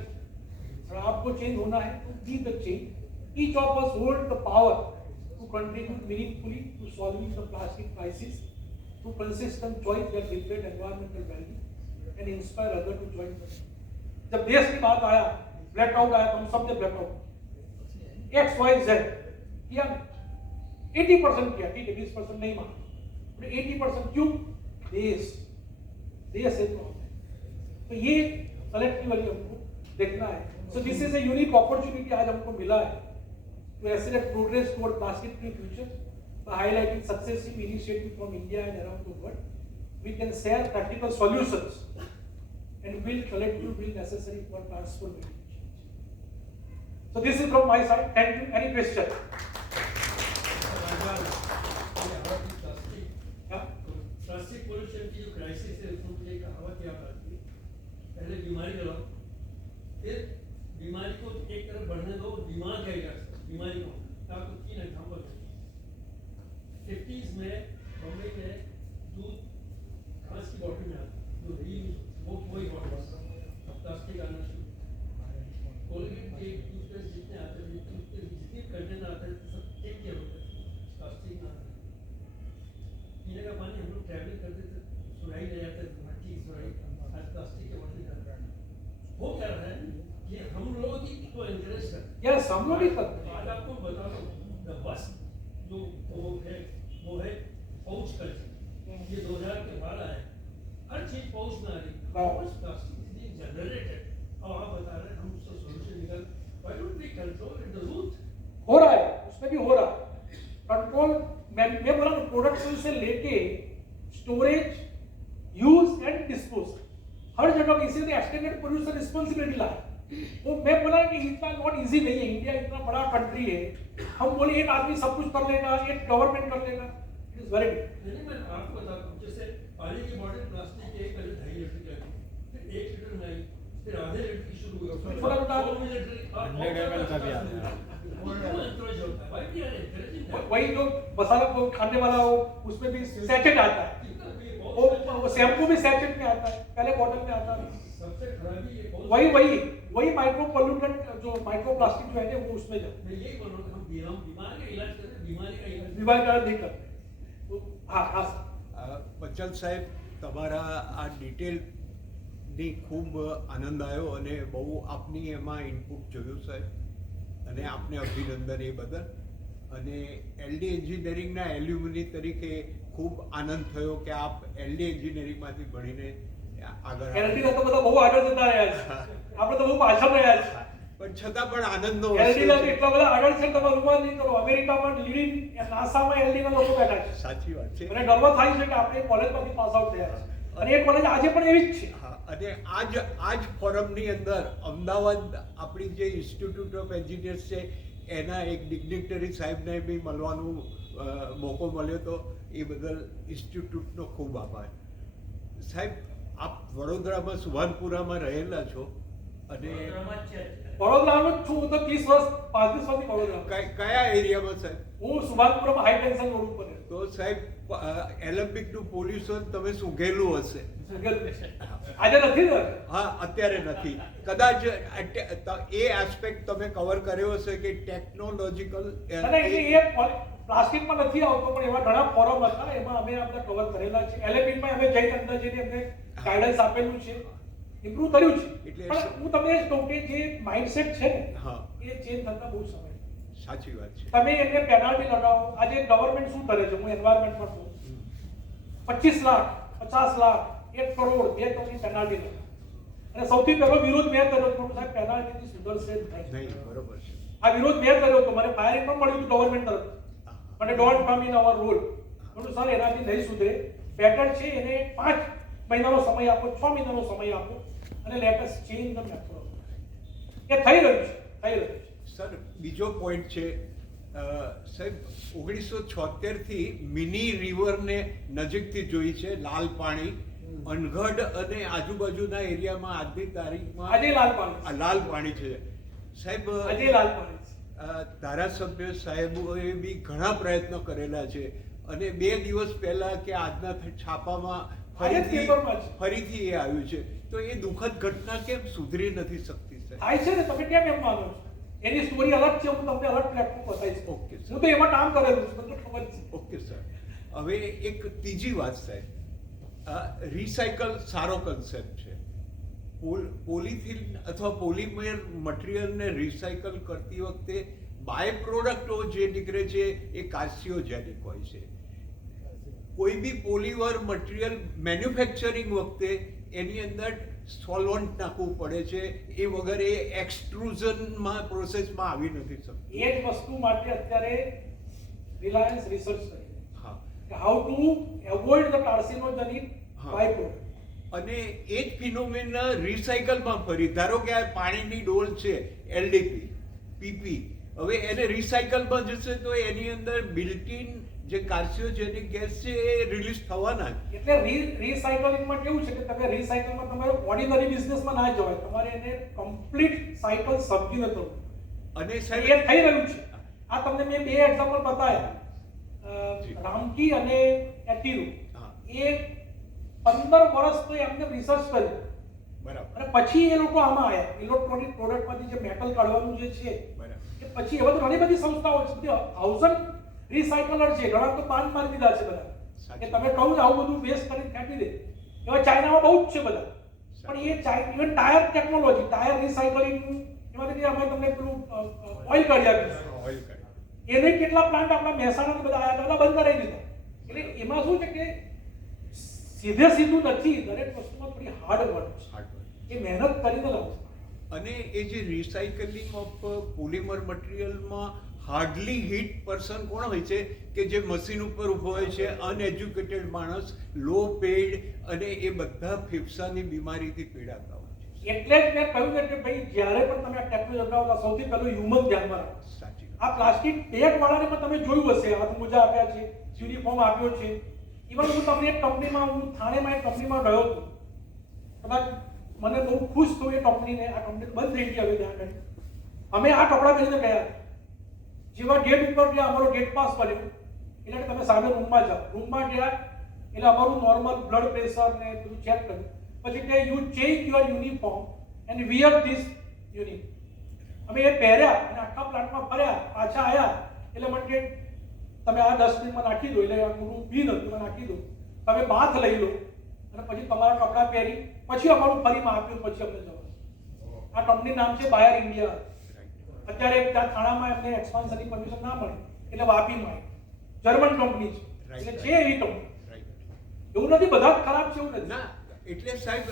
अगर आपको चेंज होना है तो be the change. Each of us hold the power to contribute meaningfully to solving the plastic crisis through consistent choice that different environmental value and inspire other to join. जब देश की बात आया, ब्लैकआउट आया, तो हम सब ने ब्लैकआउट XYZ किया, 80% किया, ठीक है, 20% नहीं माना, 80% क्यों? देश है तो ये कलेक्टिवली हमको देखना है। So this is a unique opportunity आज हमको मिला है to accelerate progress toward plastic-free future by highlighting successive initiatives from India and around the world. We can share practical solutions and build collective will necessary for transformation. So this is from my side. Thank you. Any question? Plastic pollution की जो crisis है उसको मुझे कहावत क्या करती है, पहले बीमारी लगाओ, फिर बीमारी को एक तरफ बढ़ने दो, दिमाग क्या कर सकते बीमारी को मैं आपको 3 एग्जांपल दूँ 50s में बम्बई में दूध कांच की बॉटल में आता जो रीयूज वो वही बॉटल प्लास्टिक आना शुरू कोलगेट के टूथपेस्ट जितने आते हैं जितने कंटेनर आते हैं सब एक के होते हैं प्लास्टिक ना पीने का पानी हम लोग ट्रैवलिंग करते थे सुराही ले जाते थे मट्टी की सुराही आज प्लास्टिक के बॉटल का वो क्या रहा है कि हम लोग ही इसको एनकरेज करते हैं यस, हम लोग ही करते हैं। आज आपको बता दो द बस जो वो है पाउच कल्चर ये 2000 के बाद आया हर चीज पाउच में आ रही how much plastic is being generated अब आप बता रहे हैं हम उसका सॉल्यूशन निकाल why don't we control it the root हो रहा है, उसमें भी हो रहा है कंट्रोल। मैं बोला ना, प्रोडक्शन से लेके स्टोरेज, यूज एंड डिस्पोज हर जगह पे इसीलिए एक्सटेंडेड प्रोड्यूसर रिस्पांसिबिलिटी ला वो मैं बोला कि इतना नॉट इजी नहीं है। इंडिया इतना बड़ा कंट्री है, हम बोले एक आदमी सब कुछ कर लेगा, एक गवर्नमेंट कर लेगा, इट इज वेरी नहीं मैं आपको बताता हूँ जैसे पानी की बॉटल प्लास्टिक की एक पहले 2.5 लीटर की आई फिर 1 लीटर में आई फिर आधे लीटर की शुरू हुई फिर थोड़ा बता 100 मिलीलीटर 100 ml का भी आता है वो एनकरेज होता है व्हाई वी आर एनकरेजिंग वही जो मसाला को खाने वाला हो उसमें भी सैचेट आता है, वो शैम्पू भी सैचेट में आता है, पहले बॉटल में आता है। सबसे खराबी ये वही माइक्रो पोल्यूटेंट जो माइक्रो प्लास्टिक जो है वो उसमें जाता मैं यही बोल रहा हूँ हम बीमार का इलाज करते हैं बीमारी का है, इलाज बीमारी का नहीं करते। तो हाँ हाँ सर। પંચાલ સાહેબ તમારા આ ડિટેલની ખૂબ આનંદ આવ્યો અને બહુ આપની એમાં ઇનપુટ જોયું સાહેબ અને આપને અભિનંદન એ બદલ અને એલડી એન્જિનિયરિંગના એલ્યુમિની તરીકે ખૂબ આનંદ થયો કે આપ એલડી એન્જિનિયરિંગમાંથી ભણીને આગળ એલડી તો બધા બહુ આગળ જતા રહ્યા છે, આપણે તો બહુ પાછળ રહ્યા છે। પણ છતાં પણ આનંદનો એલડી ના એટલા બધા આગળ છે તમે અનુમાન નહીં કરો। અમેરિકામાં લીડિંગ નાસામાં એલડી ના લોકો બેઠા છે સાચી વાત છે અને ગર્વ થાય છે કે આપણે કોલેજમાંથી પાસ આઉટ થયા છે અને એ કોલેજ આજે પણ એવી જ છે। હા અને આજ ફોરમની અંદર અમદાવાદ આપણી જે ઇન્સ્ટિટ્યૂટ ઓફ એન્જિનિયર્સ છે એના એક ડિગ્નેટરી સાહેબને બી મળવાનો મોકો મળ્યો તો એ બદલ ઇન્સ્ટિટ્યૂટનો ખૂબ આભાર સાહેબ। આપ વડોદરામાં સુભાનપુરામાં રહેલા છો અને વડોદરાનો જ છું હું તો 30 વર્ષ 35 વર્ષથી વડોદરા। કયા એરિયામાં સાહેબ? હું સુભાનપુરમાં હાઈ ટેન્શન રોડ ઉપર છું। તો સાહેબ એલેમ્પિકનું પોલ્યુશન તમે સૂંઘેલું હશે આજે નથી ને? હા અત્યારે નથી કદાચ એ એસ્પેક્ટ તમે કવર કર્યો હશે કે ટેકનોલોજીકલ અને એ પ્લાસ્ટિકમાં નથી આવતો પણ એવા ઘણા ફોરમ હતા એમાં અમે આપણે કવર કરેલા છે। એલેપિકમાં અમે જઈને અંદર જઈને અમને ગાઈડન્સ આપેલું છે, ઇમ્પ્રૂવ કર્યું છે। એટલે પણ હું તમને એ જ કહું કે જે માઇન્ડસેટ છે ને હા એ ચેન્જ થતા બહુ સમય છે। સાચી વાત છે તમે એને પેનાલ્ટી લગાવો। આજે ગવર્મેન્ટ શું કરે છે, હું એન્વાયરમેન્ટમાં છું, 25 લાખ 50 લાખ 1 કરોડ 2 કરોડની પેનાલ્ટી લગાવે અને સૌથી પહેલો વિરોધ મેં કર્યો હતો સાહેબ પેનાલ્ટીથી સુધરશે નહીં। નહીં બરોબર છે આ વિરોધ મેં કર્યો હતો, મને ફાયરિંગ પણ મળ્યું હતું ગવર્મેન્ટ તરફથી અને don't come in our rule. બોલું સર એનાથી નહીં સુધરે, બેટર છે એને 5 મહિનાનો સમય આપો, 6 મહિનાનો સમય આપો અને let us change the method. એ થઈ રહ્યું છે, થઈ રહ્યું છે। સર બીજો પોઈન્ટ છે સાહેબ 1976 થી મિની રિવરને નજીકથી જોઈ છે, લાલ પાણી અનગઢ અને આજુબાજુના એરિયામાં આજની તારીખમાં આજે લાલ પાણી છે। લાલ પાણી છે સાહેબ। આજે લાલ પાણી છે। ધારાસભ્ય સાહેબોએ બી ઘણા પ્રયત્નો કરેલા છે અને 2 દિવસ પહેલા કે આજના છાપામાં ફરીથી એ આવ્યું છે તો એ દુઃખદ ઘટના કેમ સુધરી નથી શકતી સાહેબ? થાય છે ને, તમે કેમ એમ માનો છો? એની સ્ટોરી અલગ છે, હું તમને અલગ પ્લેટફોર્મ બતાવીશ। ઓકે હું તો એમાં કામ કરેલું છું, મને ખબર છે। Okay sir. હવે એક ત્રીજી વાત સાહેબ, રિસાયકલ સારો કન્સેપ્ટ છે। પોલિથીન અથવા પોલિમર મટીરિયલને રિસાયકલ કરતી વખતે બાય પ્રોડક્ટો જે નીકળે છે એ કાર્સિયોજેનિક હોય છે। કોઈ બી પોલિમર મટીરિયલ મેન્યુફેક્ચરિંગ વખતે એની અંદર સોલ્વન્ટ નાખવું પડે છે, એ વગર એ એક્સટ્રુઝનમાં પ્રોસેસમાં આવી નથી શકતું। એ જ વસ્તુ માટે અત્યારે રિલાયન્સ રિસર્ચ કરી હા કે how to avoid the carcinogenic by product અને એ જ ફિનોમિના રિસાયકલમાં ફરી ધારો કે આ પાણીની ડોલ છે એલડીપી પીપી, હવે એને રિસાયકલમાં જશે તો એની અંદર બિલ્ટ-ઇન જે કાર્સિયોજેનિક ગેસ છે એ રિલીઝ થવાના જ। એટલે રીસાયકલિંગમાં કેવું છે કે તમે રીસાયકલમાં તમારે ઓર્ડિનરી બિઝનેસમાં ના જવાય, તમારે એને કમ્પ્લીટ સાયકલ સમજીને કરવું અને એ સાહેબ થઈ રહ્યું છે। આ તમને મેં બે એક્ઝામ્પલ બતાવ્યા, રામકી અને એટીરુ. હા. એ 15 વર્ષ તો એમને રિસર્ચ કર્યું બરાબર અને પછી એ લોકો આમાં આવ્યા. ઇલેક્ટ્રોનિક પ્રોડક્ટમાંથી જે મેટલ કાઢવાનું જે છે બરાબર એ પછી એવા તો ઘણી બધી સંસ્થાઓ છે, બધી 1000 રિસાયકલર છે, ઘણા તો પાન મારી દીધા છે બધા કે તમે કહું છો આવું બધું વેસ્ટ કરીને ફેંકી દે. એવા ચાઇનામાં બહુ જ છે બધા. પણ એ even tyre technology, tyre recycling, એમાંથી અમે તમને પેલું ઓઇલ કાઢી આપ્યું, ઓઇલ કાઢી. એને કેટલા પ્લાન્ટ આપણા મહેસાણા બધા આવ્યા હતા, બંધ કરાવી દીધા. એટલે એમાં શું છે કે સીધે સીધું નથી, દરેક વસ્તુમાં થોડી હાર્ડ વર્ક છે, Hardware. એ મહેનત કરીને લાવવું. અને એ જે રિસાયકલિંગ ઓફ પોલિમર મટીરિયલમાં હાર્ડલી હિટ પર્સન કોણ હોય છે કે જે મશીન ઉપર ઊભો હોય છે, અનએજ્યુકેટેડ માણસ, લો પેડ, અને એ બધા ફેફસાની બીમારીથી પીડાતા હોય છે. એટલે જ મેં કહ્યું કે ભાઈ જ્યારે પણ તમે આ ટેકનોલોજી અપનાવો સૌથી પહેલું હ્યુમન ધ્યાનમાં રાખો. સાચી વાત. આ પ્લાસ્ટિક બેગ વાળાને પણ તમે જોયું હશે, હાથ મોજા આપ્યા છે, યુનિફોર્મ આપ્યો છે. ઇવન હું તમને એક કંપનીમાં, હું થાણેમાં એક કંપનીમાં ગયો હતો, કદાચ મને બહુ ખુશ થયું એ કંપનીને. આ કંપની બંધ થઈ ગઈ હવે ત્યાં આગળ. અમે આ કપડાં પહેરીને ગયા, જેવા ગેટ ઉપર ગયા અમારો ગેટ પાસ કર્યો એટલે કે તમે સામે રૂમમાં જાઓ. રૂમમાં ગયા એટલે અમારું નોર્મલ બ્લડ પ્રેશર ને બધું ચેક કર્યું. પછી કે you change your uniform and wear this uniform. અમે એ પહેર્યા અને આખા પ્લાન્ટમાં ફર્યા, પાછા આવ્યા એટલે મને કે તમે આ ડસ્ટબિનમાં નાખી દો, એટલે પૂરું બિન હતું એમાં નાખી દો, તમે બાથ લઈ લો અને પછી તમારા કપડાં પહેરી પછી અમારું ફરીમાં આપ્યું, પછી અમને જવાનું. આ કંપની નામ છે બાયર ઇન્ડિયા. અત્યારે ત્યાં થાણામાં એમને એક્સપાન્શનની પરમિશન ના મળી એટલે વાપીમાં જર્મન કંપની છે, એટલે છે એવી કંપની. Right. એવું નથી બધા જ ખરાબ છે એવું નથી. ના, એટલે સાહેબ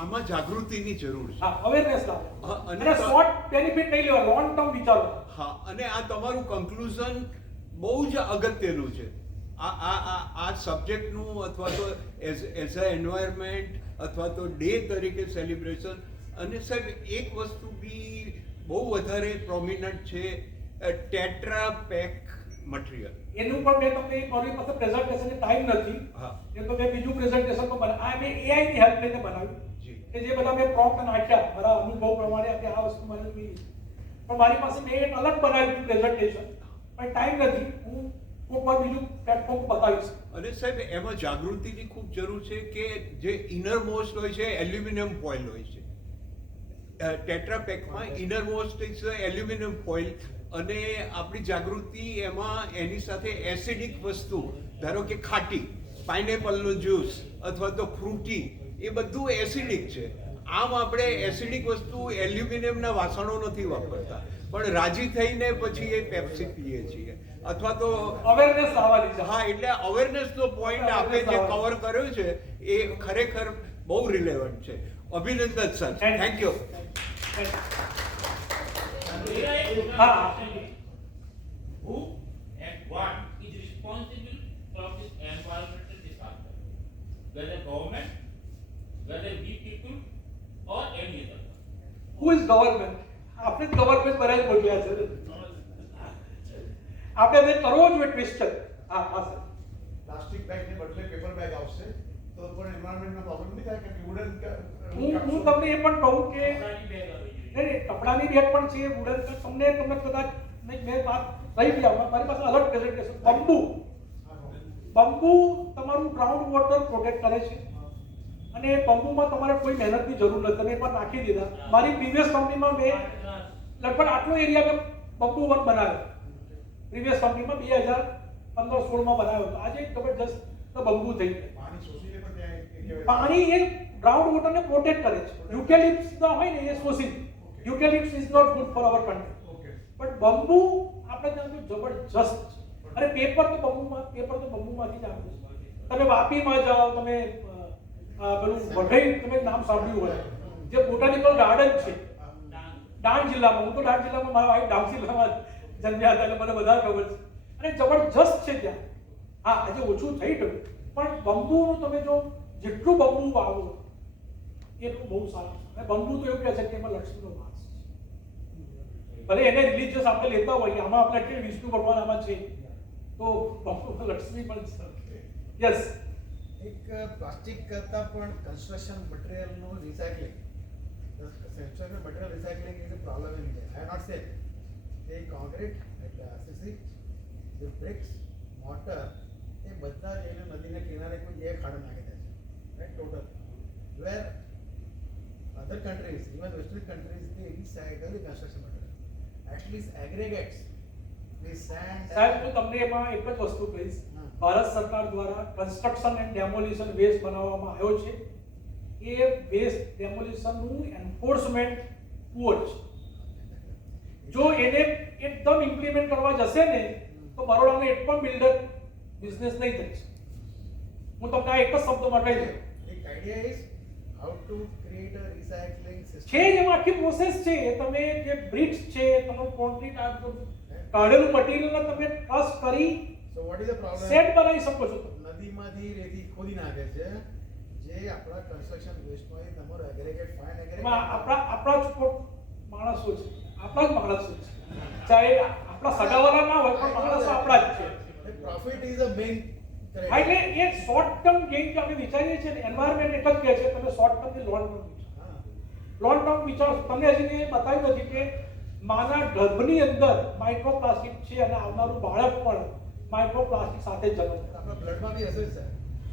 આમાં જાગૃતિની જરૂર છે. હા, અવેરનેસ લાવો હા, અને અને શોર્ટ બેનિફિટ નહીં લેવા, લોંગ ટર્મ વિચારો. હા, અને આ તમારું કન્ક્લુઝન બહુ જ અગત્યનું છે. આ સબ્જેક્ટનું અથવા તો એઝ અ એન્વાયરમેન્ટ અથવા તો ડે તરીકે સેલિબ્રેશન. અને સાહેબ એક વસ્તુ બી બહુ વધારે પ્રોમિનન્ટ છે, ટેટ્રા પેક મટીરિયલ. એનું પણ મેં તમને મારી પાસે પ્રેઝન્ટેશન ટાઈમ નથી, હા. એ તો મેં બીજું પ્રેઝન્ટેશન પણ બનાવ્યું. આ મેં AI ની હેલ્પ લઈને બનાવ્યું જી. કે જે બધા મેં પ્રોમ્પ્ટ નાખ્યા મારા અનુભવ પ્રમાણે કે આ વસ્તુ મને જોઈએ. પણ મારી પાસે મેં એક અલગ બનાવ્યું પ્રેઝન્ટેશન, પણ ટાઈમ નથી. હું કોઈક વાર બીજું પ્લેટફોર્મ બતાવીશ. અને સાહેબ એમાં જાગૃતિની ખૂબ જરૂર છે કે જે ઇનર મોસ્ટ હોય છે એલ્યુમિનિયમ ફોઇલ હોય છે. ટેટ્રા પેકમાં inner most is aluminium foil. અને આપણી જાગૃતિ એમાં એની સાથે એસિડિક વસ્તુ, ધારો કે ખાટી પાઇનેપલનો જ્યુસ અથવા તો ફ્રૂટી, એ બધું એસિડિક છે. આમ આપણે એસિડિક વસ્તુ એલ્યુમિનિયમના વાસણો નથી વાપરતા, પણ રાજી થઈને પછી એ પેપ્સી પીએ છીએ અથવા તો અવેરનેસ લાવવાની છે. હા, એટલે અવેરનેસનો પોઈન્ટ આપણે જે કવર કર્યો છે એ ખરેખર બહુ રિલેવન્ટ છે. અભિનંદન સર, થેન્ક યુ. હા. Who and what is responsible for this environmental disaster? Whether government, whether we people, or any other. Who is government? આપણે જ ગવર્મેન્ટ બનાવી મોકલ્યા છે. આપણે તે કરવો જોઈએ ક્વેશ્ચન. હા હા સર. પ્લાસ્ટિક બેગ ને બદલે પેપર બેગ આવશે તો પણ એન્વાયરમેન્ટનો પ્રોબ્લેમ નહીં થાય કે વુડન હું તમને એ પણ કહું કે કપડાની બેગ આવી જોઈએ. નહીં, કપડાની બેગ પણ છે, વુડન તમને કદાચ નહીં, મેં વાત રહી ગયા, મારી પાસે અલગ પ્રેઝન્ટેશન. બંબુ તમારું ગ્રાઉન્ડ વોટર પ્રોટેક્ટ કરે છે અને બંબુમાં તમારે કોઈ મહેનતની જરૂર નથી, તમે એકવાર નાખી દીધા. મારી પ્રીવિયસ કંપનીમાં મેં લગભગ આટલો એરિયા મેં બંબુ વન બનાવ્યો. પ્રીવિયસ કંપનીમાં 2015-16માં બનાવ્યો હતો. આજે જબરજસ્ત બંબુ થઈ ગયું. પાણી શોષી લે પણ ત્યાં પાણી એ ગ્રાઉન્ડ વોટરને પ્રોટેક્ટ કરે છે. યુકેલિપ્સ હોય ને એ શોષી. Eucalyptus is not good for our country. Okay but bamboo આપણે ત્યાં તો જબરજસ્ત છે. અને પેપર તો બંબુમાંથી જ આવ્યું છે. તમે વાપીમાં જાઓ, તમે પેલું વઘઈ તમે નામ સાંભળ્યું હોય, જે બોટાનિકલ ગાર્ડન છે ડાંગ જિલ્લામાં. હું તો ડાંગ જિલ્લામાં, મારા વાઈફ ડાંગ જિલ્લામાં જન્મ્યા હતા એટલે મને બધા ખબર છે. અને જબરજસ્ત છે ત્યાં. હા, આજે ઓછું થઈ ગયું, પણ બંબુનું તમે જો જેટલું બંબુ વાવો એટલું બહુ સારું છે. અને બંબુ તો એવું કહે છે કે એમાં લક્ષ્મીનો વાસ છે. ભલે એને રિલીજિયસ આપણે લેતા હોઈએ, આમાં આપણે કે વિષ્ણુ ભગવાન આમાં છે, તો બંબુમાં લક્ષ્મી પણ છે. યસ. એક પ્લાસ્ટિક કરતાં પણ કન્સ્ટ્રક્શન મટીરિયલનું recycling, construction material recycling is a problem in India. I not say એ કોન્ક્રીટ આરસીસી, જે બ્રિક્સ, મોટર એ બધા જઈને નદીના કિનારે કોઈ એક ખાડો નાખી દે છે, right, total. Where other countries, even western countries, they recycle the construction material. At least aggregates the sand. સાહેબ હું તમને એમાં એક જ વસ્તુ કહીશ. હા. ભારત સરકાર દ્વારા કન્સ્ટ્રક્શન એન્ડ ડેમોલિશન વેસ્ટ બનાવવામાં આવ્યો છે. એ વેસ્ટ ડેમોલિશનનું એન્ફોર્સમેન્ટ પુઅર છે. જો એને એકદમ ઇમ્પ્લિમેન્ટ કરવા જશે ને તો બરોડાનો એક પણ બિલ્ડર બિઝનેસ નહીં થઈ શકે. હું તમને આ એક જ શબ્દમાં કહી દઉં. The idea is how to create a recycling system. છે જ એમાં આખી પ્રોસેસ છે. તમે જે બ્રિક્સ છે, તમે કોન્ક્રીટ કાઢેલું મટીરિયલને તમે ક્રશ કરી So what is the problem? Set બનાવી શકો છો તમે. નદીમાંથી રેતી ખોદી નાખે છે, જે આપણા કન્સ્ટ્રક્શન વેસ્ટમાં તમારો એગ્રેગેટ ફાઇન એમાં એગ્રેગેટ આપણા જ માણસો છે, આપણા જ માણસો છે. ચાહે આપણા સગાવાલા ના હોય પણ માણસો આપણા જ છે. પ્રોફિટ ઇઝ અ મેઇન હા, એટલે એ શોર્ટ ટર્મ ગેઇન જે આપણે વિચારીએ છીએ ને, એન્વાયરમેન્ટ એક જ કહે છે તમે શોર્ટ ટર્મ થી લોંગ ટર્મ વિચારો. લોંગ ટર્મ વિચારો. તમને હજી મેં બતાવ્યું નથી કે માના ગર્ભની અંદર માઇક્રોપ્લાસ્ટિક છે અને આવનારું બાળક પણ માઇક્રોપ્લાસ્ટિક સાથે જ જન્મ લે. આપણા બ્લડમાં બી હશે સર.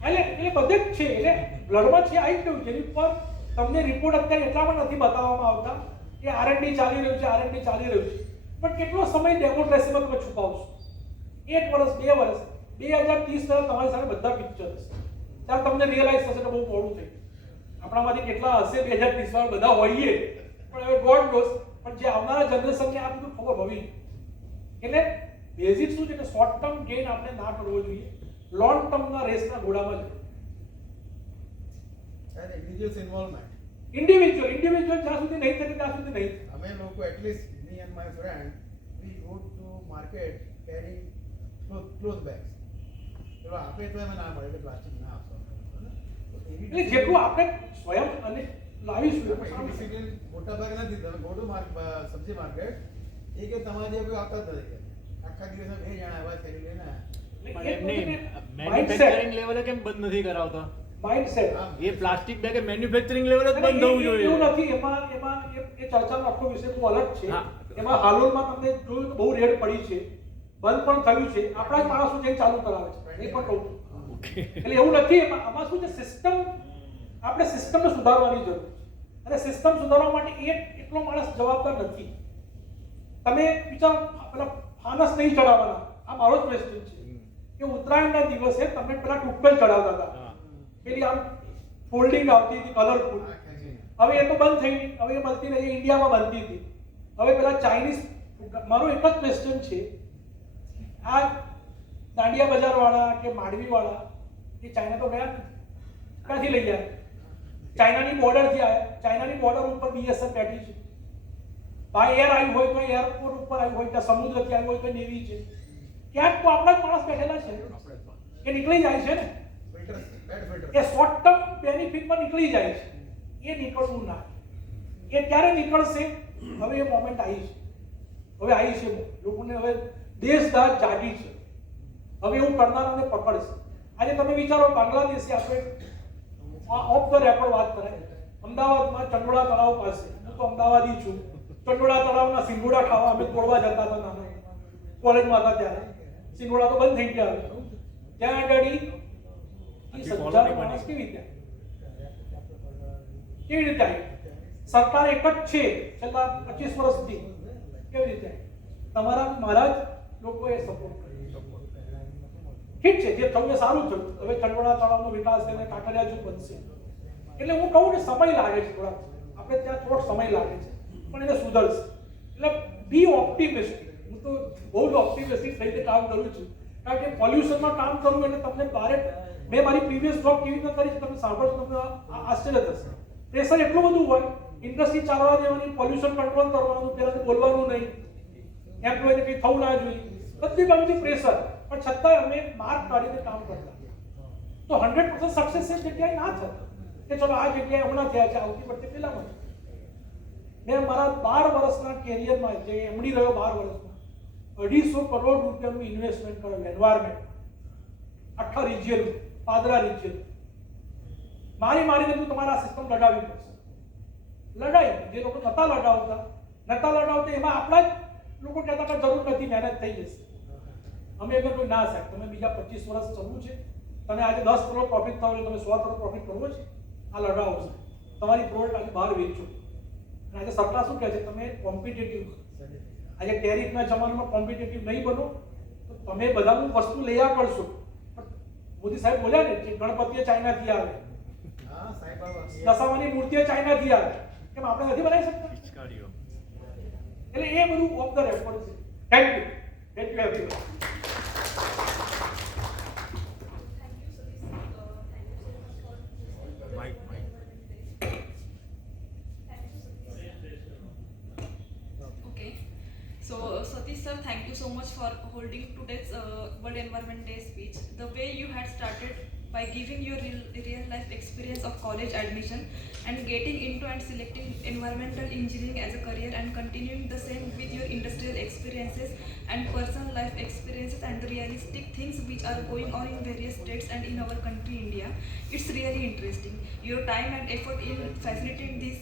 એટલે બધે જ છે. એટલે બ્લડમાં છે, આવી ગયું છે. એની પર તમને રિપોર્ટ અત્યારે એટલા પણ નથી બતાવવામાં આવતા કે R&D ચાલી રહ્યું છે, R&D ચાલી રહ્યું છે. પણ કેટલો સમય ડેમોક્રેસીમાં તમે છુપાવશો? 1 વર્ષ, 2 વર્ષ, 2030 તરફ તમારી સામે બધા પિક્ચર હશે. ત્યારે તમને રિયલાઇઝ થશે કે બહુ મોડું થઈ ગયું. આપણામાંથી કેટલા હશે 2030 માં બધા હોઈએ, પણ હવે ગોડ નોઝ. પણ જે આવનારા જનરેશનને આ બધું ખબર હોવી જોઈએ. એટલે બેઝિક શું છે કે શોર્ટ ટર્મ ગેઇન આપણે ના કરવો જોઈએ, લોંગ ટર્મના રેસના ઘોડામાં જ. And individuals involvement. ઇન્ડિવિજ્યુઅલ જ્યાં સુધી નહીં થાય ત્યાં સુધી નહીં થાય. અમે લોકો at least me and my friend we go to market carrying cloth bags. ચલો આપે તો એમાં ના મળે એટલે પ્લાસ્ટિક ના આપશો. એટલે જેટલું આપણે સ્વયં અને લાવીશું એવી ડિસિપ્લિન મોટા ભાગે નથી. તમે ગો ટુ સબ્જી માર્કેટ, એ કે તમારે જે કોઈ આવતા જ નથી કે આખા દિવસમાં 2 જણા આવ્યા થેલી લઈને. પણ એમને મેન્યુફેક્ચરિંગ લેવલે કેમ બંધ નથી કરાવતા? માઇન્ડસેટ. એ પ્લાસ્ટિક બેગ મેન્યુફેક્ચરિંગ લેવલે જ બંધ થવું જોઈએ. એવું નથી. એમાં એ ચર્ચાનો આખો વિષય બહુ અલગ છે. હા. એમાં હાલોલમાં તમને જોયું તો બહુ રેડ પડી છે, બંધ પણ થયું છે. આપણા જ માણસો જઈને ચાલુ કરાવે છે. એ પણ કહું છું. એટલે એવું નથી. આમાં શું છે, સિસ્ટમ, આપણે સિસ્ટમને સુધારવાની જરૂર છે. અને સિસ્ટમ સુધારવા માટે એટલો માણસ જવાબદાર નથી. તમે વિચારો, પેલા ફાનસ નહીં ચડાવવાના. આ મારો જ ક્વેશ્ચન છે કે ઉત્તરાયણના દિવસે તમે પેલા ટૂથપેસ્ટ ચડાવતા હતા, પેલી આમ ફોલ્ડિંગ આવતી હતી કલરફુલ. હવે એ તો બંધ થઈ ગઈ. હવે એ મળતી નહીં. ઇન્ડિયામાં બનતી હતી. હવે પેલા ચાઇનીઝ. મારો એક જ ક્વેશ્ચન છે, આ દાંડિયા બજાર વાળા કે માંડવી વાળા એ ચાઇના તો ગયા નથી. ક્યાંથી લઈ ગયા? ચાઇનાની બોર્ડરથી આવ્યા. ચાઇનાની બોર્ડર ઉપર BSF બેઠી છે. ભાઈ એર આવ્યું હોય તો એરપોર્ટ ઉપર આવ્યું હોય, ત્યાં સમુદ્રથી આવ્યું હોય તો નેવી છે. ક્યાંક તો આપણા જ માણસ બેઠેલા છે. એ નીકળી જાય છે ને. Filter, bed filter. એ શોર્ટ ટર્મ બેનિફિટમાં નીકળી જાય છે. એ નીકળવું ના. એ ક્યારે નીકળશે? હવે એ મોમેન્ટ આવી છે. હવે આવી છે. લોકોને હવે દેશદાજ જાગી છે. હવે એવું કરનારાને પકડશે. આજે તમે વિચારો, બાંગ્લાદેશી આપણે ઓફ ધ રેકોર્ડ વાત કરાય. અમદાવાદમાં ચંડોળા તળાવ પાસે, હું તો અમદાવાદી છું, ચંડોળા તળાવના સિંગોડા ખાવા અમે તોડવા જતા હતા નાના કોલેજમાં હતા ત્યારે. સિંગોડા તો બંધ થઈ ગયા. ત્યાં આગળ 30,000 માણસ કેવી રીતે આવી? સરકાર એક જ છે છેલ્લા 25 વર્ષથી. કેવી રીતે? તમારા મારા જ લોકોએ સપોર્ટ કર્યો. ઠીક છે, જે થયું એ સારું થયું. હવે ચંડોળા તળાવનો વિકાસ થઈને કાંકરિયા જૂથ બનશે. એટલે હું કહું કે સમય લાગે છે થોડાક. આપણે ત્યાં થોડોક સમય લાગે છે, પણ એને સુધરશે. એટલે બી ઓપ્ટિમિસ્ટિક. હું તો બહુ જ ઓપ્ટિમિસ્ટિક થઈને કામ કરું છું. કારણ કે પોલ્યુશનમાં કામ કરવું એટલે તમને બારે, મેં મારી પ્રીવિયસ જોબ કેવી રીતે કરી છે તમે સાંભળશો, તમને આશ્ચર્ય થશે. પ્રેશર એટલું બધું હોય, ઇન્ડસ્ટ્રી ચાલવા દેવાની, પોલ્યુશન કંટ્રોલ કરવાનું, પહેલાં બોલવાનું નહીં, એમ્પ્લોયને કંઈ થવું ના જોઈએ, બધી બાજુથી પ્રેશર. પણ છતાંય અમે માર્ક કાઢીને કામ કરતા. તો 100% સક્સેસ એ જગ્યાએ ના થતા કે ચલો આ જગ્યાએ હમણાં થયા છે, આવતી વખતે પેલામાં. મેં મારા 12 વર્ષના કેરિયરમાં, જે એમડી રહ્યો 12 વર્ષમાં, 250 કરોડ રૂપિયાનું ઇન્વેસ્ટમેન્ટ કર્યું એન્વાયરમેન્ટ, આખા રિજિયન, પાદરા રિજિયન. મારીને તું તમારે આ સિસ્ટમ લગાવવી પડશે. લડાઈ. જે લોકો નતા લગાવતા એમાં આપણા જ લોકો કહેતા કે જરૂર નથી, મહેનત થઈ જશે. અમે અગર કોઈ ના સાહેબ, તમે બીજા 25 વર્ષ ચલવું છે, તમે આજે 10 કરોડ પ્રોફિટ થયો, તમે 100 કરોડ પ્રોફિટ કરવો છે, આ લડાવો છે. તમારી પ્રોડક્ટ આજે બહાર વેચો. અને આજે સરકાર શું કહે છે, તમે કોમ્પિટેટિવ, આજે ટેરિફના જમાનામાં કોમ્પિટેટિવ નહીં બનો તો તમે બધાનું વસ્તુ લઈ કરશો. મોદી સાહેબ બોલ્યા ને કે ગણપતિએ ચાઇનાથી આવે, હા સાહેબ બાબા દશામાની મૂર્તિઓ ચાઇનાથી આવે, કેમ આપણે નથી બનાવી શકતા? પિચકારીઓ. એટલે એ બધું ઓફ ધ રેકોર્ડ છે. Thank you everyone. Mic mic. Okay. So, Satish sir, thank you so much for holding today's World Environment Day speech. The way you had started by giving your real life experience of college admission and getting into and selecting environmental engineering as a career and continuing the same with your industrial experiences and personal life experiences and the realistic things which are going on in various states and in our country India. It's really interesting. Your time and effort in facilitating this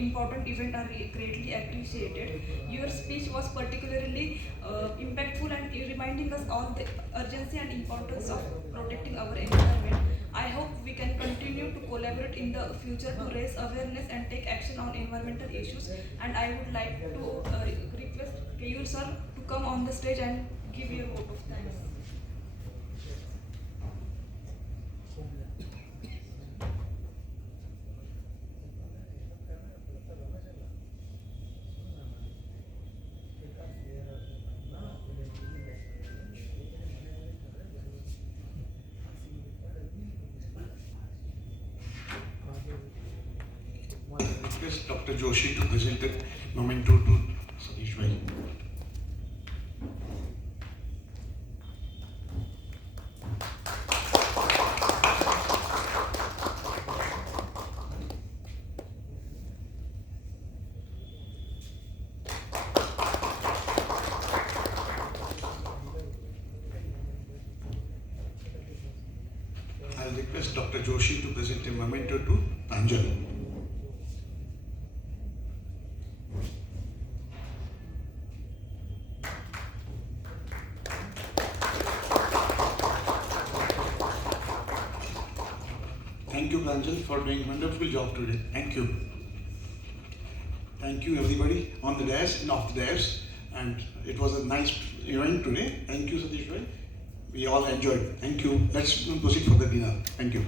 important event are greatly appreciated. Your speech was particularly impactful and reminding us all the urgency and importance of protecting our environment. I hope we can continue to collaborate in the future to raise awareness and take action on environmental issues. And I would like to request Keyur sir to come on the stage and give your vote of thanks. Request Dr. Joshi to present a memento to Satish Bhai. I'll request Dr. Joshi to present a memento to Pranjal. Thank you, Pranjal, for doing a wonderful job today. Thank you. Thank you, everybody on the dais and off the dais. And it was a nice event today. Thank you, Satish Bhai. We all enjoyed. Thank you. Let's proceed for the dinner. Thank you.